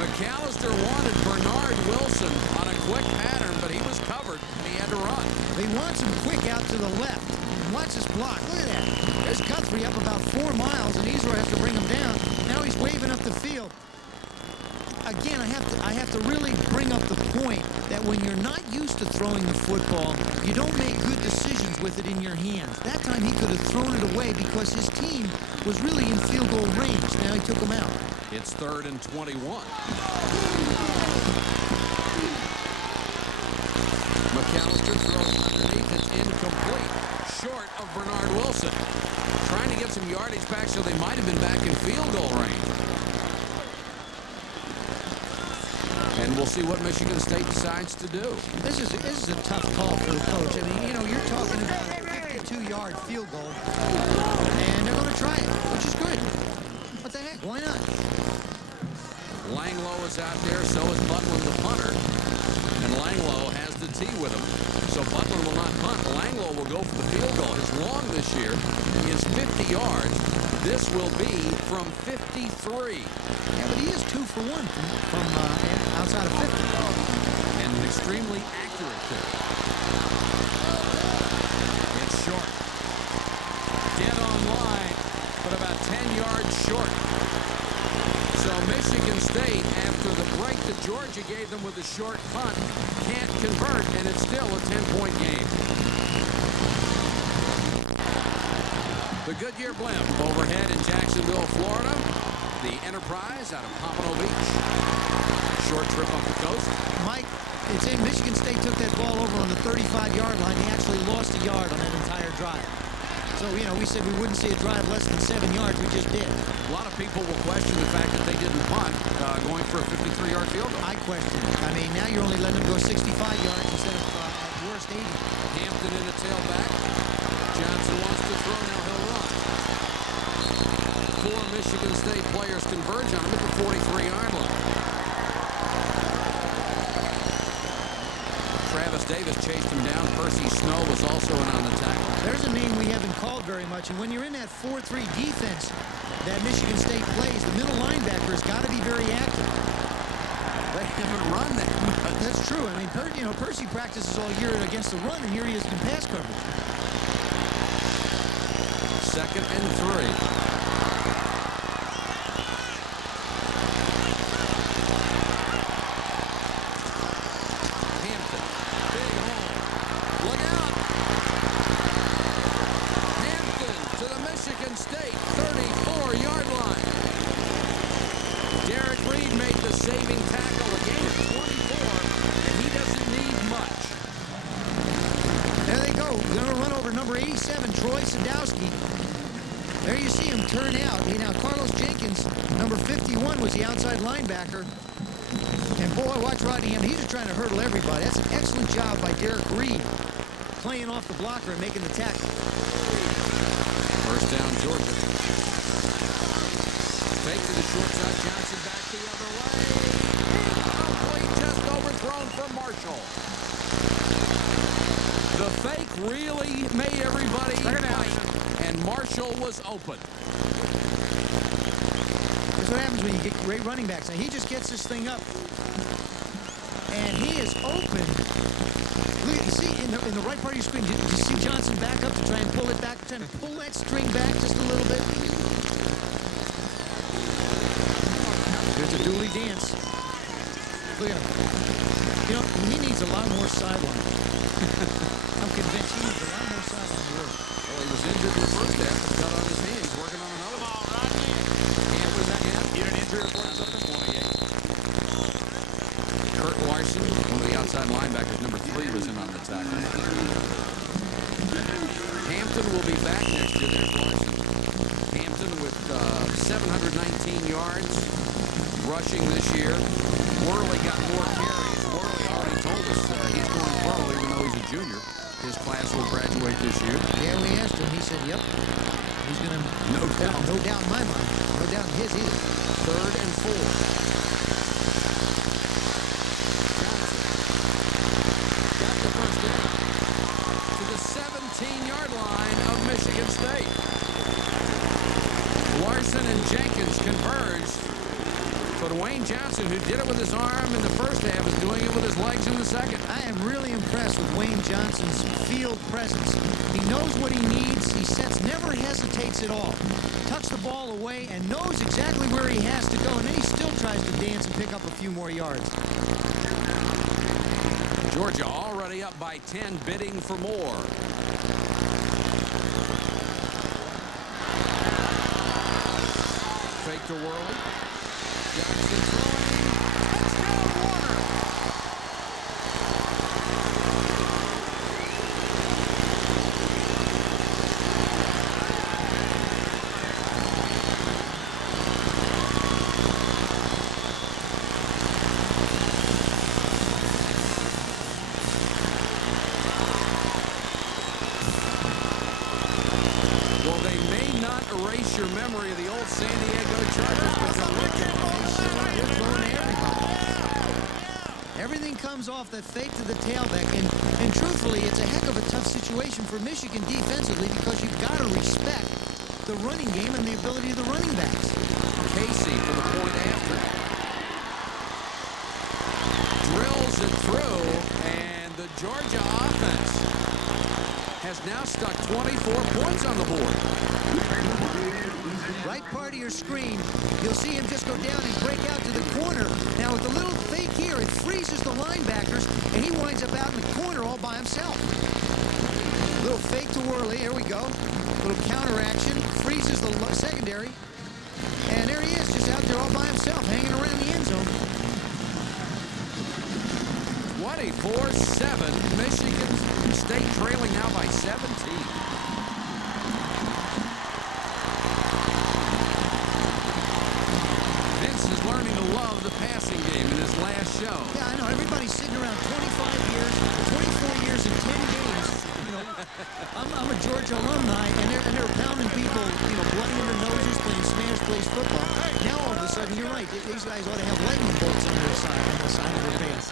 McAllister wanted Bernard Wilson on a quick pattern, but he was covered and he had to run. He wants him quick out to the left. Watch this block. Look at that. There's Guthrie up about 4 miles, and Ezor has to bring him down. Now he's waving up the field. again, I have to really bring up the point that when you're not used to throwing the football, you don't make good decisions with it in your hands. That time he could have thrown it away because his team was really in field goal range. Now he took them out. It's 3rd and 21. McAllister throws underneath. It's incomplete. Short of Bernard Wilson. Trying to get some yardage back so they might have been back in field goal range. And we'll see what Michigan State decides to do. This is a tough call for the coach. I mean, you know, you're talking about a 52-yard field goal, and they're going to try it, which is good. What the heck? Why not? Langlow is out there, so is Butler, the punter. And Langlow has the tee with him, so Butler will not punt. Langlow will go for the field goal. His long this year is 50 yards. This will be from 53. Yeah, but he is 2 for 1 from outside of 50. And an extremely accurate kick. It's short. Dead on line, but about 10 yards short. So Michigan State, after the break that Georgia gave them with a short punt, can't convert, and it's still a 10-point game. The Goodyear Blimp overhead in Jacksonville, Florida. The Enterprise out of Pompano Beach. Short trip up the coast. Mike, it's in Michigan State took that ball over on the 35-yard line. They actually lost a yard on that entire drive. So, you know, we said we wouldn't see a drive less than 7 yards. We just did. A lot of people will question the fact that they didn't punt, going for a 53-yard field goal. I question it. I mean, now you're only letting them go 65 yards instead of at worst 80. Hampton in a tailback. Johnson wants to throw. Now he'll run. 4 Michigan State players converge on him at the 43-yard line. Travis Davis chased him down. Percy Snow was also in on the tackle. There's a name we haven't called very much, and when you're in that 4-3 defense that Michigan State plays, the middle linebacker has got to be very active. They haven't run that much. That's true. I mean, Percy practices all year against the run, and here he is in pass coverage. 2nd and 3. There you see him turn out. Now, Carlos Jenkins, number 51, was the outside linebacker. And boy, watch Rodney Hampton. He's just trying to hurdle everybody. That's an excellent job by Derek Reed, playing off the blocker and making the tackle. First down, Georgia. Fake to the short side. Johnson back the other way. Complete, just overthrown from Marshall. The fake really made everybody fight, and Marshall was open. That's what happens when you get great running backs. Now, he just gets this thing up, and he is open. Look, you see in the right part of your screen, did you see Johnson back up to try and pull it back, trying to pull that string back just a little bit? There's a Dooley dance. Look at him. You know, he needs a lot more sideline. I'm convinced he needs a lot more sideline work. Well, he was injured in the first half, but got on his hands, working on another one. And was again, get an injury report up to 28. Kurt Larson, one of the outside linebackers, number 3, was in on the tackle. Hampton will be back next year. There's Larson. Hampton with 719 yards rushing this year. Worley got more carries. Worley already told us he's going pro, even though he's a junior. His class will graduate this year. Yeah, we asked him. He said, yep. He's going to... No doubt. No doubt in my mind. No doubt in his either. 3rd and 4. Johnson got the first down to the 17-yard line of Michigan State. Larson and Jenkins converged. But Wayne Johnson, who did it with his arm in the first half, is doing it with his legs in the second. I am really impressed with Wayne Johnson's field presence. He knows what he needs. He sets, never hesitates at all. Tucks the ball away. way and knows exactly where he has to go, and then he still tries to dance and pick up a few more yards. Georgia already up by 10, bidding for more. Fake to Worley. Jackson throwing. Touchdown, Warner. Well, they may not erase your memory of the old San Diego Chargers, but they're looking. They're throwing to everybody. Everything comes off that fake to the tailback, and truthfully, it's a heck of a tough situation for Michigan defensively because you've got to respect the running game and the ability of the running backs. Casey for the point after. Drills it through, and the Georgia offense has now stuck 24 points on the board. Right part of your screen, you'll see him just go down and break out to the corner. Now with the little fake here, it freezes the linebackers, and he winds up out in the corner all by himself. Little fake to Worley, here we go. Little counter action, freezes the secondary. And there he is, just out there all by himself, hanging around the end zone. 24-7, Michigan State trailing now by 17. Vince is learning to love the passing game in his last show. Yeah, I know. Everybody's sitting around 25 years, 24 years and 10 games. You know, I'm a Georgia alumni, and they're pounding people, you know, bloody in their noses, playing smash plays football. Now all of a sudden, you're right. These guys ought to have lightning bolts on their side, on the side of their face.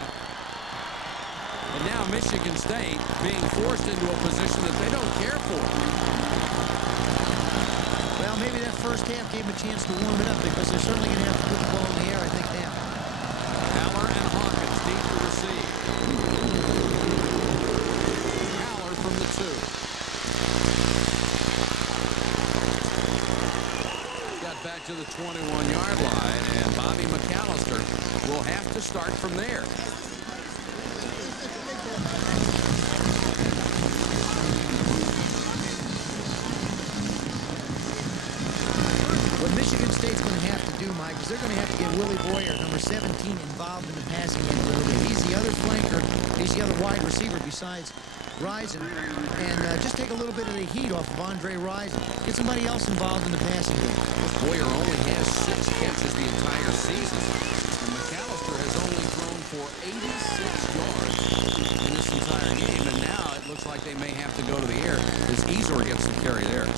And now Michigan State being forced into a position that they don't care for. Well, maybe that first half gave them a chance to warm it up because they're certainly going to have to put the ball in the air, I think, now. Haller and Hawkins deep to receive. Haller from the 2. Got back to the 21-yard line, and Bobby McAllister will have to start from there. What Michigan State's going to have to do, Mike, is they're going to have to get Willie Boyer, number 17, involved in the passing game a little bit. He's the other flanker. He's the other wide receiver besides Rison. And just take a little bit of the heat off of Andre Rison. Get somebody else involved in the passing game. Boyer only has 6 catches the entire season. And McAllister has only thrown for 86 yards in this entire game. And now it looks like they may have to go to the air as Ezor gets the carry there.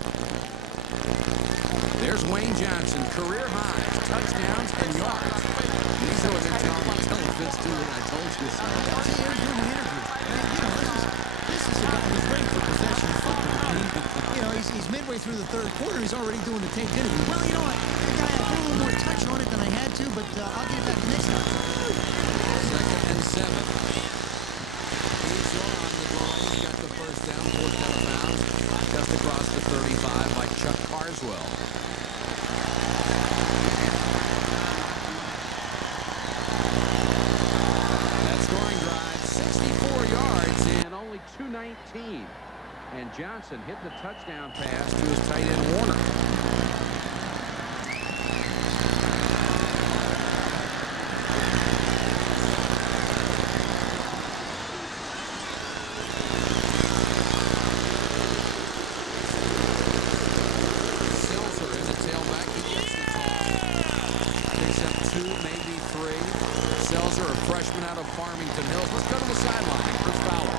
There's Wayne Johnson, career highs, touchdowns, and yards. He's over there telling Vince Dooley, I told you so. See, they're doing an interview. This is a guy who's ready for possession football. You know, he's midway through the third quarter. He's already doing the taped interview. Well, you know what? I put a little more touch on it than I had to, but I'll get it back next time. 2nd and 7. He's on the draw. He got the first down, forced out of bounds. Just across the 35 by Chuck Carswell. That scoring drive, 64 yards and only 2:19. And Johnson hit the touchdown pass to his tight end Warner. Freshman out of Farmington Hills. Let's go to the sideline. Chris Fowler.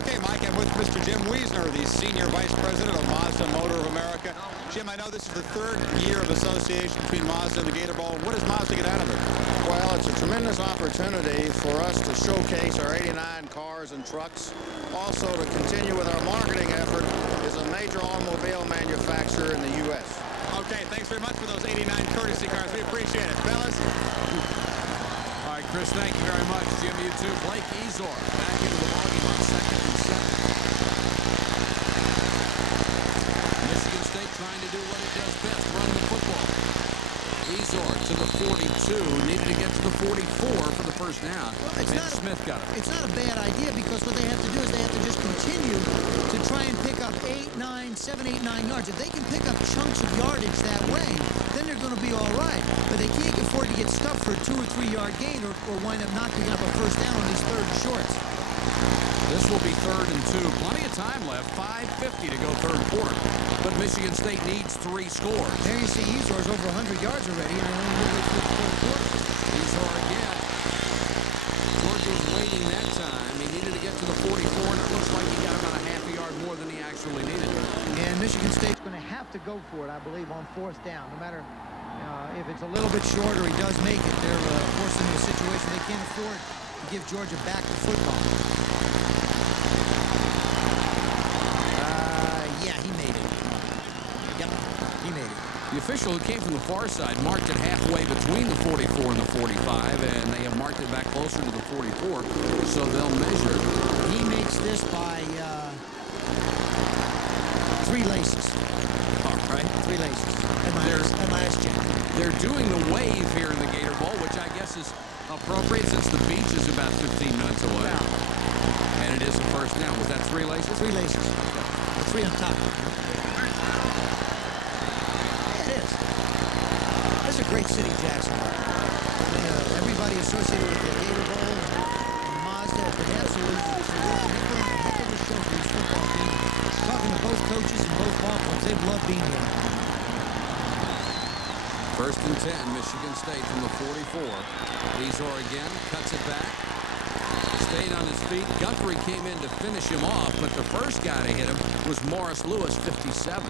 Okay, Mike, I'm with Mr. Jim Wiesner, the Senior Vice President of Mazda Motor of America. Jim, I know this is the 3rd year of association between Mazda and the Gator Bowl. What does Mazda get out of it? Well, it's a tremendous opportunity for us to showcase our 89 cars and trucks. Also, to continue with our marketing effort as a major automobile manufacturer in the U.S. Okay, thanks very much for those 89 courtesy cars. We appreciate it. Fellas? All right, Chris, thank you very much. Jim, you too. Blake Ezor back into the ballgame on 2nd and 7. Michigan State trying to do what it does best, run the Ezor to the 42. Needed to get to the 44 for the first down. Well, and Smith got it. It's not a bad idea because what they have to do is they have to just continue to try and pick up 7, 8, 9 yards. If they can pick up chunks of yardage that way, then they're going to be all right. But they can't afford to get stuffed for a 2 or 3 yard gain or wind up not picking up a first down on these third and shorts. This will be 3rd and 2. Plenty of time left. 5:50 to go third quarter. But Michigan State needs 3 scores. There you see Ezor's over 100 yards already, and they're only midway through the third quarter. Ezor again. Georgia was waiting that time. He needed to get to the 44, and it looks like he got about a half a yard more than he actually needed. And Michigan State's going to have to go for it, I believe, on 4th down. No matter if it's a little bit shorter, he does make it. They're forced into a situation they can't afford to give Georgia back the football. Yeah, he made it. Yep, he made it. The official who came from the far side marked it halfway between the 44 and the 45, and they have marked it back closer to the 44, so they'll measure. He makes this by 3 laces. All right. 3 laces. MIS check. They're doing the wave here in the Gator Bowl, which I guess is appropriate since the beach is about 15 minutes away. Yeah. And it is a first down. Was that 3 laces? 3 laces. The 3 on top. Yeah, it is. This is a great city, Jacksonville. Everybody associated with the Gator Bowl and Mazda has been absolutely terrific. They're putting a heck of a show for these football teams. Talking to both coaches and both ball clubs, they've loved being here. 1st and 10, Michigan State from the 44. Ezor again, cuts it back. Stayed on his feet. Guthrie came in to finish him off, but the first guy to hit him was Morris Lewis, 57.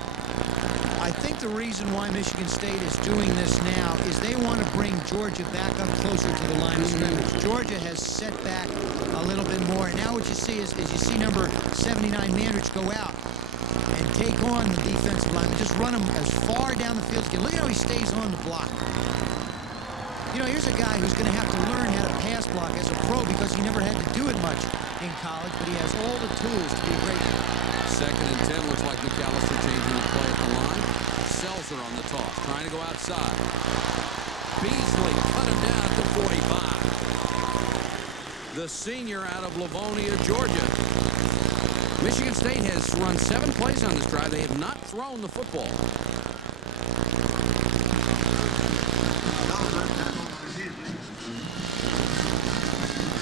I think the reason why Michigan State is doing this now is they want to bring Georgia back up closer to the line of scrimmage. Georgia has set back a little bit more. And now what you see is you see number 79 Mandrich go out and take on the defensive line. Just run him as far down the field as you can. Look at how he stays on the block. You know, here's a guy who's going to have to learn how to pass block as a pro because he never had to do it much in college, but he has all the tools to be great. 2nd and 10, looks like McAllister changing the play at the line. Seltzer on the toss, trying to go outside. Beasley cut him down at the 45. The senior out of Livonia, Georgia. Michigan State has run 7 plays on this drive. They have not thrown the football.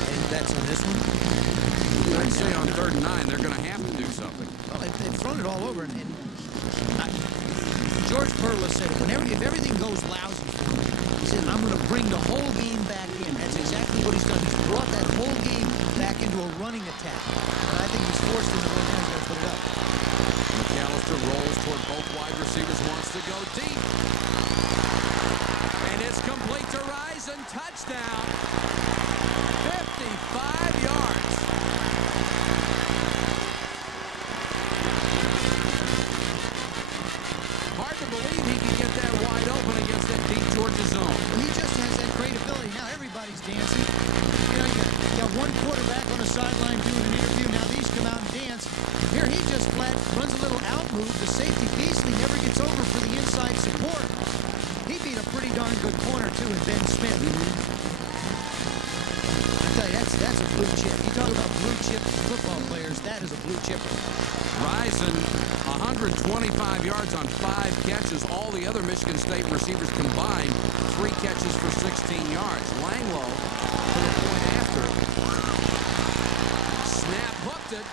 Any bets on this one? I'd say on 3rd and 9, they're going to have to do something. Well, they've thrown it all over. And George Perlis said, if everything goes lousy for him, he said, I'm going to bring the whole game back in. That's exactly what he's done. He's brought that whole game back into a running attack. And I think he's forced into right now. He's got to put it up. McAllister rolls toward both wide receivers, wants to go deep. And it's complete to Rison. Touchdown. 55 yards. Hard to believe he can get that wide open against that deep Georgia zone. He just has that great ability. Now everybody's dancing. You know, you got one quarterback on the sideline doing an interview. Now these come out and dance. Here he just flat runs a little out move. The safety Beasley never gets over for the inside support. He beat a pretty darn good corner too in Ben Smith. I tell you, that's a blue chip. You talk about blue chip football players. That is a blue chipper. Rison, 125 yards on 5 catches. All the other Michigan State receivers combined, 3 catches for 16 yards. Langlow for the point after. Snap hooked it.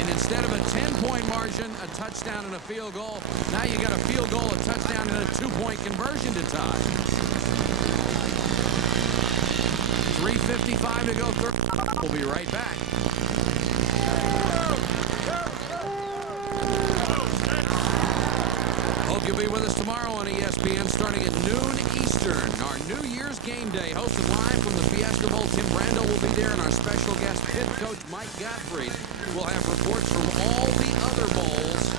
And instead of a 10-point margin, a touchdown and a field goal, now you got a field goal, a touchdown, and a 2-point conversion to tie. 3:55 to go. We'll be right back. Hope you'll be with us tomorrow on ESPN starting at noon Eastern. Our New Year's game day hosted live from the Fiesta Bowl. Tim Brando will be there, and our special guest, Pitt coach Mike Gottfried, will have reports from all the other bowls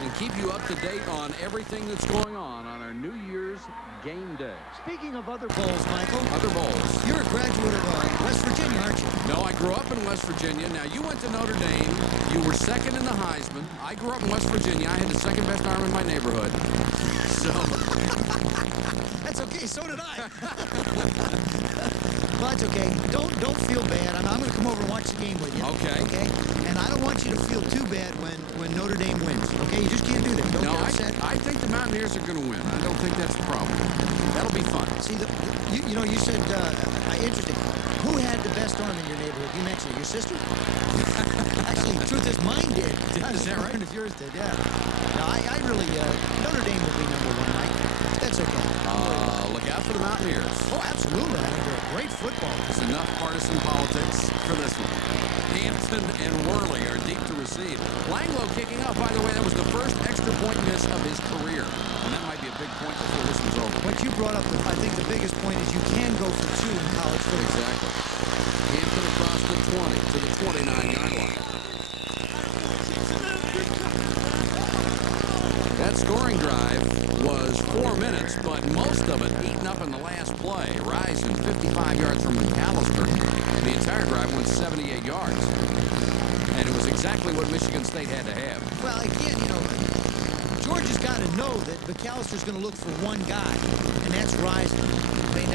and keep you up to date on everything that's going on our New Year's Here's game day. Speaking of other bowls, Michael. Other bowls. You're a graduate of West Virginia, aren't you? No, I grew up in West Virginia. Now, you went to Notre Dame. You were second in the Heisman. I grew up in West Virginia. I had the second best arm in my neighborhood. So... That's okay. So did I. Well, it's okay. Don't feel bad. I'm going to come over and watch the game with you. Okay. Okay. And I don't want you to feel too bad when Notre Dame wins. Okay. You just can't do that. Don't No, get upset. I think the Mountaineers are going to win. I don't think that's the problem. That'll be fun. See, you said interesting. Who had the best arm in your neighborhood? You mentioned it. Your sister? Actually, the truth is, mine did. Is that right? If yours did, yeah. No, I really Notre Dame will be #1, Mike. That's okay. Look out for the Mountaineers. Oh, absolutely. I mean, they're a great football. There's enough partisan politics for this one. Hampton and Worley are deep to receive. Langlow kicking off. By the way, that was the first extra point miss of his career. And that might be a big point before this one's over. What you brought up, I think the biggest point is you can go for 2 in college football. Exactly. Hampton across the 20 to the 29-yard line. That scoring drive was 4 minutes, but most of it eaten up in the last play. Rising 55 yards from McAllister. The entire drive went 78 yards. And it was exactly what Michigan State had to have. Well, again, Georgia's got to know that McAllister's going to look for one guy, and that's Rising. I mean,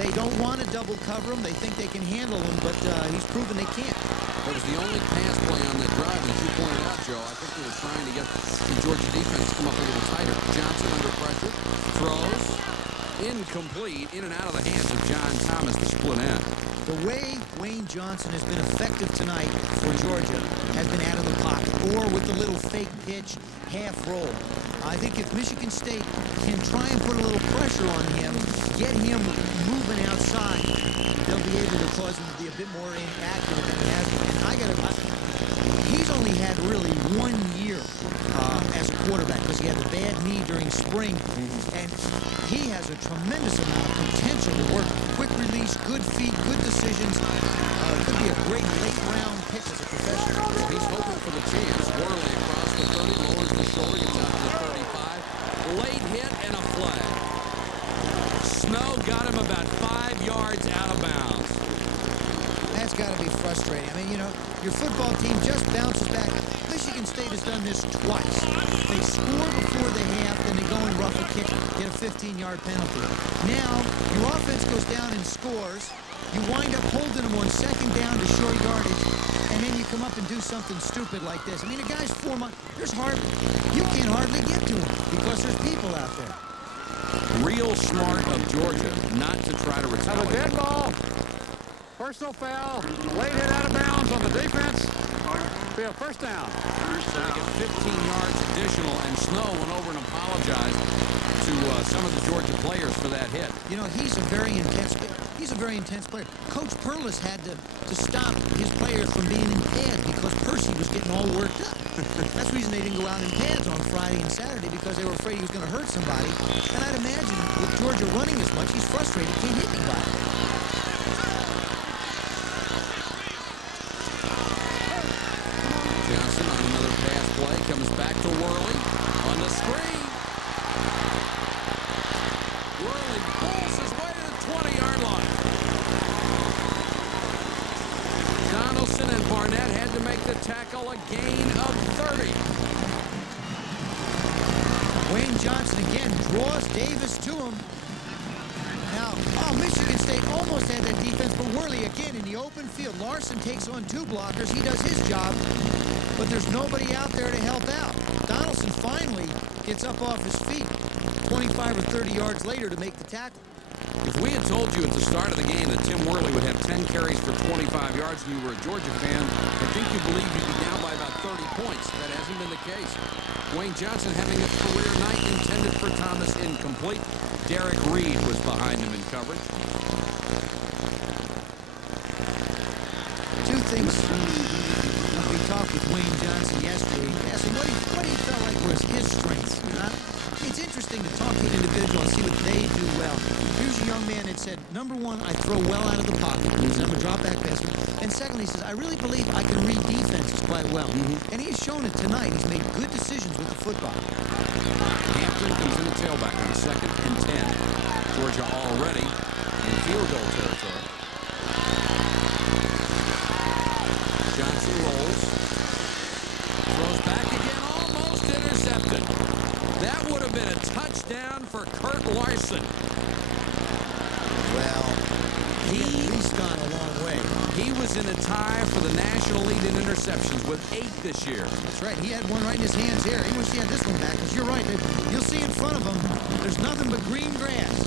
they don't want to double cover him. They think they can handle him, but he's proven they can't. That was the only pass play on that drive, as you pointed out, Joe. I think they were trying to get the Georgia defense to come up a little tighter. Johnson under pressure, throws, incomplete, in and out of the hands of John Thomas, the split end. The way Wayne Johnson has been effective tonight for Georgia has been out of the pocket or with the little fake pitch, half roll. I think if Michigan State can try and put a little pressure on him, get him moving outside, they'll be able to cause him to be a bit more inaccurate than he has been. He's only had really 1 year as a quarterback because he had a bad knee during spring, and he has a tremendous amount of potential to work. Quick release, good feet, good decisions. Could be a great late-round pick as a professional. He's hoping for the chance. Worley across the 30, lowers the shoulder, gets out to the 35. Late hit and a flag. Snow got him about 5 yards out of bounds. That's got to be frustrating. I mean, your football team just bounces back. Michigan State has done this twice. They score before the half, then they go and rough a kick, get a 15-yard penalty. Now, your offense goes down and scores. You wind up holding them on 2nd down to short yardage, and then you come up and do something stupid like this. I mean, a guy's 4 months. You can't hardly get to him because there's people out there. Real smart of Georgia not to try to retaliate. Have a dead ball. Personal foul. Late hit out of bounds on the defense. Be a first down. So they get 15 yards additional, and Snow went over and apologized to some of the Georgia players for that hit. He's a very intense player. Coach Perlis had to stop his players from being in pads because Percy was getting all worked up. That's the reason they didn't go out in pads on Friday and Saturday, because they were afraid he was going to hurt somebody. And I'd imagine with Georgia running as much, he's frustrated, can't hit anybody. Johnson on another pass play, comes back to Worley on the screen. Worley pulls his way to the 20-yard line. Donaldson and Barnett had to make the tackle, a gain of 30. Wayne Johnson again draws Davis to him. Now, Michigan State almost had that defense, but Worley again in the open field. Larson takes on 2 blockers. He does his job, but there's nobody out there to help out. Donaldson finally gets up off his feet 25 or 30 yards later to make the tackle. If we had told you at the start of the game that Tim Worley would have 10 carries for 25 yards and you were a Georgia fan, I think you believe you'd be down by about 30 points. That hasn't been the case. Wayne Johnson having a career night, intended for Thomas, incomplete. Derek Reed was behind him in coverage. 2 things. We talked with Wayne Johnson yesterday. We asked him what he felt like was his strengths. It's interesting to talk to an individual and see what they do well. Here's a young man that said, number 1, I throw well out of the pocket. I'm a drop-back passer. And secondly, he says, I really believe I can read defenses quite well. And he has shown it tonight. He's made good decisions with the football. Hampton comes in at tailback on 2nd and 10. Georgia already in field goal territory. Johnson rolls. Throws back again, almost intercepted. That would have been a touchdown for Kurt Larson. Well, he's gone a long way. He was in a tie for the national lead in interceptions with 8 this year. That's right. He had one right in his hands here. He wants to get this one back because you're right. You'll see in front of him, there's nothing but green grass.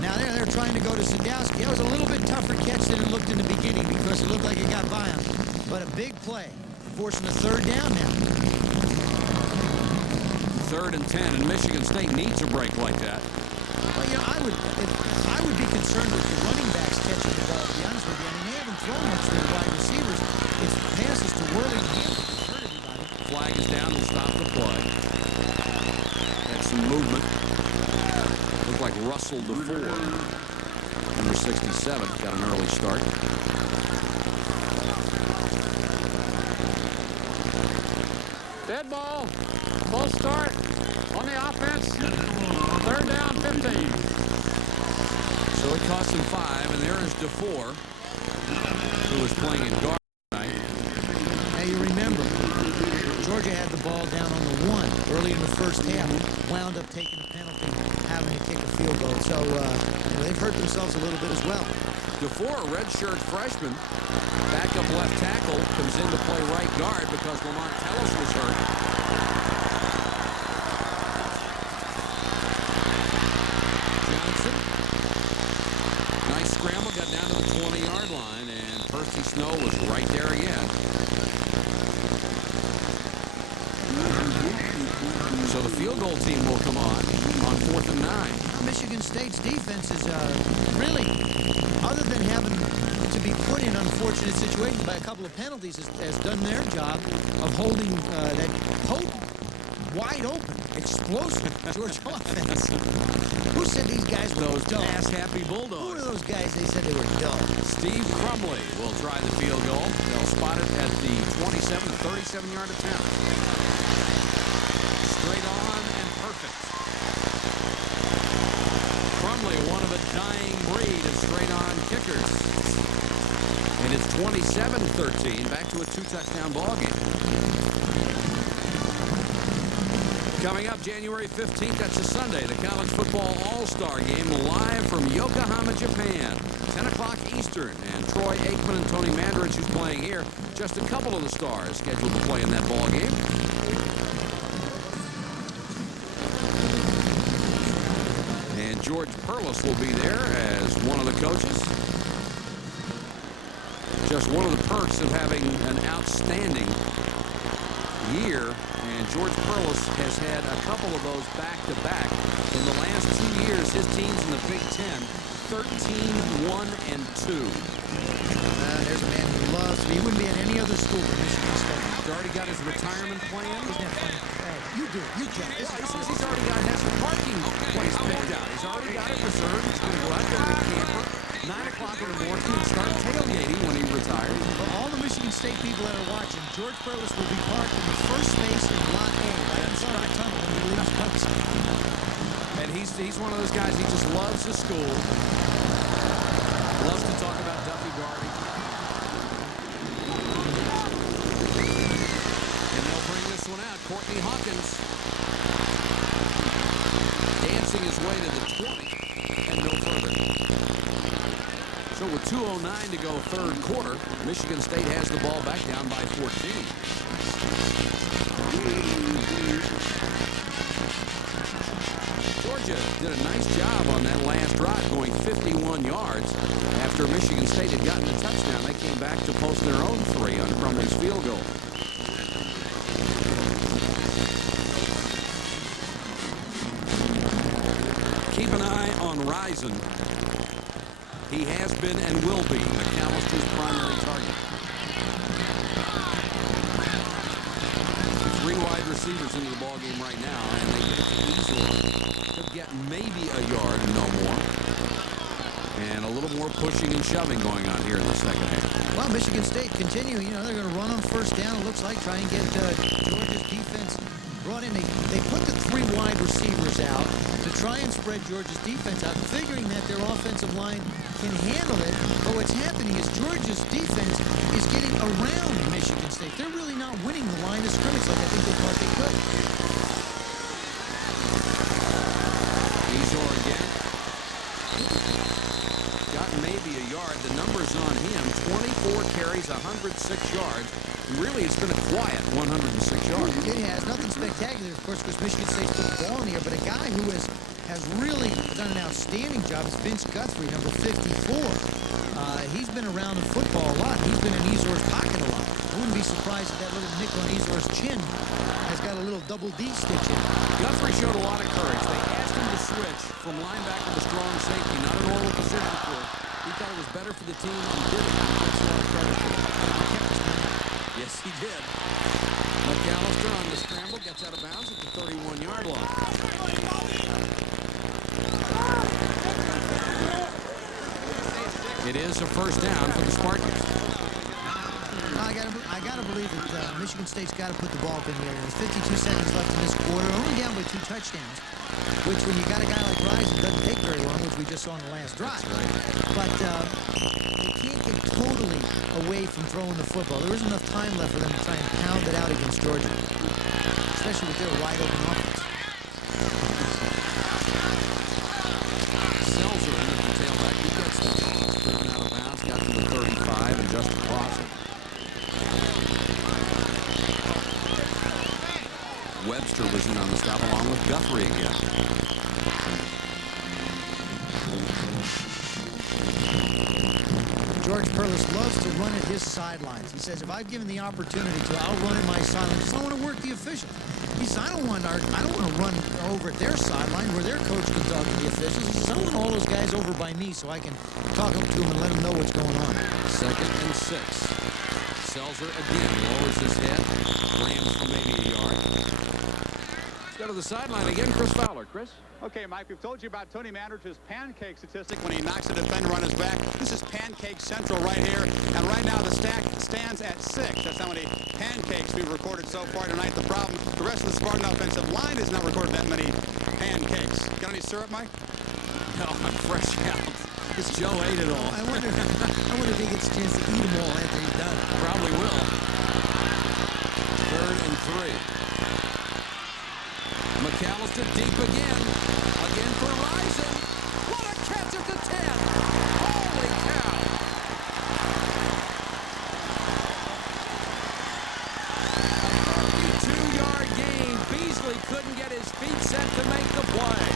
Now they're trying to go to Sadowski. That was a little bit tougher catch than it looked in the beginning because it looked like it got by him. But a big play, forcing a 3rd down now. 3rd and 10, and Michigan State needs a break like that. Well, you know, I would be concerned with the running backs catching the ball, to be honest with you. I mean, they haven't thrown much to the wide receivers. It's passes to Worley and Hamilton to hurt everybody. Flag is down and stop the play. That's some movement. Looked like Russell DeFore, number 67, got an early start. Dead ball. Full start on the offense. 3rd down, 15. So it cost him 5, and there is DeFore, who was playing in guard tonight. Now you remember, Georgia had the ball down on the 1 early in the first half, wound up taking a penalty, having to kick a field goal. So they've hurt themselves a little bit as well. DeFore, a redshirt freshman, backup left tackle, comes in to play right guard because Lamont Tellis was hurt. Johnson, nice scramble, got down to the 20-yard line, and Percy Snow was right there again. So the field goal team will come on 4th and 9. Michigan State's defense is really, other than having to be put in unfortunate situations by a couple of penalties, has done their job of holding that potent, wide open, explosive Georgia offense. Who said these guys were Those dull? pass-happy Bulldogs. Who are those guys? They said they were dull. Steve Crumley will try the field goal. They'll spot it at the 27 to 37-yard attempt. Straight on and perfect. Crumley, one of a dying breed of straight-on kickers. And it's 27-13, back to a 2-touchdown ball game. Coming up January 15th, that's a Sunday, the College Football All-Star Game live from Yokohama, Japan. 10 o'clock Eastern, and Troy Aikman and Tony Mandrich, who's playing here, just a couple of the stars scheduled to play in that ball game. And George Perlis will be there as one of the coaches. Just one of the perks of having an outstanding year, and George Perlis has had a couple of those back-to-back. In the last 2 years, his teams in the Big Ten, 13-1-2. There's a man who loves, he wouldn't be at any other school than Michigan State. He's already got his retirement plan. Isn't that funny? Hey, you do it. You jump. He's already got his parking place picked out. He's already got it reserved. He's going to go out there with a camper, 9 o'clock in the morning, and start tailgating when he retires. For all the Michigan State people that are watching, George Perlis will be parked in the first space in Lot A, right in front of the tunnel when he leaves Bucks. And he's one of those guys, he just loves his school. Loves to talk about Duffy Garvey. And they'll bring this one out. Courtney Hawkins dancing his way to the 20 and no further. So with 2:09 to go third quarter, Michigan State has the ball back down by 14. Georgia did a nice job on that last drive, going 51 yards. After Michigan State had gotten a touchdown, they came back to post their own 3 on Crumley's field goal. Keep an eye on Risen. He has been and will be McAllister's primary target. 3 wide receivers into the ballgame right now, and they get it easily. Could get maybe a yard, no more. And a little more pushing and shoving going on here in the second half. Well, Michigan State continuing. You know, they're going to run on first down. It looks like try and get Georgia's defense brought in. They put the 3 wide receivers out to try and spread Georgia's defense out, figuring that their offensive line can handle it. But what's happening is Georgia's defense is getting around Michigan State. They're really not winning the line of scrimmage like I think they thought they could. Ezor again. Got maybe a yard. The numbers on him, 24 carries, 106 yards. Really, it's been a quiet 106 yards. It has. Nothing spectacular, of course, because Michigan State's put the ball in the air. But a guy who has really done an outstanding job is Vince Guthrie, number 54. He's been around the football a lot. He's been in Ezor's pocket a lot. I wouldn't be surprised if that little nick on Ezor's chin has got a little double D stitch in it. Guthrie showed a lot of courage. They asked him to switch from linebacker to strong safety, not an normal position for him. He thought it was better for the team and did it. He gets a lot of credit for it. Yes, he did. McAllister on the scramble gets out of bounds at the 31-yard line. It is a first down for the Spartans. I gotta believe that Michigan State's got to put the ball up in the air. There's 52 seconds left in this quarter, only down by 2 touchdowns, which when you got a guy like Rice, it doesn't take very long, which we just saw in the last drive. Right. But they can't get totally away from throwing the football. There isn't enough time left for them to try and pound it out against Georgia, especially with their wide open offense. Selzer in at the tailback. He gets the ball. Driven out of bounds, got to the 35 and just across it. Webster was in on the stop along with Guthrie again. George Perlis loves to run at his sidelines. He says, if I've given the opportunity to, I'll run at my sideline. Just don't want to work the officials. He says, I don't want to run over at their sideline where their coach can talk to the officials. He says, I want all those guys over by me so I can talk up to them and let them know what's going on. 2nd and 6. Selzer again lowers his head. Rams for maybe a yard. Let's go to the sideline again. Chris Fowler. Chris? Okay, Mike, we've told you about Tony Mandridge's pancake statistic when he knocks a defender on his back. This is pancake central right here. And right now the stack stands at 6. That's how many pancakes we've recorded so far tonight. The problem, the rest of the Spartan offensive line has not recorded that many pancakes. Got any syrup, Mike? No, I'm fresh out. This Joe ate it all. I wonder if he gets a chance to eat them all after he's done. Probably will. 3rd and 3. McAllister deep again. Again for Rison. What a catch at the 10. Holy cow. A 2-yard gain. Beasley couldn't get his feet set to make the play.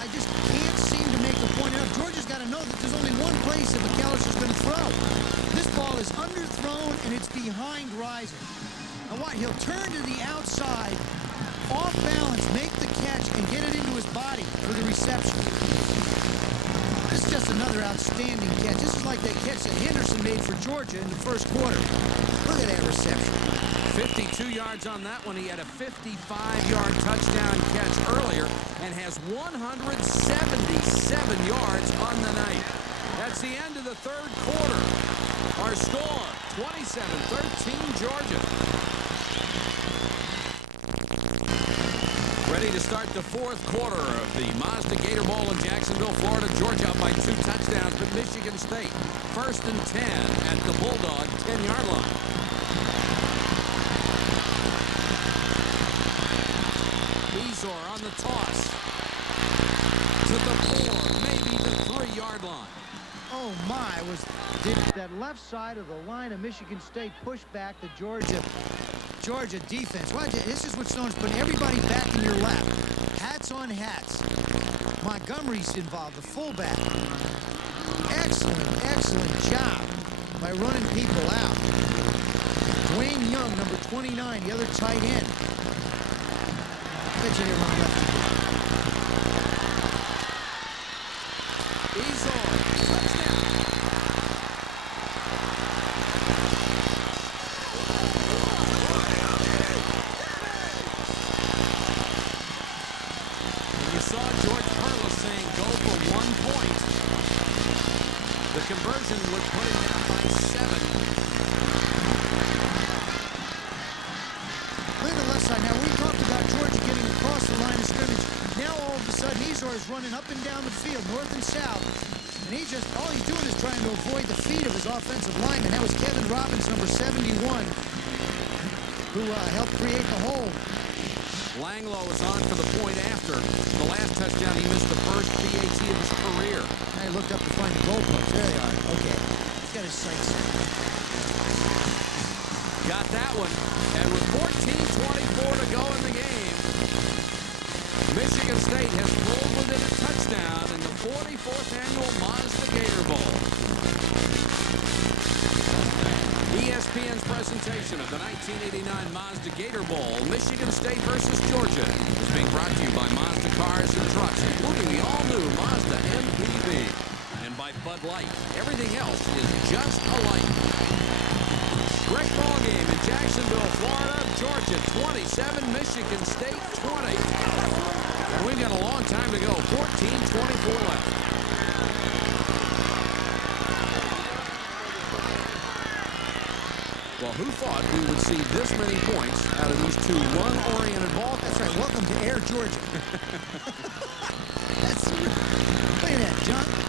I just can't seem to make the point enough. Georgia's got to know that there's only one place that McAllister's going to throw. This ball is underthrown and it's behind Rison. Now what? He'll turn to the outside, off balance, make the catch, and get it into his body for the reception. This is just another outstanding catch. This is like that catch that Henderson made for Georgia in the first quarter. Look at that reception. 52 yards on that one. He had a 55-yard touchdown catch earlier and has 177 yards on the night. That's the end of the 3rd quarter. Our score, 27-13 Georgia. Ready to start the 4th quarter of the Mazda Gator Bowl in Jacksonville, Florida. Georgia up by 2 touchdowns to Michigan State. 1st and 10 at the Bulldog 10-yard line. Ezor on the toss. To the 4, maybe the 3-yard line. Oh my, did that left side of the line of Michigan State push back the Georgia defense. Watch it. This is what's known as putting everybody back in your lap. Hats on hats. Montgomery's involved, the fullback. Excellent job by running people out. Dwayne Young, number 29, the other tight end. Bet you they run left. Ezor, touchdown. You saw George Perlis saying go for 1 point. The conversion would put it down by 7. Look at the left side. Now, we talk Nizor is running up and down the field, north and south. And all he's doing is trying to avoid the feet of his offensive lineman. That was Kevin Robbins, number 71, who helped create the hole. Langloh is on for the point after. The last touchdown, he missed the first PAT of his career. I looked up to find the goalpost. There they are. Okay. He's got his sights set. Got that one. And with 14:24 to go in the game, Michigan State has pulled within a touchdown in the 44th annual Mazda Gator Bowl. ESPN's presentation of the 1989 Mazda Gator Bowl, Michigan State versus Georgia, is being brought to you by Mazda Cars and Trucks, including the all-new Mazda MPV. And by Bud Light. Everything else is just alike. Great ball game in Jacksonville, Florida. Georgia 27, Michigan State 20. And we've got a long time to go. 14:24 left. Well, who thought we would see this many points out of these two run-oriented ball? That's right. Welcome to Air Georgia. Look at that.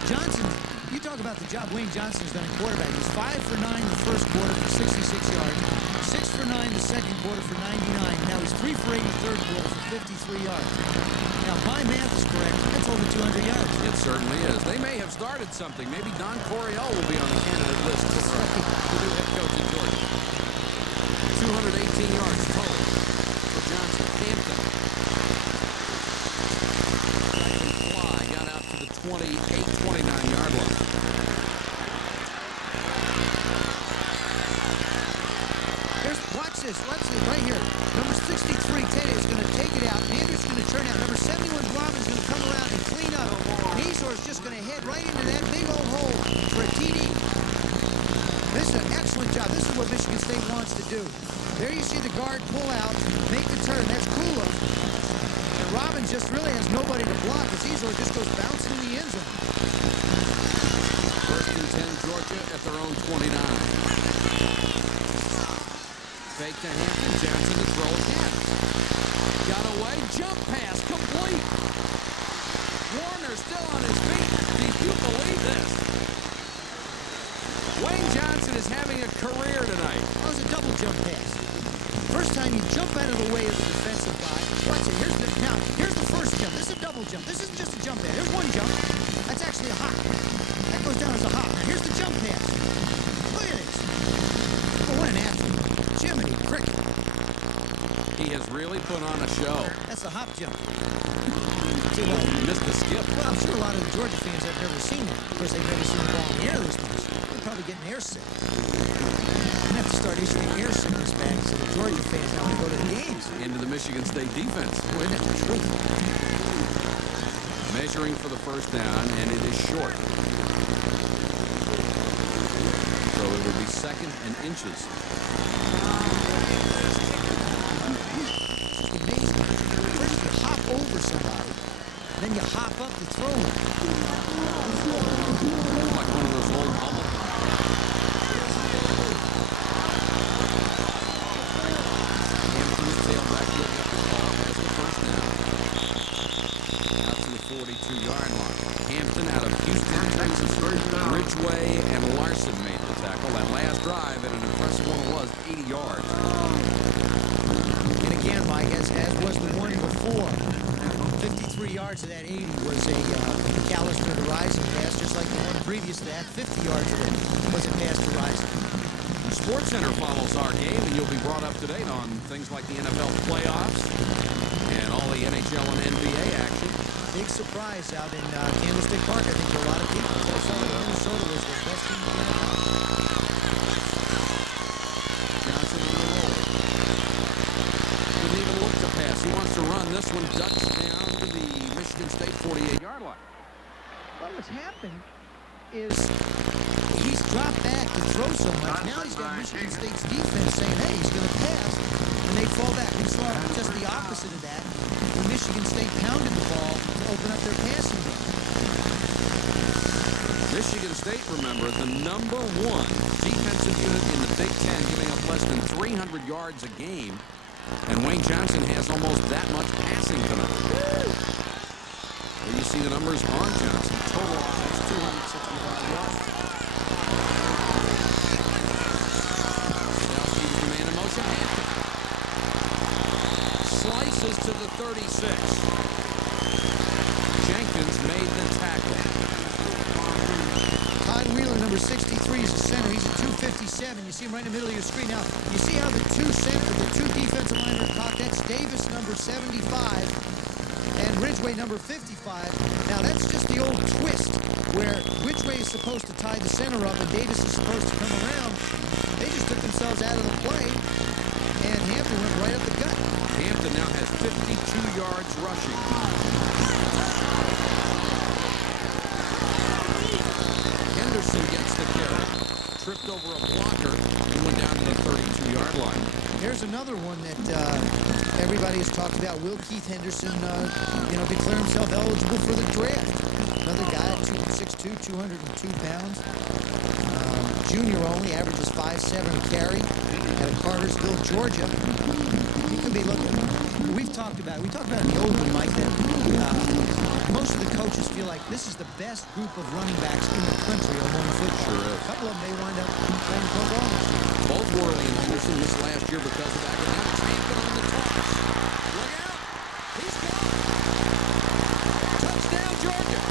Johnson, you talk about the job Wayne Johnson's done at quarterback. He was 5 for 9 in the first quarter for 66 yards, 6 for 9 in the second quarter for 99. Now he's 3 for 8 in the third quarter for 53 yards. Now, if my math is correct, that's over 200 yards. It certainly is. They may have started something. Maybe Don Coryell will be on the candidate list for the new head coach at Georgia. 218 yards total for Johnson. Hampton. Fly got out to the 28-29-yard line. Watch this right here. Number 63, Teddy, is going to take it out. Andrew's going to turn out. Number 71, Robbins, going to come around and clean up. Nizor is just going to head right into that big old hole for a TD. This is an excellent job. This is what Michigan State wants to do. There you see the guard pull out, make the turn. That's Kula. And Robbins just really has nobody to block as Nizor just goes bouncing in the end zone. First and 10, Georgia at their own 29. Fake to Hampton. Johnson to throw again. Got away. Jump pass complete. Warner still on his feet. Do you believe this? Wayne Johnson is having a career tonight. That was a double jump pass. First time you jump out of the way of the defensive guy. Watch it. Here's the first jump. This is a double jump. This isn't just a jump pass. Here's one jump. That's actually a hop. That goes down as a hop. Now here's the jump pass. Look at this. Oh, what an athlete. Jiminy cricket. He has really put on a show. That's the hop jump. He missed the skip. Well, I'm sure a lot of the Georgia fans have never seen that. Of course, they've never seen the ball in the air this much. They're probably getting air sick. We have to start issuing air sickness bags to the Georgia fans now when they go to the games. Into the Michigan State defense. Boy, isn't that the truth? Measuring for the first down, and it is short. So it would be second and inches. Over somebody, then you hop up to throw him. Like one of those old bubble. Hampton's tailback looking up the ball as the first down. Out to the 42-yard line. Hampton out of Houston, Texas. Ridgeway and Larson made the tackle. That last drive, and an impressive one it was, 80 yards. And again, Mike, as was the one before, 53 yards of that 80 was a McAllister to Rising pass, just like the one previous to that. 50 yards of it was a pass to Rising. SportsCenter follows our game, and you'll be brought up to date on things like the NFL playoffs and all the NHL and NBA action. Big surprise out in Candlestick Park, I think, for a lot of people. Minnesota was the best team in the NFL. Johnson on the roll. Didn't even look to pass. He wants to run. This one ducks down to the Michigan State 48-yard line. Well, what's happened is he's dropped back to throw so much. Now he's got Michigan State's defense saying, hey, he's going to pass. And they fall back. We saw just the opposite of that when Michigan State pounded the ball to open up their passing game. Michigan State, remember, the number one defensive unit in the Big Ten, giving up less than 300 yards a game. And Wayne Johnson has almost that much passing tonight. see the numbers on Johnson. Total offense, 265 yards. Now Stevens the man in motion. Slices to the 36. Jenkins made the tackle. Todd Wheeler, number 63, is the center. He's at 257. You see him right in the middle of your screen. Now, you see how the two defensive linemen are cocked? That's Davis, number 75, and Ridgway, number 55. Now, that's just the old twist where Ridgway is supposed to tie the center up and Davis is supposed to come around. They just took themselves out of the play, and Hampton went right up the gut. Hampton now has 52 yards rushing. Henderson gets the carry. Tripped over a blocker and went down to the 32-yard line. Here's another one that everybody has talked about. Will Keith Henderson, declare himself eligible for the draft. Another guy, 6'2", 202 pounds. Junior only, averages 5'7" a carry out of Cartersville, Georgia. He could be looking. We talked about in the open, Mike, that most of the coaches feel like this is the best group of running backs in the country on one football. Sure is. A couple of them may wind up playing pro ball. Both Worley and Henderson missed last year because of academics. Hampton on the toss. Look out! He's gone! Touchdown, Georgia!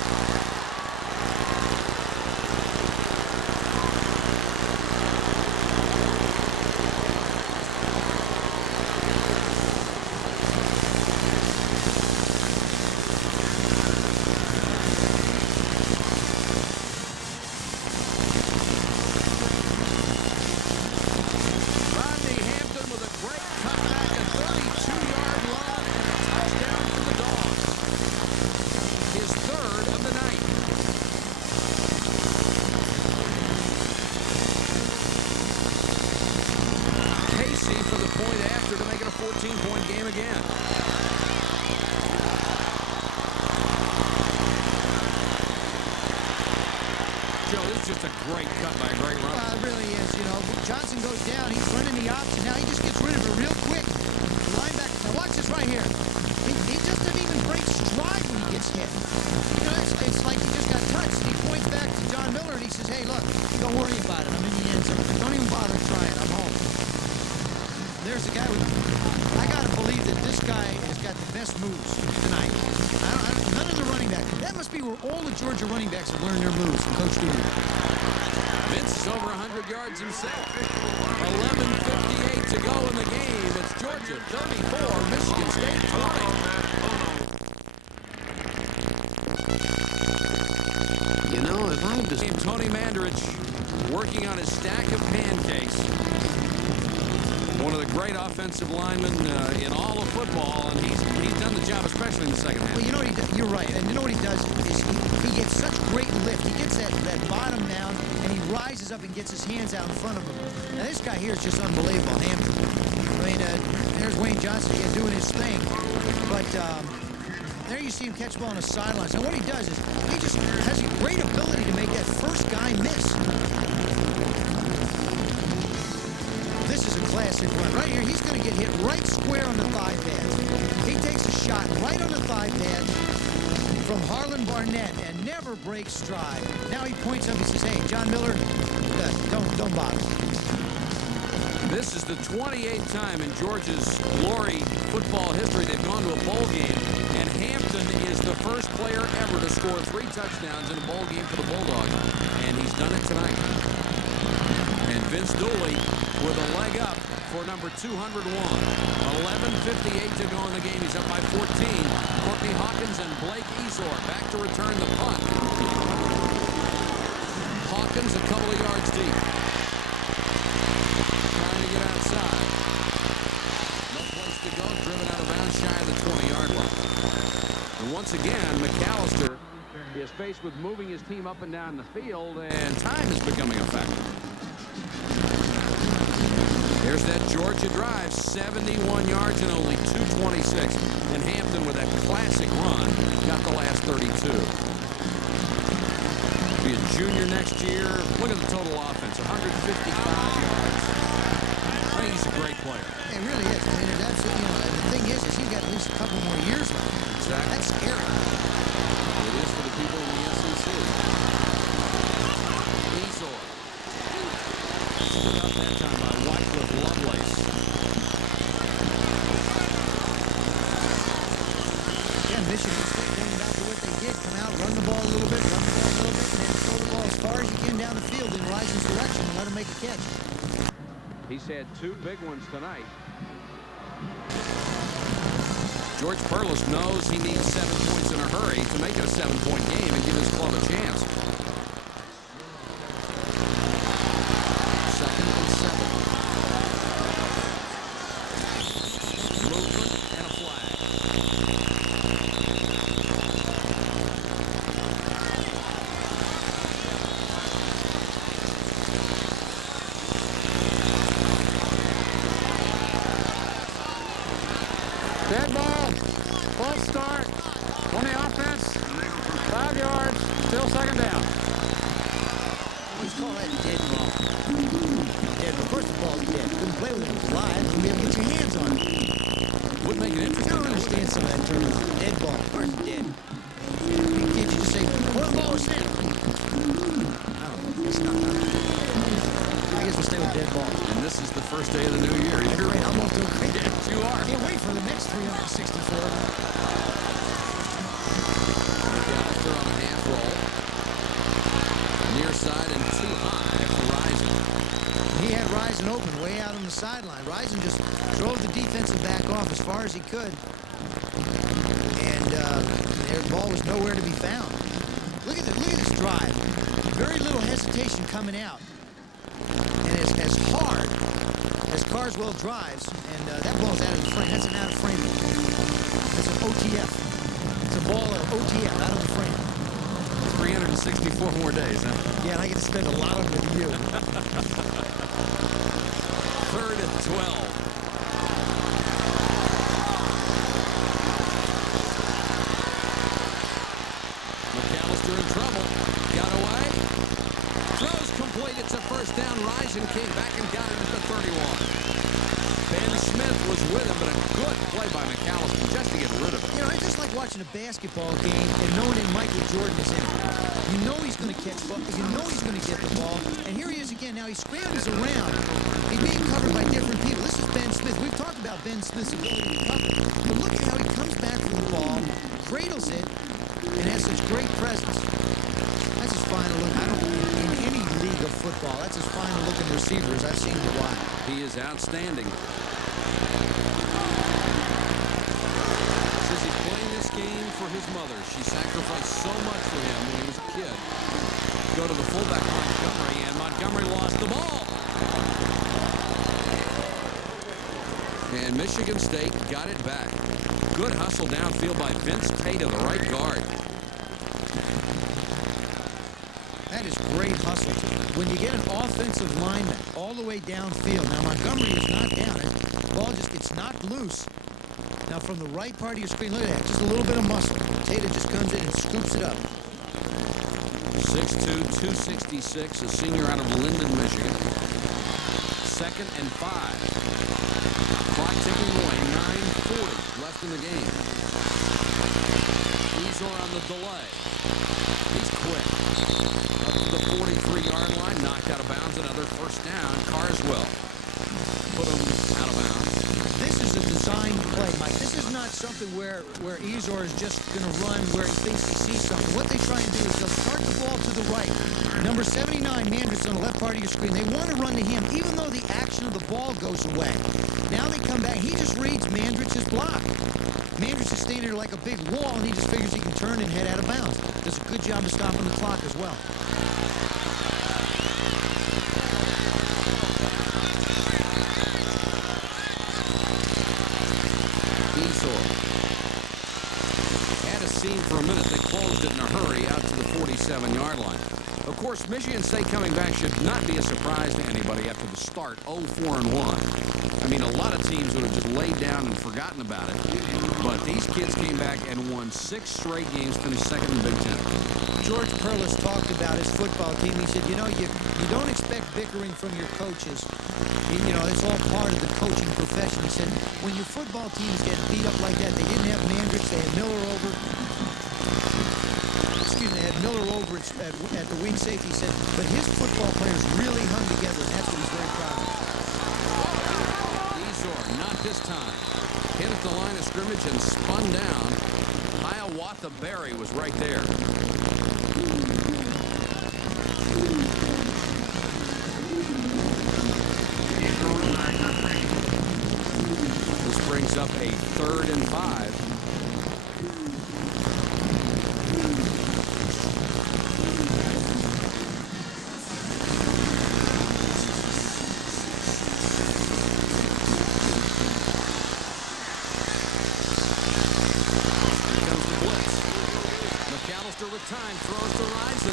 Just a great cut by a great runner. Well, it really is, Johnson goes down. He's running the option. Now he just gets rid of it real quick. The linebacker. Now watch this right here. He just doesn't even break stride when he gets hit. It's like he just got touched. And he points back to John Miller and he says, hey, look, don't worry about it. I'm in the end zone. Don't even bother trying. I'm home. There's the guy I got to believe that this guy has got the best moves tonight. None of the running backs. That must be where all the Georgia running backs have learned their moves from Coach Dooley. Vince is over 100 yards himself. 11:58 to go in the game. It's Georgia 34, Michigan State 20. If I'm just Tony Mandarich working on his stack of pancakes. One of the great offensive linemen in all of football, and he's done the job, especially in the second half. Well, you know what he does? You're right. And you know what he does is he gets such great lift. He gets that bottom down, and he rises up and gets his hands out in front of him. Now, this guy here is just unbelievable, Hampton. I mean, there's Wayne Johnson doing his thing. But there you see him catch the ball on the sidelines. Now, what he does is he just has a great ability to make that first guy miss. This is a classic run. Right here, he's going to get hit right square on the thigh pad. He takes a shot right on the thigh pad from Harlan Barnett and never breaks stride. Now he points up and says, hey, John Miller, don't bother. This is the 28th time in Georgia's glory football history they've gone to a bowl game, and Hampton is the first player ever to score 3 touchdowns in a bowl game for the Bulldogs, and he's done it tonight. And Vince Dooley with a leg up for number 201. 11:58 to go in the game. He's up by 14. Courtney Hawkins and Blake Esor back to return the punt. Hawkins a couple of yards deep. Trying to get outside. No place to go. Driven out of bounds shy of the 20-yard line. And once again, McAllister is faced with moving his team up and down the field, and time is becoming a factor. Here's that Georgia drive, 71 yards and only 2:26. And Hampton with that classic run got the last 32. Be a junior next year. Look at the total offense, 155 yards. I think he's a great player. It really is. I mean, it's absolutely, the thing is he's got at least a couple more years left. Exactly. That's scary. It run the ball a little bit, and then throw the ball as far as you can down the field in Rising's direction and let him make a catch. He's had 2 big ones tonight. George Perlis knows he needs 7 points in a hurry to make it a 7-point game and give his club a chance. 2nd and 7. Movement and a flag. Dead ball. False start. On the offense. 5 yards. Still 2nd down. Let's call that a dead ball. Dead. Of course the ball's dead. You couldn't play with it. It was live. You be able to get your hands on it. Would make it interesting. I don't understand some of that terminology. Dead ball. Of course it's dead. Can't you just say, well, the ball was snap? I don't know. It's not. I guess we'll stay with dead ball. And this is the first day of the new year. That's great. I'm off to a great. Yes, you are. Can't wait for the next 364. McAllister on a half roll. Near side and too high for Rising. He had Rising open way out on the sideline. Rising just drove the defensive back off as far as he could. And their ball was nowhere to be found. Look at this drive. Very little hesitation coming out. And as hard as Carswell drives, and that ball's out of the frame. That's an out of frame. That's an OTF. It's a ball out of OTF, out of the frame. 364 more days, huh? Yeah, and I get to spend a lot of it with you. 3rd and 12. McAllister in trouble. Got away. Throws complete. It's a 1st down. Rising came back and got it at the 31. Ben Smith was with him, but a good play by McAllister just to get rid of it. You know, it's just like watching a basketball game and knowing that Michael Jordan is in it. You know he's going to catch the ball. You know he's going to get the ball. And here he is again. Now he scrambles around. He's being covered by different people. This is Ben Smith. We've talked about Ben Smith's ability to cover. But look at how he comes back from the ball, cradles it, and has such great presence. That's as fine a look. I don't in any league of football. That's as fine a looking receiver as I've seen in a while. He is outstanding. Says he's playing this game for his mother. She sacrificed so much for him when he was a kid. Go to the fullback Montgomery, and Montgomery lost the ball. And Michigan State got it back. Good hustle downfield by Vince Tate, the right guard. That is great hustle. When you get an offensive lineman all the way downfield. Now, Montgomery is not down. The ball just gets knocked loose. Now, from the right part of your screen, look at that. Just a little bit of muscle. Tatum just comes in and scoops it up. 6'2", 266, a senior out of Linden, Michigan. 2nd and 5. Clock ticking away, 9:40 left in the game. Ezor on the delay. He's quick. Up to the 43-yard line, knocked out of bounds, another 1st down. Carswell put him out of bounds. This is a designed play, Mike. This is not something where Ezor is just going to run where he thinks he sees something. What they try and do is they'll start the ball to the right. Number 79, Mandrich on the left part of your screen. They want to run to him, even though the action of the ball goes away. Now they come back. He just reads Mandrich's block. Mandrich is standing there like a big wall, and he just figures he can turn and head out of bounds. Does a good job of stopping the clock as well. Had a scene for a minute. They closed it in a hurry out to the 47-yard line. Of course, Michigan State coming back should not be a surprise to anybody after the start, 0-4-1. I mean, a lot of teams would have just laid down and forgotten about it. But these kids came back and won 6 straight games, finished 2nd in the Big Ten. George Perlis talked about his football team. He said, you know, you don't expect bickering from your coaches. You know, it's all part of the coaching profession. He said, when your football teams get beat up like that, they didn't have Mandrich, they had Miller over. Excuse me, they had Miller over at the wing safety. He said, but his football players really hung together, and that's what he's very proud of. Ezor, not this time. Hit at the line of scrimmage and spun down. Hiawatha Berry was right there. This brings up a 3rd and 5. With time, throws to Rison.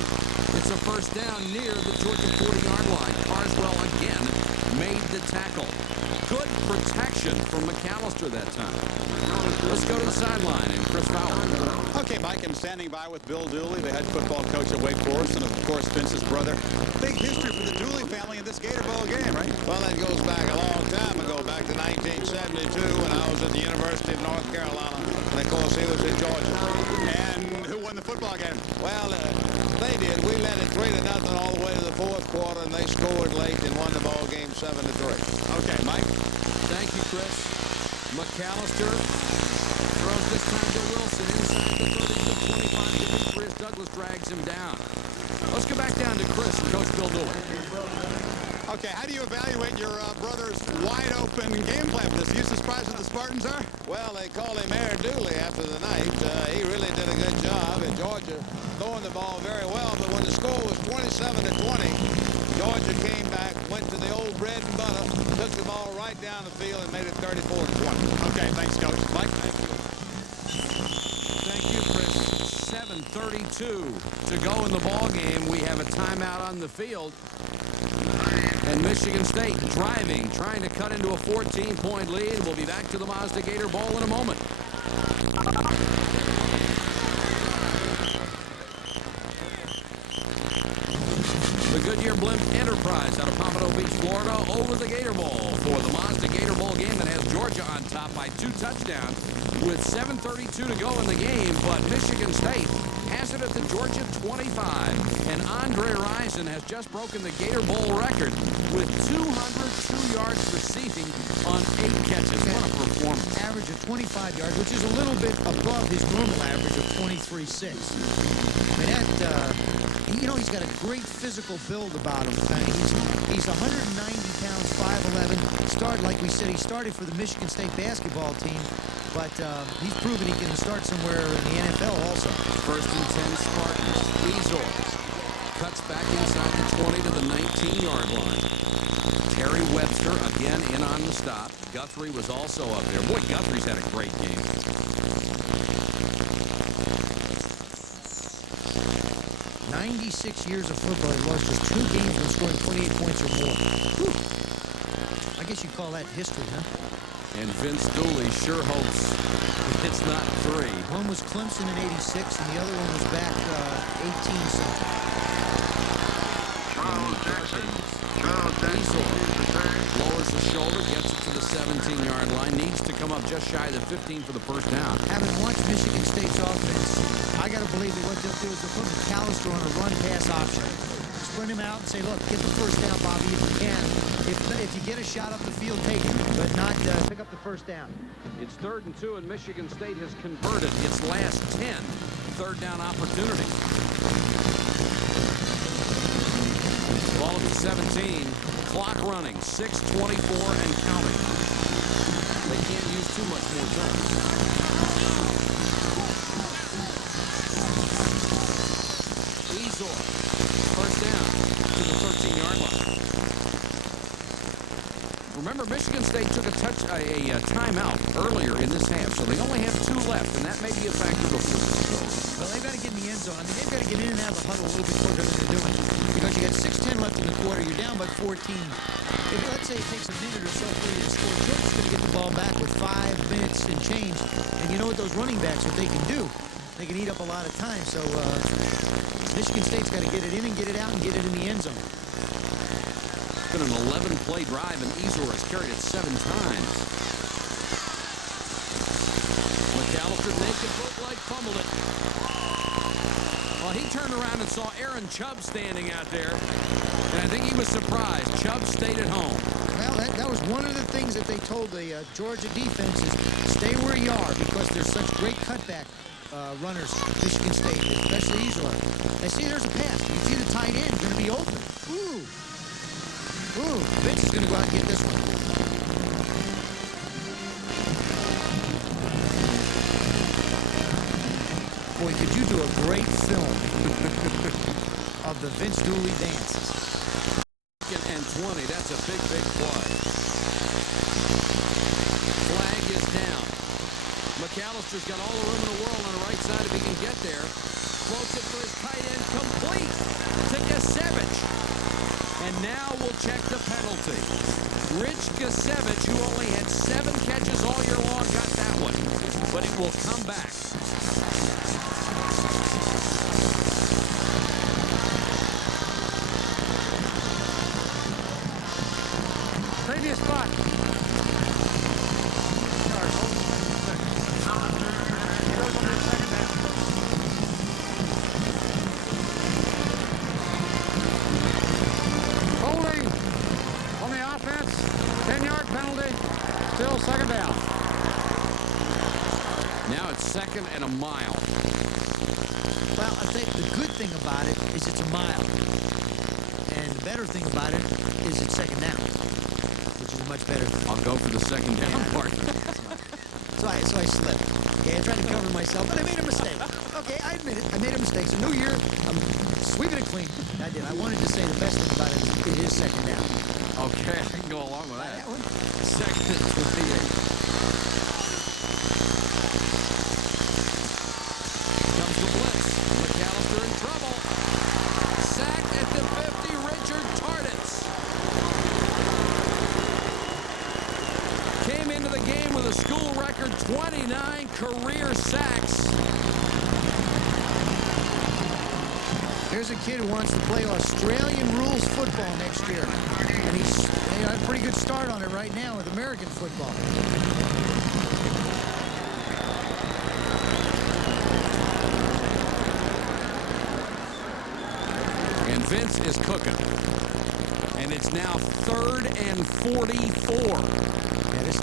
It's a first down near the Georgia 40-yard line. Carswell again made the tackle. Good protection from McAllister that time. Let's go to the sideline and Chris Fowler. Okay, Mike, I'm standing by with Bill Dooley, the head football coach at Wake Forest, and of course Vince's brother. Big history for the Dooley family in this Gator Bowl game, right? Well, that goes back a long time ago, back to 1972 when I was at the University of North Carolina. And of course, he was in Georgia. And who won the football game? Well, they did. We led it 3-0 all the way to the 4th quarter, and they scored late and won the ball game 7-3. Okay, Mike. Thank you, Chris. McAllister throws this time to Wilson inside the 30 to 25. Demetrius Douglas drags him down. Let's go back down to Chris and Coach Bill Dooley. Okay, how do you evaluate your brother's wide-open game plan? Are you surprised what the Spartans are? Well, they call him Air Dooley after the night. He really did a good job in Georgia, throwing the ball very well. But when the score was 27-20, Georgia came back, went to the old bread and butter, took the ball right down the field, and made it 34-20. Okay, thanks, Coach. Mike? Thank you, Chris. 7:32 to go in the ball game. We have a timeout on the field. And Michigan State driving, trying to cut into a 14-point lead. We'll be back to the Mazda Gator Bowl in a moment. The Goodyear Blimp Enterprise out of Pompano Beach, Florida, over the Gator Bowl for the Mazda Gator Bowl game that has Georgia on top by 2 touchdowns with 7:32 to go in the game. But Michigan State has it at the Georgia 25. And Andre Rison has just broken the Gator Bowl record with 202 yards receiving on 8 catches. What a performance. Average of 25 yards, which is a little bit above his normal average of 23.6. I mean, he's got a great physical build about him. He's 190 pounds, 5'11". Started, like we said, he started for the Michigan State basketball team, but he's proven he can start somewhere in the NFL also. 1st and 10 Spartans. Ezor cuts back inside the 20 to the 19-yard line. Terry Webster again in on the stop. Guthrie was also up there. Boy, Guthrie's had a great game. 96 years of football. He lost just 2 games when scoring 28 points or more. Whew. I guess you'd call that history, huh? And Vince Dooley sure hopes it's not 3. One was Clemson in 86, and the other one was back 18-something. Charles Jackson. Lowers the shoulder, gets it to the 17-yard line. Needs to come up just shy of the 15 for the first down. Having watched Michigan State's offense, I got to believe that what they'll do is they'll put McAllister on a run-pass option. Sprint him out and say, look, get the first down, Bobby, if you can. If you get a shot up the field, take it, but not pick up the first down. It's 3rd and 2, and Michigan State has converted its last 10 third down opportunities. Ball at the 17. Clock running. 6:24 and counting. They can't use too much more time. Ezor. First down to the 13-yard line. Remember, Michigan State took a timeout earlier in this half, so they only have 2 left, and that may be a factor before this goes. Well, they've got to get in the end zone. I mean, they've got to get in and out of the huddle a little bit quicker than they're doing. Because you got 6:10 left in the quarter, you're down by 14. If, let's say, it takes a minute or so for you to score, Georgia's going to get the ball back with 5 minutes and change. And you know what those running backs, what they can do? They can eat up a lot of time. So Michigan State's got to get it in and get it out and get it in the end zone. It's been an 11-play drive, and Ezor has carried it 7 times. McAllister naked bootleg fumbled it. Well, he turned around and saw Aaron Chubb standing out there, and I think he was surprised. Chubb stayed at home. Well, that was one of the things that they told the Georgia defense is stay where you are because there's such great cutback. runners, Michigan State, especially Easler. And see, there's a pass. You see the tight end going to be open. Ooh. Ooh, Vince is going to go out and get this one. Boy, could you do a great film of the Vince Dooley dances. Second and 20. That's a big, big play. Flag is down. McAllister's got all the room in the world on the right side if he can get there. Floats it for his tight end, complete to Gasevich. And now we'll check the penalty. Rich Gasevich, who only had 7 catches all year long, got that one. But it will come back. Previous spot. Holding on the offense. 10-yard penalty. Still second down. Now it's second and a mile. Well, I think the good thing about it is it's a mile. And the better thing about it is it's second down, which is much better. I'll go for the second down part. So I slipped. Okay, I tried to cover myself, but I made a mistake. Okay, I admit it. I made a mistake. It's a new year. I'm sweeping it clean. I did. I wanted to say the best thing about it is second down. Okay, I can go along with that. Second and 28. Comes the blitz. McAllister in trouble. Sacked at the 50, Richard Tarditz. Came into the game with a school record 29 career sacks. Here's a kid who wants to play Australian rules football next year. And he's had a pretty good start on it right now with American football. And Vince is cooking. And it's now 3rd and 44. Yeah, there's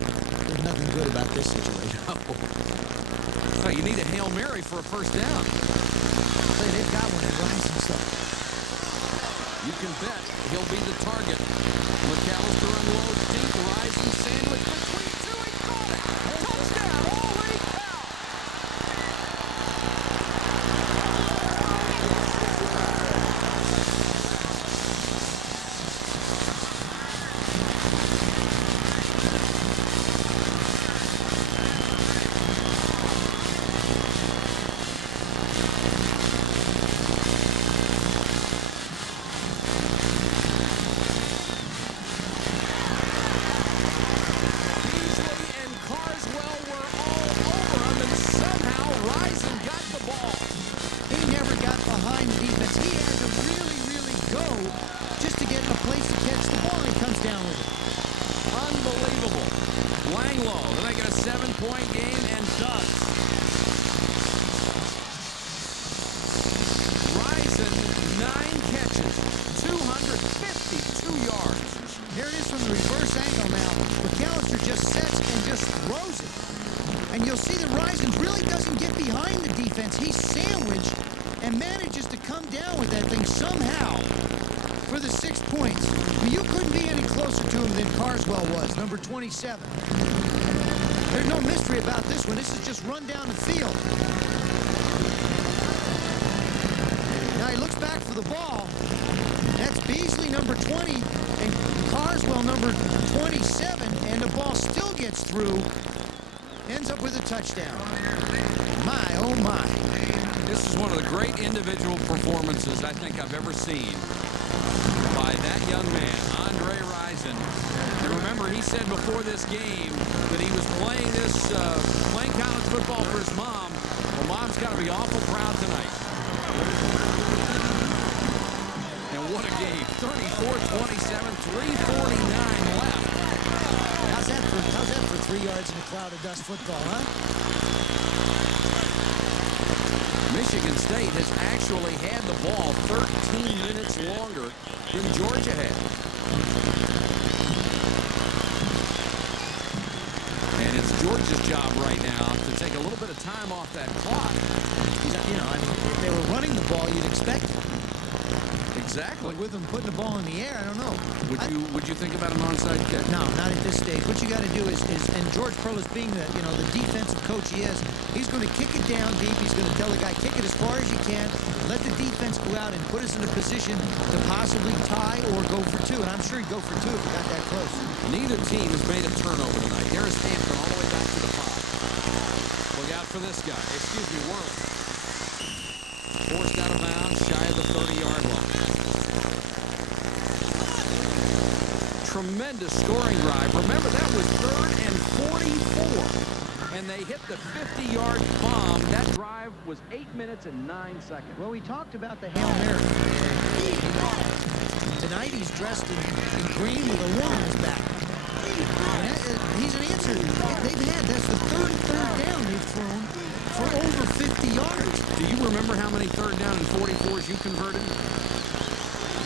nothing good about this situation. Oh, you need a Hail Mary for a first down. They've got one at Rising stuff. You can bet he'll be the target. McAllister unloads deep, Rising sandwich between 2. He caught it. Touchdown. Holy cow. And you'll see that Rising really doesn't get behind the defense. He's sandwiched and manages to come down with that thing somehow for the 6 points. But you couldn't be any closer to him than Carswell was, number 27. There's no mystery about this one. This is just run down the field. Now he looks back for the ball. That's Beasley, number 20, and Carswell, number 27, and the ball still gets through. Ends up with a touchdown. My, oh my. This is one of the great individual performances I think I've ever seen by that young man, Andre Rison. And remember, he said before this game that he was playing college football for his mom. Well, mom's got to be awful proud tonight. And what a game. 34-27, 3:49 left. How's that for 3 yards in a cloud of dust football, huh? Michigan State has actually had the ball 13 minutes longer than Georgia had. And it's Georgia. Georgia's job right now to take a little bit of time off that clock. You know, I mean, if they were running the ball, you'd expect it. Exactly. But with them putting the ball in the air, I don't know. Would you think about an onside kick? No, not at this stage. What you got to do is, and George Perlis being the defensive coach he is, he's going to kick it down deep. He's going to tell the guy, kick it as far as you can. Let the defense go out and put us in a position to possibly tie or go for two. And I'm sure he'd go for two if he got that close. Neither team has made a turnover tonight. There's Hampton all the way back to the 5. Look out for this guy. Excuse me, Worley. Forced out of bounds, shy of the 30-yard line. Tremendous scoring drive. Remember, that was 3rd and 44. And they hit the 50-yard bomb. That drive was 8 minutes and 9 seconds. Well, we talked about the Hail Mary. Tonight he's dressed in green with a 1 on his back. He's an answer. That's the third down they've thrown for over 50 yards. Do you remember how many 3rd down and 44s you converted?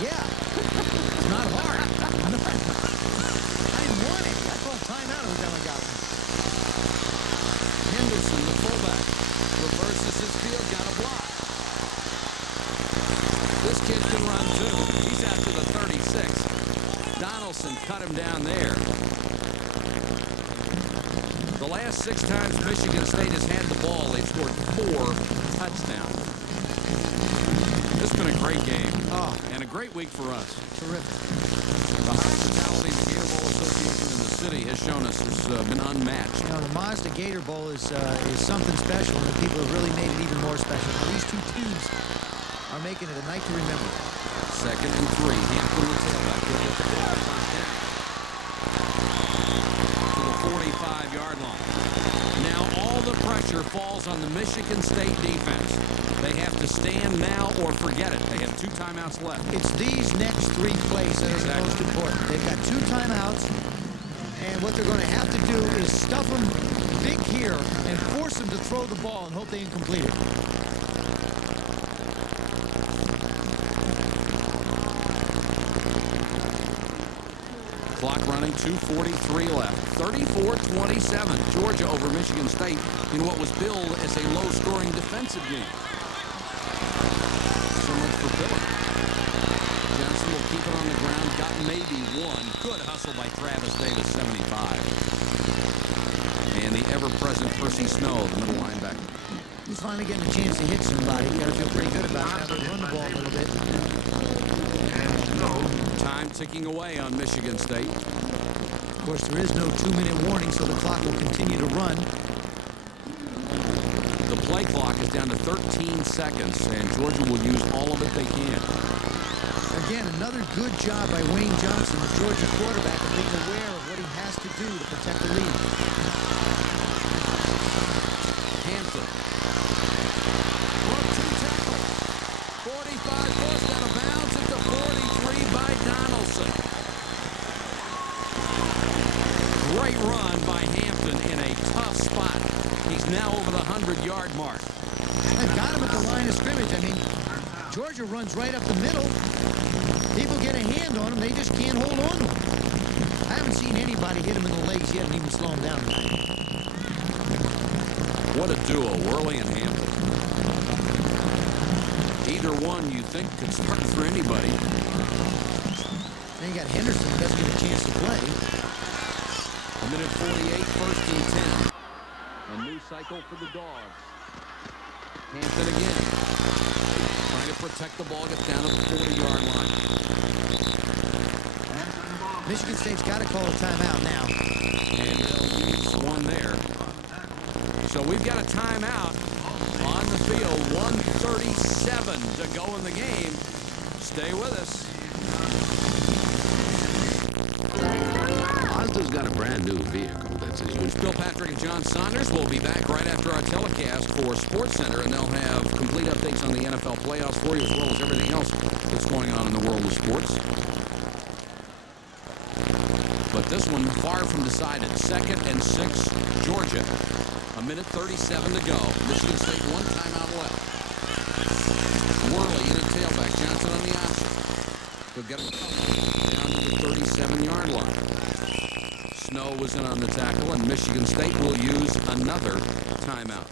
Yeah. It's not hard. I didn't want it. I called timeout every time I got one. Henderson, the fullback, reverses his field, got a block. This kid can run too. He's after the 36. Donaldson cut him down there. The last 6 times Michigan State has had the ball, they've scored 4 touchdowns. This has been a great game. And a great week for us. Terrific. The hospitality the Gator Bowl Association in the city has shown us has been unmatched. You know, the Mazda Gator Bowl is something special, and the people have really made it even more special. Now, these two teams are making it a night to remember. 2nd and 3. Hampton the tailback. He'll get the ball first down. To the 45-yard line. Now all the pressure falls on the Michigan State defense. They have to stand now or forget it. They have 2 timeouts left. It's these next 3 plays that are the most important. They've got 2 timeouts, and what they're going to have to do is stuff them big here and force them to throw the ball and hope they can complete it. Clock running, 2:43 left. 34-27. Georgia over Michigan State in what was billed as a low-scoring defensive game. So much for Billy. Johnson will keep it on the ground. Got maybe 1. Good hustle by Travis Davis, 75. And the ever-present Percy Snow, the middle linebacker. He's finally getting a chance to hit somebody. You got to feel pretty good about it. Now they run the ball a little bit. Time ticking away on Michigan State. Of course, there is no 2-minute warning, so the clock will continue to run. The play clock is down to 13 seconds, and Georgia will use all of it they can. Again, another good job by Wayne Johnson, the Georgia quarterback, of being aware of what he has to do to protect the lead. Hampton. Broke 2 tackles. 45 forced out of bounds at the 43 by Donaldson. Great run by Hampton in a tough spot. He's now over the 100-yard mark. They've got him at the line of scrimmage. I mean, Georgia runs right up the middle. People get a hand on him. They just can't hold on to him. I haven't seen anybody hit him in the legs yet and even slow him down tonight. What a duo, Worley and Hampton. Either one you think could start for anybody. Then you got Henderson who doesn't get a chance to play. A minute 48, 1st and 10. A new cycle for the Dogs. Hampton again. Trying to protect the ball, gets down to the 40-yard line. Michigan State's got to call a timeout now. And they'll use one there. So we've got a timeout on the field. 1:37 to go in the game. Stay with us. Mazda's got a brand new vehicle that's his. Bill Patrick and John Saunders will be back right after our telecast for SportsCenter, and they'll have complete updates on the NFL playoffs for you, as well as everything else that's going on in the world of sports. But this one far from decided. 2nd and 6, Georgia. A minute 37 to go. Michigan State 1 timeout left. Worley in at tailback. Johnson on the option. He'll get him down to the 37-yard line. Snow was in on the tackle, and Michigan State will use another timeout.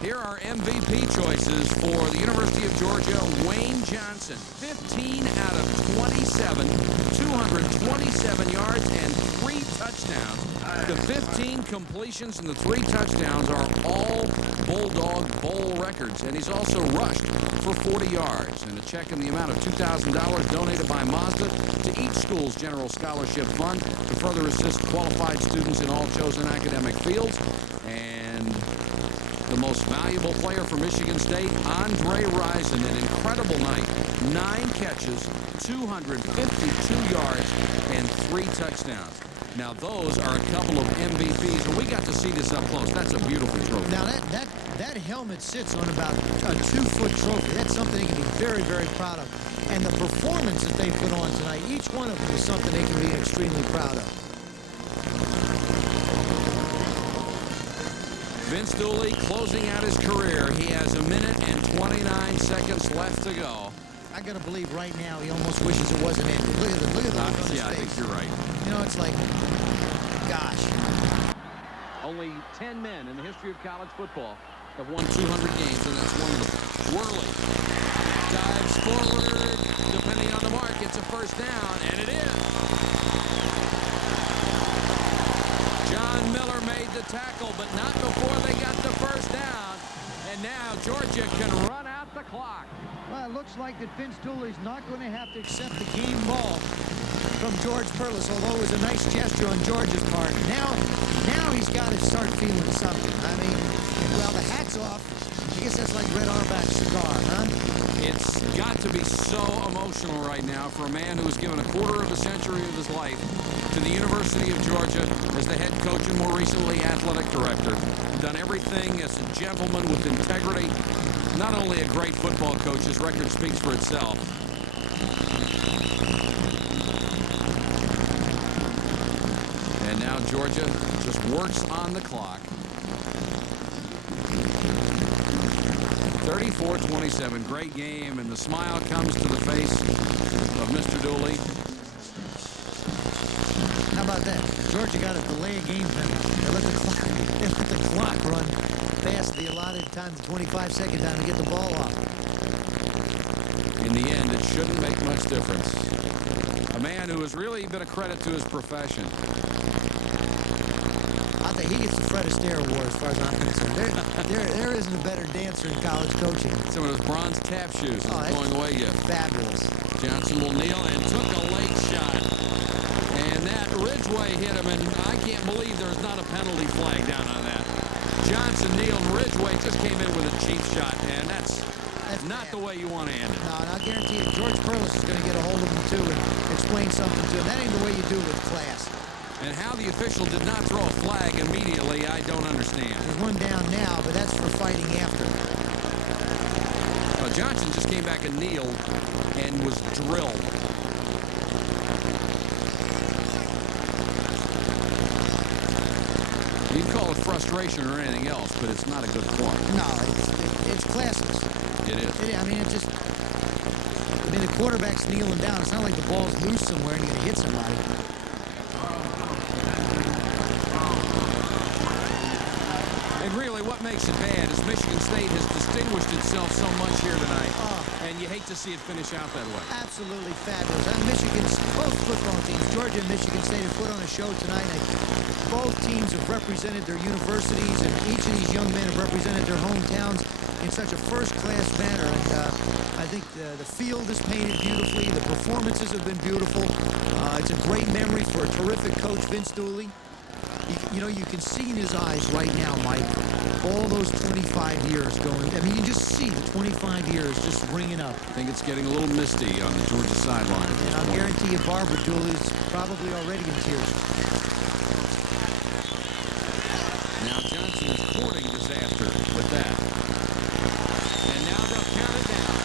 Here are MVP choices for the University of Georgia. Wayne Johnson, 15 out of 27, 227 yards and 3 touchdowns. The 15 completions and the 3 touchdowns are all Bulldog Bowl records, and he's also rushed for 40 yards. And a check in the amount of $2,000 donated by Mazda to each school's general scholarship fund to further assist qualified students in all chosen academic fields. And the most valuable player for Michigan State, Andre Rison, an incredible night. 9 catches, 252 yards, and 3 touchdowns. Now, those are a couple of MVPs, and we got to see this up close. That's a beautiful trophy. Now, that helmet sits on about a 2-foot trophy. That's something they can be very, very proud of. And the performance that they put on tonight, each one of them is something they can be extremely proud of. Vince Dooley closing out his career. He has 1 minute and 29 seconds left to go. I got to believe right now he almost wishes it wasn't ended. Look at the look on his Yeah, I face. think you're right. You know, it's like, gosh. Only 10 men in the history of college football have won 200 games, and that's one of them. Worley dives forward, depending on the mark, it's a first down, and it is. John Miller made the tackle, but not before they got the first down. And now Georgia can run out the clock. Well, it looks like that Vince Dooley's not going to have to accept the game ball from George Perlis, although it was a nice gesture on George's part. Now he's got to start feeling something. I mean, well, the hat's off. I guess that's like Red Auerbach's cigar, huh? It's got to be so emotional right now for a man who has given a quarter of a century of his life to the University of Georgia as the head coach and more recently athletic director. Done everything as a gentleman with integrity. Not only a great football coach, his record speaks for itself. And now Georgia just works on the clock. 34-27, great game, and the smile comes to the face of Mr. Dooley. How about that? Georgia got a delay of game penalty. They let the clock run past the allotted time, the 25-second time to get the ball off. In the end, it shouldn't make much difference. A man who has really been a credit to his profession. I think he gets the Fred Astaire Award as far as I'm concerned. There isn't a better dancer in college coaching. Some of those bronze tap shoes going away yet. Fabulous. Johnson will kneel and took a late shot. And that Ridgeway hit him, and I can't believe there's not a penalty flag down on that. Johnson kneeled, Ridgeway just came in with a cheap shot, and that's not the way you want to end it. No, and I'll guarantee you, George Perlis is going to get a hold of him, too, and explain something to him. That ain't the way you do it with class. And how the official did not throw a flag immediately, I don't understand. There's one down now, but that's for fighting after. Johnson just came back and kneeled and was drilled. You can call it frustration or anything else, but it's not a good point. No, it's classless. It is. I mean, the quarterback's kneeling down. It's not like the ball's loose somewhere and you're going to hit somebody. And really, what makes it bad is Michigan State has distinguished itself so much here tonight, and you hate to see it finish out that way. Absolutely fabulous. And both football teams, Georgia and Michigan State, have put on a show tonight. Both teams have represented their universities, and each of these young men have represented their hometowns in such a first-class manner. And I think the field is painted beautifully. The performances have been beautiful. It's a great memory for a terrific coach, Vince Dooley. You know, you can see in his eyes right now, Mike, all those 25 years going. I mean, you just see the 25 years just ringing up. I think it's getting a little misty on the Georgia sideline. And I'll guarantee you Barbara Dooley's probably already in tears. Now Johnson is courting disaster with that. And now they'll count it down.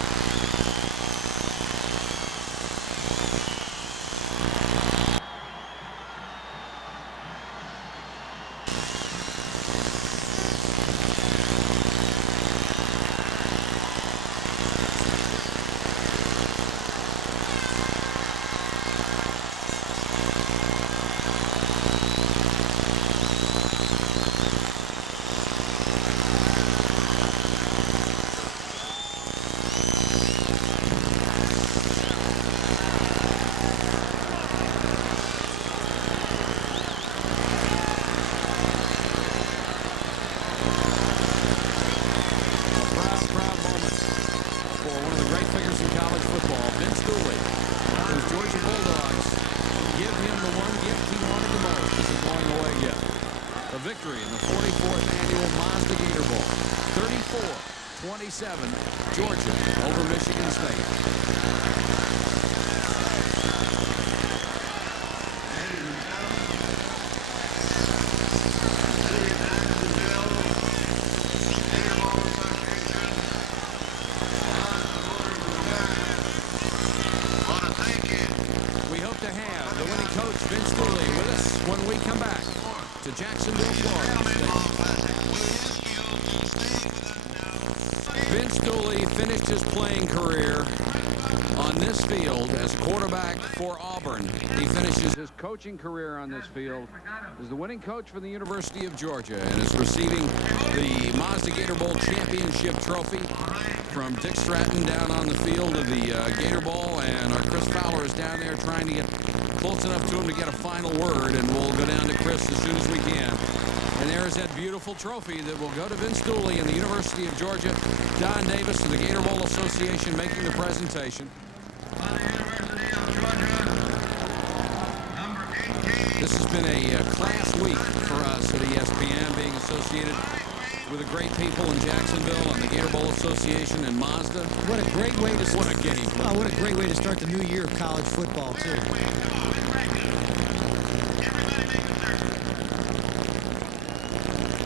Georgia over Michigan State. We hope to have the winning coach, Vince Dooley, with us when we come back to Jacksonville, Florida. Vince Dooley finished his playing career on this field as quarterback for Auburn. He finishes his coaching career on this field as the winning coach for the University of Georgia and is receiving the Mazda Gator Bowl championship trophy from Dick Stratton down on the field of the Gator Bowl, and our Chris Fowler is down there trying to get close enough to him to get a final word, and we'll go down to Chris as soon as we can. And there's that beautiful trophy that will go to Vince Dooley and the University of Georgia. Don Davis of the Gator Bowl Association making the presentation. This has been a class week for us at ESPN, being associated with the great people in Jacksonville and the Gator Bowl Association and Mazda. What a great way to what a game! Oh, what a great way to start the new year of college football too.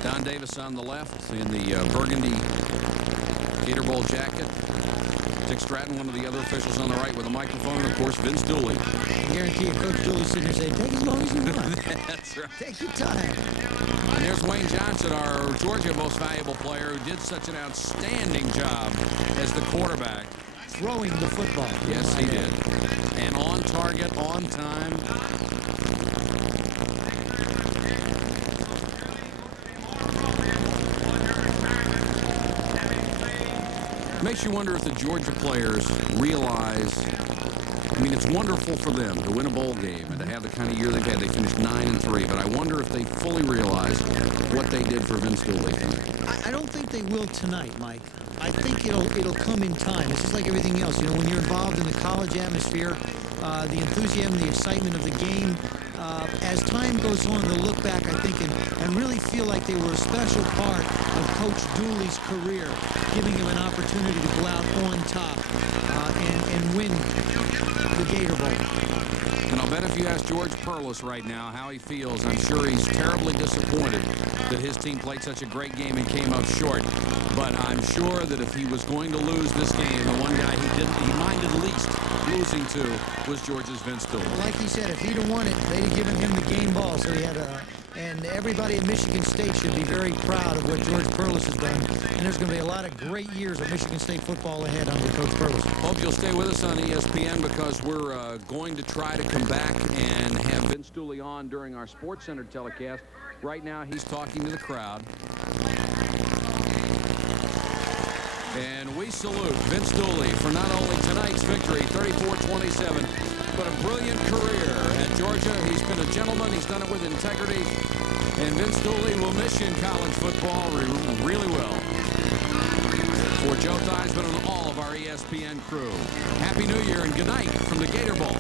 Don Davis on the left in the burgundy Gator Bowl jacket. Dick Stratton, one of the other officials on the right with a microphone, and of course Vince Dooley. I guarantee you, Coach Dooley sitting here saying, take as long as you want. That's right. Take your time. And there's Wayne Johnson, our Georgia most valuable player, who did such an outstanding job as the quarterback. Throwing the football. Yes, he did. And on target, on time. Makes you wonder if the Georgia players realize, I mean, it's wonderful for them to win a bowl game and to have the kind of year they've had. They finished 9-3, but I wonder if they fully realize what they did for Vince Dooley tonight. I don't think they will tonight, Mike. I think it'll come in time. It's just like everything else. You know, when you're involved in the college atmosphere, the enthusiasm, the excitement of the game, as time goes on, they'll look back, I think, and really feel like they were a special part of Coach Dooley's career, giving him an opportunity to go out on top and win the Gator Bowl. And I'll bet if you ask George Perlis right now how he feels, I'm sure he's terribly disappointed that his team played such a great game and came up short. But I'm sure that if he was going to lose this game, the one guy he minded least losing to was Georgia's Vince Dooley. Like he said, if he'd have won it, they'd have given him the game ball. So he had and everybody at Michigan State should be very proud of what George Perlis has done. And there's going to be a lot of great years of Michigan State football ahead under Coach Perlis. Hope you'll stay with us on ESPN, because we're going to try to come back and have Vince Dooley on during our Sports Center telecast. Right now, he's talking to the crowd. And we salute Vince Dooley for not only tonight's victory, 34-27, but a brilliant career at Georgia. He's been a gentleman. He's done it with integrity. And Vince Dooley will miss you in college football really well. For Joe Theismann and all of our ESPN crew, Happy New Year and good night from the Gator Bowl.